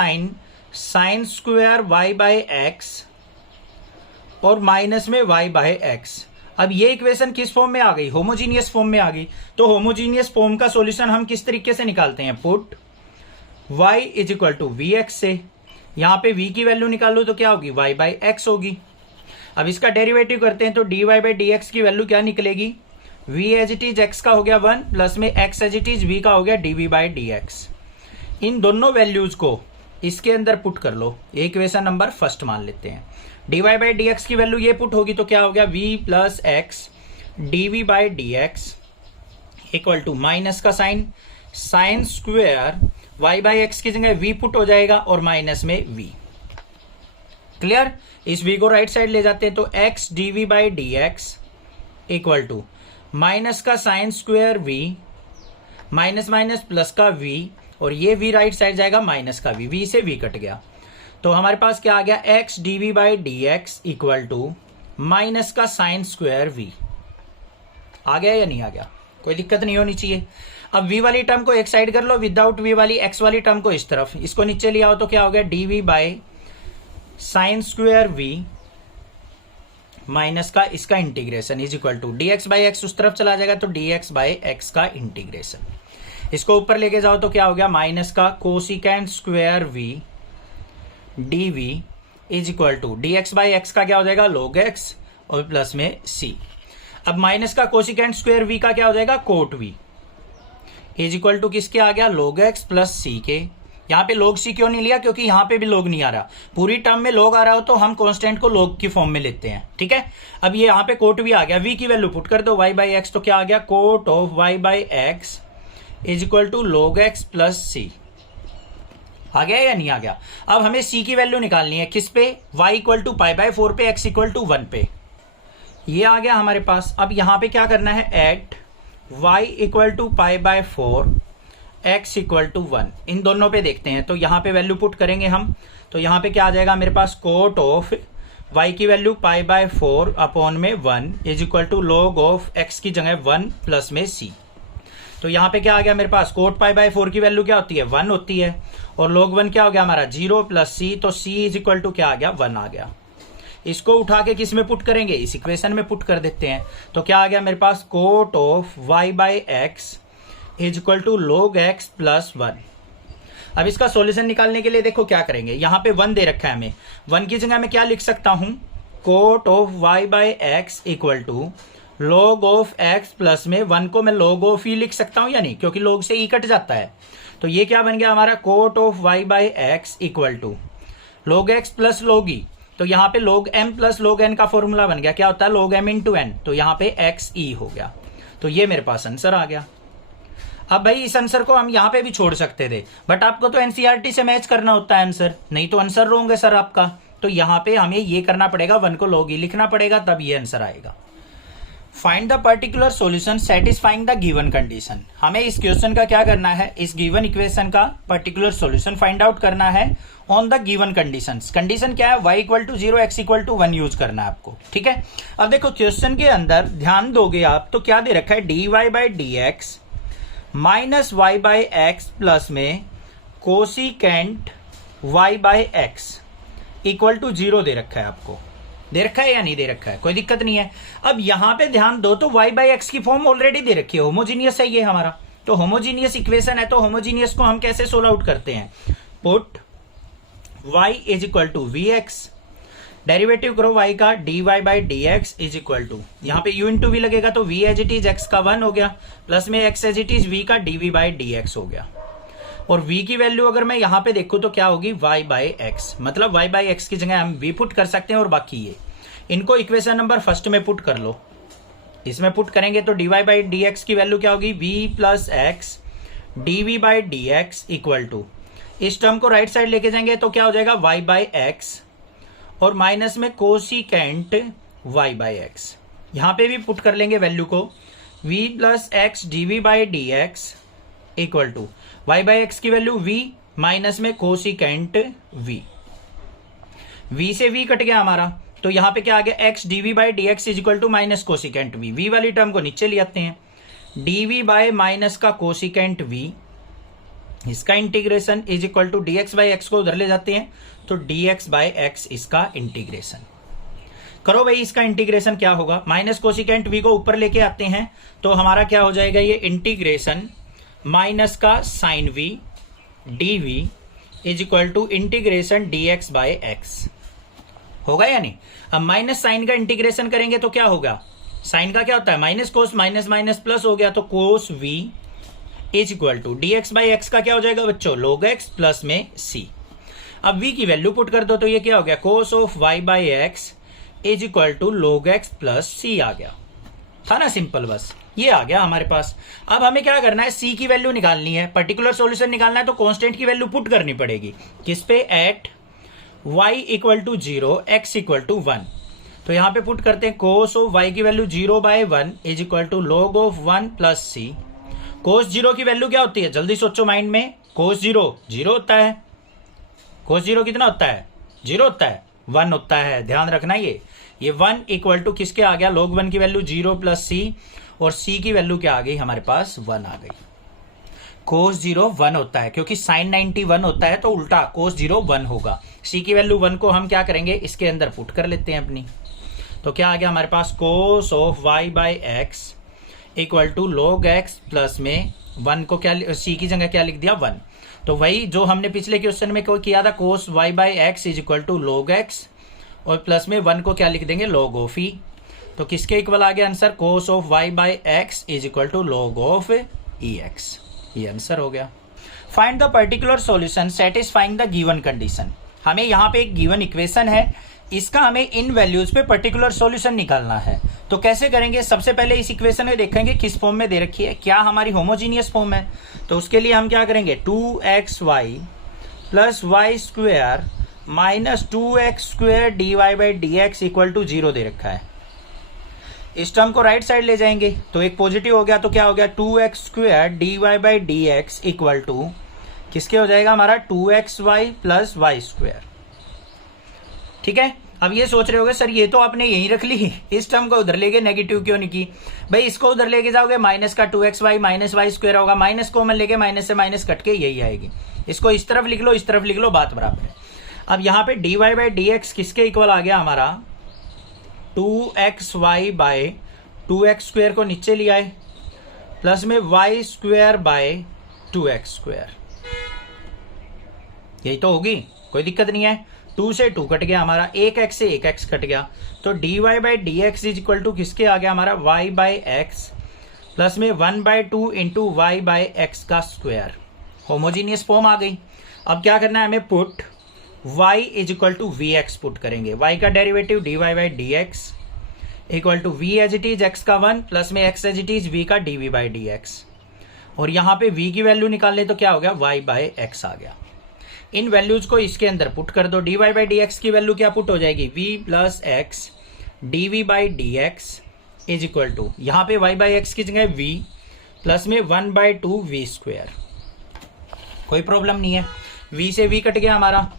sine square y by x और माइनस में y बाई एक्स। अब ये इक्वेशन किस फॉर्म में आ गई, होमोजीनियस फॉर्म में आ गई। तो होमोजीनियस फॉर्म का सॉल्यूशन हम किस तरीके से निकालते हैं, put y is equal to v x से, यहां पे v की वैल्यू निकालो तो क्या होगी, y बाई एक्स होगी। अब इसका डेरिवेटिव करते हैं तो dy बाई डी एक्स की वैल्यू क्या निकलेगी, v as it is x का हो गया 1 प्लस में x as it is v का हो गया dv बाई डी एक्स। इन दोनों वैल्यूज को इसके अंदर पुट कर लो, इक्वेशन नंबर फर्स्ट मान लेते हैं। dy बाई डी एक्स की वैल्यू ये पुट होगी तो क्या हो गया, v plus x dv by D x equal to minus का sine square y by x की जगह v पुट हो जाएगा और माइनस में v। क्लियर, इस v को राइट साइड ले जाते हैं तो x dv by D x equal to minus का sine square v minus minus plus का v, और ये v राइट साइड जाएगा माइनस का v से v कट गया तो हमारे पास क्या आ गया, x dv by D x equal to minus का साइन स्क्वायर v। आ गया या नहीं आ गया, कोई दिक्कत नहीं होनी चाहिए। अब v वाली टर्म को एक साइड कर लो, विदाउट v वाली x वाली टर्म को इस तरफ, इसको नीचे ले आओ तो क्या हो गया, dv by sine square v minus का इसका integration is equal to dx by x उस तरफ चला जाएगा तो dx बाई एक्स का इंटीग्रेशन। इसको ऊपर लेके जाओ तो क्या हो गया, माइनस का cosecant square v dv is equal to dx by x का क्या हो जाएगा, log x और प्लस में c। अब माइनस का कोसिकेंट स्क्वायर v का क्या हो जाएगा, cot v is equal to किसके आ गया, log x प्लस c के। यहाँ पे log c क्यों नहीं लिया, क्योंकि यहाँ पे भी log नहीं आ रहा, पूरी टर्म में log आ रहा हो तो हम कांस्टेंट को log की फॉर्म में लेते हैं। ठीक है, अब ये यहाँ पे कोट v आ गया, v की वैल्यू पुट कर दो y बाई एक्स तो क्या आ गया, cot of y by x is equal to log x plus c। आ गया या नहीं आ गया। अब हमें c की वैल्यू निकालनी है, किस पे, y equal to pi by 4 पे, x इक्वल टू 1 पे, ये आ गया हमारे पास। अब यहां पे क्या करना है, at y equal to pi by 4 x equal to 1, इन दोनों पे देखते हैं तो यहां पे वैल्यू पुट करेंगे हम तो यहां पे क्या आ जाएगा मेरे पास, कोट ऑफ y की वैल्यू पाई बाय 4 अपॉन में 1 is equal to log of x की जगह 1 प्लस में c। तो यहां पे क्या आ गया मेरे पास, कोट पाई बाय 4 की वैल्यू क्या होती है, 1 होती है, और log 1 क्या हो गया हमारा, 0 प्लस c, तो c इज इक्वल टू क्या आ गया, 1 आ गया। इसको उठा के किस में पुट करेंगे, इस इक्वेशन में पुट कर देते हैं तो क्या आ गया मेरे पास, cot of y by x is equal to log x plus 1। अब इसका सॉल्यूशन निकालने के लिए देखो क्या करेंगे, यहाँ पे 1 दे रखा है हमें, 1 की जगह मैं क्या लिख सकता हूं, cot of y by x equal to log of x plus में 1 को मैं log ऑफ e लिख सकता हूं या नहीं, क्योंकि log से e कट जाता है। तो ये क्या बन गया हमारा, cot of y by x equal to log x plus log e, तो यहाँ पे log m plus log n का फॉर्मूला बन गया, क्या होता है log m इंटू n, तो यहाँ पे x e हो गया। तो ये मेरे पास आंसर आ गया। अब भाई इस आंसर को हम यहाँ पे भी छोड़ सकते थे, बट आपको तो एनसीईआरटी से मैच करना होता है आंसर, नहीं तो आंसर रॉन्ग है सर आपका। तो यहाँ पे हमें ये करना पड़ेगा, 1 को log e लिखना पड़ेगा, तब ये आंसर आएगा। Find the particular solution satisfying the given condition. हमें इस क्वेश्चन का क्या करना है, इस गिवन इक्वेशन का पर्टिकुलर सॉल्यूशन फाइंड आउट करना है on the given conditions. Condition क्या है, y equal to 0 x equal to 1 use करना है आपको। ठीक है, अब देखो क्वेश्चन के अंदर ध्यान दोगे आप तो क्या दे रखा है, dy by D x minus y by x plus में cosecant y by x equal to 0 दे रखा है आपको। दे रखा है या नहीं दे रखा है, कोई दिक्कत नहीं है। अब यहां पे ध्यान दो तो y बाई एक्स की फॉर्म ऑलरेडी दे रखी है, होमोजीनियस है ये हमारा, तो होमोजीनियस इक्वेशन है, तो होमोजीनियस को हम कैसे सोल्व आउट करते हैं, put y is equal to v x, derivative करो y का dy by D x is equal to, यहाँ पे u इंटू वी लगेगा तो v as it is x का 1 हो गया, प्लस में x as it is v का dv बाई डी एक्स हो गया। और v की वैल्यू अगर मैं यहाँ पे देखूं तो क्या होगी, y बाई एक्स, मतलब y बाई एक्स की जगह हम v पुट कर सकते हैं, और बाकी ये इनको इक्वेशन नंबर फर्स्ट में पुट कर लो। इसमें पुट करेंगे तो dy बाई डी एक्स की वैल्यू क्या होगी, v plus x dv by D x equal to, इस टर्म को राइट साइड लेके जाएंगे तो क्या हो जाएगा, y बाई एक्स और माइनस में कोसिकेंट y बाई एक्स। यहाँ पे भी पुट कर लेंगे वैल्यू को v plus x d by D x equal to y by x की वैल्यू v माइनस में कोसिकेंट v। v से v कट गया हमारा, तो यहां पे क्या आ गया, x dv by D x is equal to minus cosecant v। v वाली टर्म को नीचे ले आते हैं, dv बाय माइनस का कोसिकेंट v, इसका integration is equal to dx by x को उधर ले जाते हैं, तो dx बाई एक्स इसका इंटीग्रेशन करो भाई। इसका इंटीग्रेशन क्या होगा, माइनस कोसिकेंट v को ऊपर लेके आते हैं तो हमारा क्या हो जाएगा, ये इंटीग्रेशन माइनस का sine v dv is equal to integration dx by x होगा या नहीं। अब माइनस साइन का इंटीग्रेशन करेंगे तो क्या होगा, साइन का क्या होता है minus cos, minus minus plus हो गया, तो cos v is equal to dx by x का क्या हो जाएगा बच्चों, log x प्लस में c। अब v की वैल्यू पुट कर दो तो ये क्या हो गया, cos of y by x is equal to log x plus c आ गया, था ना सिंपल, बस ये आ गया हमारे पास। अब हमें क्या करना है, c की वैल्यू निकालनी है, पर्टिकुलर सॉल्यूशन निकालना है, तो कांस्टेंट की वैल्यू पुट करनी पड़ेगी किस पे, at y equal to 0 x equal to 1। तो यहां पे पुट करते हैं कोस ऑफ y की value 0 by 1 is equal to log of 1 plus c। Cos 0 की वैल्यू क्या होती है, जल्दी सोचो माइंड में, कोस 0 0 होता है, कोस 0 कितना होता है, 0 होता है, 1 होता है, ध्यान रखना ये 1 इक्वल टू किसके आ गया, log 1 की वैल्यू 0 प्लस c, और c की वैल्यू क्या आ गई हमारे पास, 1 आ गई। कोस 0 1 होता है, क्योंकि साइन 90 1 होता है, तो उल्टा कोस 0 1 होगा। c की वैल्यू 1 को हम क्या करेंगे, इसके अंदर पुट कर लेते हैं अपनी, तो क्या आ गया हमारे पास, cos of y by x equal to log x plus में 1 को क्या, c की जगह क्या लिख दिया 1, तो वही जो हमने पिछले क्वेश्चन में किया था, cos y by x is equal to log x, और प्लस में 1 को क्या लिख देंगे, log ऑफ e। तो किसके इक्वल आ गया answer, cos of y by x is equal to log of ex, ये आंसर हो गया। Find the particular solution satisfying the given condition. हमें यहाँ पे एक गिवन इक्वेशन है, इसका हमें इन वैल्यूज पे पर्टिकुलर सॉल्यूशन निकालना है। तो कैसे करेंगे, सबसे पहले इस इक्वेशन में देखेंगे किस फॉर्म में दे रखी है, क्या हमारी होमोजीनियस फॉर्म है। तो उसके लिए हम क्या करेंगे, 2xy plus y square minus 2x square D y by D x equal to 0 दे रखा है। इस टर्म को राइट साइड ले जाएंगे तो एक पॉजिटिव हो गया, तो क्या हो गया, 2x square D y by D x equal to किसके हो जाएगा हमारा, 2xy प्लस वाई स्क्वेयर। ठीक है, अब ये सोच रहे होगे सर ये तो आपने यहीं रख ली, इस टर्म को उधर ले गए, नेगेटिव क्यों नहीं की भाई, इसको उधर लेके जाओगे माइनस का 2xy माइनस वाई स्क्वायर होगा, माइनस को कॉमन लेके माइनस से माइनस कट के यही आएगी। इसको इस तरफ लिख लो, इस तरफ लिख लो, बात बराबर है। अब यहाँ पे dy बाई डी एक्स किसके इक्वल आ गया हमारा, 2xy बाय 2x स्क्वायर को नीचे लिया है, प्लस में y square bye 2x square, यही तो होगी, कोई दिक्कत नहीं है। 2 से 2 कट गया हमारा, 1x से 1x कट गया, तो dy by D x is equal to किसके आ गया हमारा, y बाई एक्स प्लस में 1/2 इंटू वाई बाई एक्स का स्क्वायर। होमोजीनियस फॉर्म आ गई। अब क्या करना है हमें, put y is equal to v x put करेंगे, y का derivative dy by D x equal to v as it is x का 1 प्लस में x as it is v का dv बाई डी एक्स, और यहाँ पे v की value निकाल ले तो क्या हो गया, y बाई एक्स आ गया। इन वैल्यूज को इसके अंदर पुट कर दो, dy बाई डी एक्स की वैल्यू क्या पुट हो जाएगी, v plus x dv by D x is equal to, यहाँ पे y बाई एक्स की जगह v प्लस में 1/2 v स्क्वायर, कोई प्रॉब्लम नहीं है। v से v कट गया हमारा,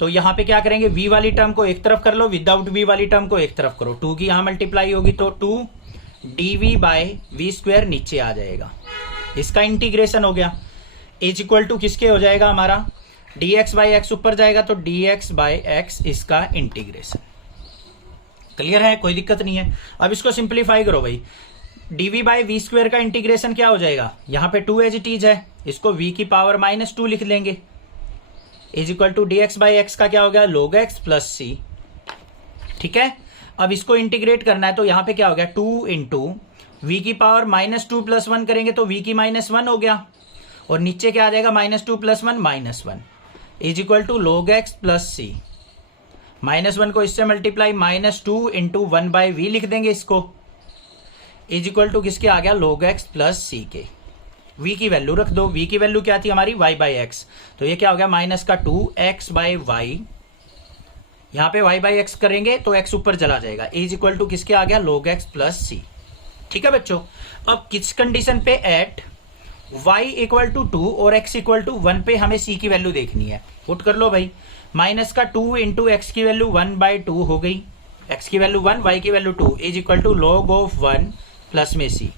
तो यहाँ पे क्या करेंगे, v वाली टर्म को एक तरफ कर लो, विदाउट v वाली टर्म को एक तरफ करो, 2 की यहाँ मल्टीप्लाई होगी तो 2 dv बाई वी स्क्वायर नीचे आ जाएगा, इसका इंटीग्रेशन हो गया, इज इक्वल टू किसके हो जाएगा हमारा, dx बाई एक्स ऊपर जाएगा तो dx बाई एक्स इसका इंटीग्रेशन। क्लियर है, कोई दिक्कत नहीं है। अब इसको सिंप्लीफाई करो भाई, dv बाई वी स्क्वायर का इंटीग्रेशन क्या हो जाएगा, यहाँ पे 2 एज इट इज है, इसको v की पावर -2 लिख लेंगे, is equal to dx by x का क्या हो गया, log x प्लस c। ठीक है, अब इसको इंटीग्रेट करना है तो यहाँ पे क्या हो गया, 2 इंटू वी की पावर -2 प्लस 1 करेंगे तो v की -1 हो गया, और नीचे क्या आ जाएगा, -2 plus 1 -1 is equal to log x plus c। -1 को इससे मल्टीप्लाई, -2 इंटू 1 बाई वी लिख देंगे इसको, इज इक्वल टू किसके आ गया, log x प्लस c के। v की वैल्यू रख दो, v की वैल्यू क्या थी हमारी, y बाई एक्स, तो ये क्या हो गया, माइनस का 2x बाई वाई, यहाँ पे y बाई एक्स करेंगे तो x ऊपर चला जाएगा, इज इक्वल टू किसके आ गया, log x प्लस c। ठीक है बच्चों। अब किस कंडीशन पे, एट y इक्वल टू 2 और x इक्वल टू 1 पे हमें c की वैल्यू देखनी है। पुट कर लो भाई, माइनस का 2 इंटू एक्स की वैल्यू 1/2 हो गई, x की वैल्यू 1 y की value 2 is equal to log of 1 plus में c।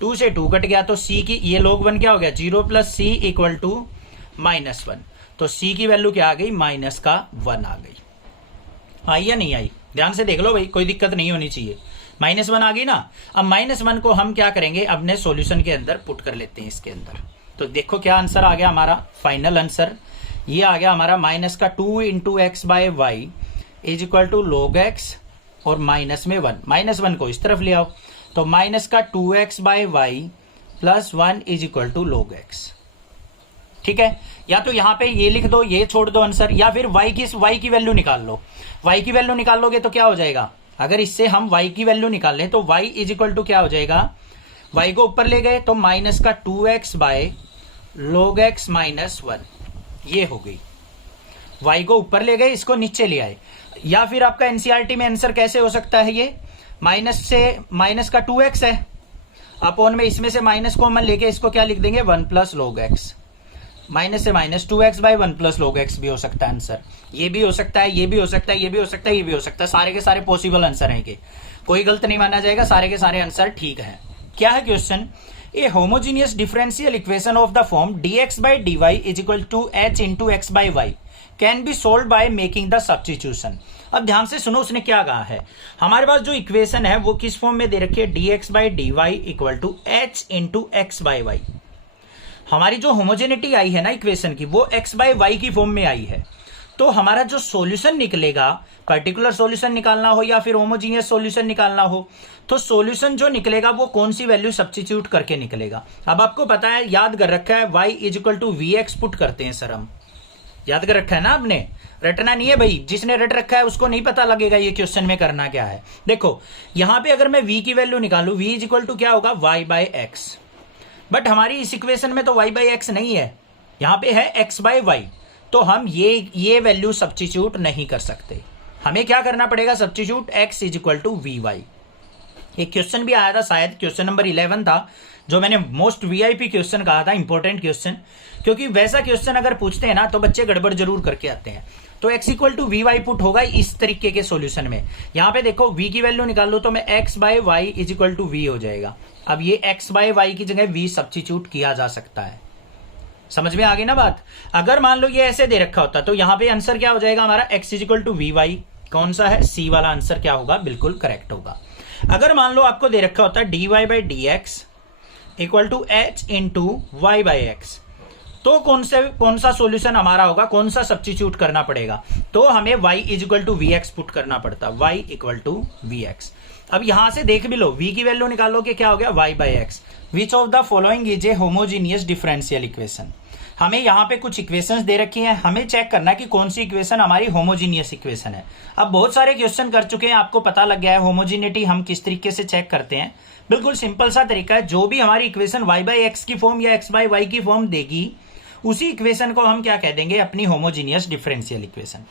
2 से 2 कट गया तो c की ये log 1 क्या हो गया, 0 प्लस c इक्वल टू -1। तो c की वैल्यू क्या आ गई, -1 आ गई। आई या नहीं आई, ध्यान से देख लो भाई, कोई दिक्कत नहीं होनी चाहिए। -1 आ गई ना। अब -1 को हम क्या करेंगे, अपने सॉल्यूशन के अंदर पुट कर लेते हैं इसके अंदर। तो देखो क्या आंसर आ गया हमारा, फाइनल आंसर ये आ गया हमारा, माइनस का 2 into x by y is equal to log x और माइनस में 1, -1 को इस तरफ ले आओ तो माइनस का 2x by y plus 1 is equal to log x। ठीक है, या तो यहां पे ये लिख दो, ये छोड़ दो आंसर, या फिर y की वैल्यू निकाल लो। y की वैल्यू निकाल लोगे तो क्या हो जाएगा, अगर इससे हम y की वैल्यू निकाल लें तो y इज इक्वल टू क्या हो जाएगा, y को ऊपर ले गए तो माइनस का 2x bye log x minus 1, ये हो गई। y को ऊपर ले गए, इसको नीचे ले आए। या फिर आपका एनसीईआरटी में आंसर कैसे हो सकता है, ये माइनस से माइनस का 2x है, अपॉन में इसमें से माइनस कॉमन लेके इसको क्या लिख देंगे, 1 प्लस log x। माइनस से minus 2x by 1 plus log x भी हो सकता है आंसर। ये भी हो सकता है, ये भी हो सकता है, ये भी हो सकता है, ये भी हो सकता है। सारे के सारे पॉसिबल आंसर हैं, कोई गलत नहीं माना जाएगा, सारे के सारे आंसर ठीक है। क्या है question, a homogeneous differential equation of the form dx by dy is equal to h into x by y can be solve by making the substitution. अब ध्यान से सुनो उसने क्या कहा है। हमारे पास जो इक्वेशन है वो किस फॉर्म में दे रखी है, dx by dy equal to h into x by y. हमारी जो होमोजेनिटी आई है ना इक्वेशन की, वो x बाई वाई की फॉर्म में आई है। तो हमारा जो सॉल्यूशन निकलेगा, पर्टिकुलर सॉल्यूशन निकालना हो या फिर होमोजीनियस सॉल्यूशन निकालना हो, तो सॉल्यूशन जो निकलेगा वो कौन सी वैल्यू सब्स्टिट्यूट करके निकलेगा। अब आपको पता है, याद कर रखा है, y is equal to v x put करते हैं सर हम, याद कर रखा है ना आपने, रटना नहीं है भाई, जिसने रट रखा है उसको नहीं पता लगेगा ये क्वेश्चन में करना क्या है। देखो यहां पे अगर मैं v की वैल्यू निकालू, v इज इक्वल टू क्या होगा, y बाई एक्स। बट हमारी इस इक्वेशन में तो y बाई एक्स नहीं है, यहां पे है x बाई वाई। तो हम ये वैल्यू सब्स्टिट्यूट नहीं कर सकते, हमें क्या करना पड़ेगा, substitute x is equal to v y. एक क्वेश्चन भी आया था, शायद क्वेश्चन नंबर 11 था, जो मैंने मोस्ट वीआईपी क्वेश्चन कहा था, इंपॉर्टेंट क्वेश्चन, क्योंकि वैसा क्वेश्चन अगर पूछते हैं ना तो बच्चे गड़बड़ जरूर करके आते हैं। तो x equal to v y put होगा इस तरीके के सॉल्यूशन में। यहां पे देखो v की वैल्यू निकाल लो तो मैं x by y is equal to v हो जाएगा। अब ये x बाय वाई की जगह v सब्स्टिट्यूट किया जा सकता है, समझ में आ गई ना बात। अगर मान लो ये ऐसे दे रखा होता तो यहां पे आंसर क्या हो जाएगा हमारा, x is equal to v y, कौन सा है, c वाला आंसर क्या होगा, बिल्कुल करेक्ट होगा। अगर मान लो आपको दे रखा होता dy by D x equal to h into y by x, तो कौन सा सॉल्यूशन हमारा होगा, कौन सा सब्स्टिट्यूट करना पड़ेगा, तो हमें y is equal to v x put करना पड़ता, y equal to v x. अब यहां से देख भी लो, v की वैल्यू निकालोगे क्या हो गया, y by x. Which of the following is a homogeneous differential equation. हमें यहाँ पे कुछ इक्वेशंस दे रखी हैं, हमें चेक करना है कि कौन सी इक्वेशन हमारी होमोजीनियस इक्वेशन है। अब बहुत सारे क्वेश्चन कर चुके हैं, आपको पता लग गया है होमोजीनिटी हम किस तरीके से चेक करते हैं। बिल्कुल सिंपल सा तरीका है, जो भी हमारी इक्वेशन y बाई एक्स की फॉर्म या x बाई वाई की फॉर्म देगी, उसी इक्वेशन को हम क्या कह देंगे, अपनी होमोजीनियस डिफरेंशियल इक्वेशन।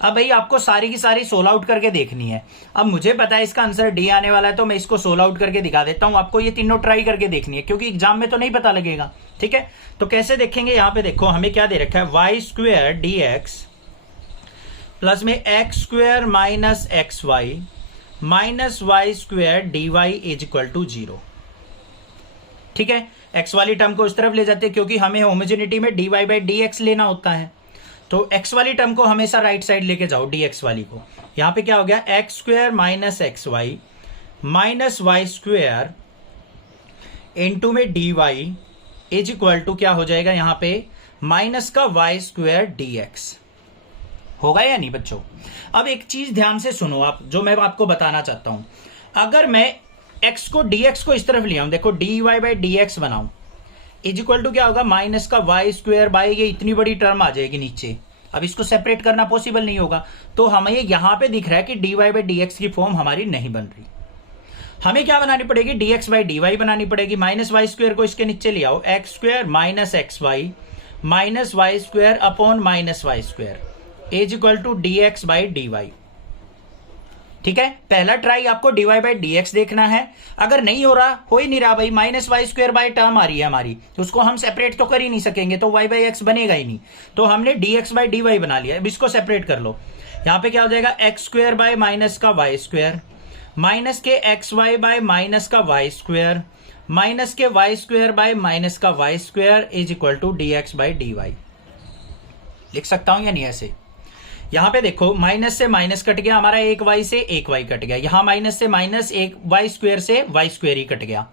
अब भाई आपको सारी की सारी सोल्व आउट करके देखनी है। अब मुझे पता है इसका आंसर डी आने वाला है, तो मैं इसको सोल्व आउट करके दिखा देता हूं। आपको ये तीनों ट्राई करके देखनी है, क्योंकि एग्जाम में तो नहीं पता लगेगा, ठीक है। तो कैसे देखेंगे, यहां पे देखो हमें क्या दे रखा है, Y square D x plus में x square minus x Y minus Y square D Y is equal to 0। ठीक है, x वाली टर्म को इस तरफ ले जाते हैं, क्योंकि हमें होमोजेनिटी में dy बाई डी एक्स लेना होता है। तो x वाली टर्म को हमेशा राइट साइड लेके जाओ, dx वाली को। यहां पे क्या हो गया, x square minus x Y minus Y square into में D Y is equal to क्या हो जाएगा, यहां पे माइनस का वाई स्क्वेयर डी एक्स। होगा या नहीं बच्चों। अब एक चीज ध्यान से सुनो आप, जो मैं आपको बताना चाहता हूं। अगर मैं x को dx को इस तरफ ले आऊं, देखो dy बाई डी एक्स बनाऊं, इज इक्वल टू क्या होगा, माइनस का वाई स्क्वेयर बाई, ये इतनी बड़ी टर्म आ जाएगी नीचे। अब इसको सेपरेट करना पॉसिबल नहीं होगा, तो हमें यहां पे दिख रहा है कि dy बाई डी एक्स की फॉर्म हमारी नहीं बन रही। हमें क्या बनानी पड़ेगी, dx बाई डी वाई बनानी पड़ेगी। माइनस वाई स्क्वेयर को इसके नीचे ले आओ, x square minus x Y minus Y square upon minus Y square is equal to d x by d y. ठीक है, पहला ट्राई आपको dy बाई डी एक्स देखना है। अगर नहीं हो रहा, हो ही नहीं रहा भाई, minus Y square by term आ रही है हमारी, तो उसको हम सेपरेट तो कर ही नहीं सकेंगे, तो y बाई एक्स बनेगा ही नहीं, तो हमने dx बाई dy बना लिया। अब इसको सेपरेट कर लो, यहां पे क्या हो जाएगा, एक्स स्क्वायर बाय माइनस का वाई स्क्वायर, माइनस के एक्स वाई बाय माइनस का वाई स्क्वायर, माइनस के वाई स्क्वायर बाय माइनस का y square is equal to dx by dy। लिख सकता हूं या नहीं ऐसे? यहां पे देखो, माइनस से माइनस कट गया हमारा, एक वाई से एक वाई कट गया, यहां माइनस से माइनस एक वाई स्क्वायर से वाई स्क्वायर ही कट गया,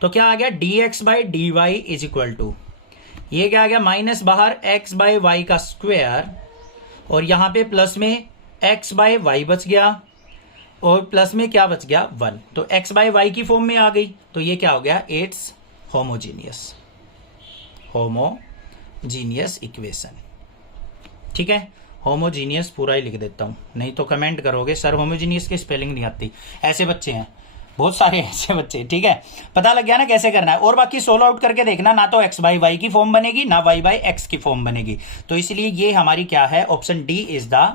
तो क्या आ गया, dx by d Y is equal to, ये क्या आ गया, माइनस बाहर x बाई वाई का स्क्वायर, और यहां पे प्लस में x बाई वाई बच गया, और प्लस में क्या बच गया, 1, तो x बाई वाई की फॉर्म में आ गई, तो ये क्या हो गया, इट्स होमोजीनियस, होमोजीनियस इक्वेशन। ठीक है, होमोजीनियस पूरा ही लिख देता हूं, नहीं तो कमेंट करोगे सर होमोजीनियस की स्पेलिंग नहीं आती। ऐसे बच्चे हैं बहुत सारे, ऐसे बच्चे। ठीक है, पता लग गया ना कैसे करना है। और बाकी सोल्व आउट करके देखना, ना तो x बाई वाई की फॉर्म बनेगी, ना y बाई एक्स की फॉर्म बनेगी, तो इसलिए ये हमारी क्या है, option D is the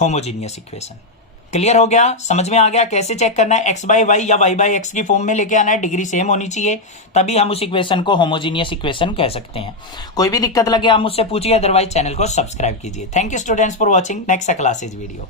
homogeneous equation. Clear हो गया, समझ में आ गया कैसे चेक करना है, x बाई वाई या y बाई एक्स की फॉर्म में लेके आना है, डिग्री सेम होनी चाहिए, तभी हम उस इक्वेशन को होमोजीनियस इक्वेशन कह सकते हैं। कोई भी दिक्कत लगे आप मुझसे पूछिए, अदरवाइज चैनल को सब्सक्राइब कीजिए। Thank you students for watching, next classes video.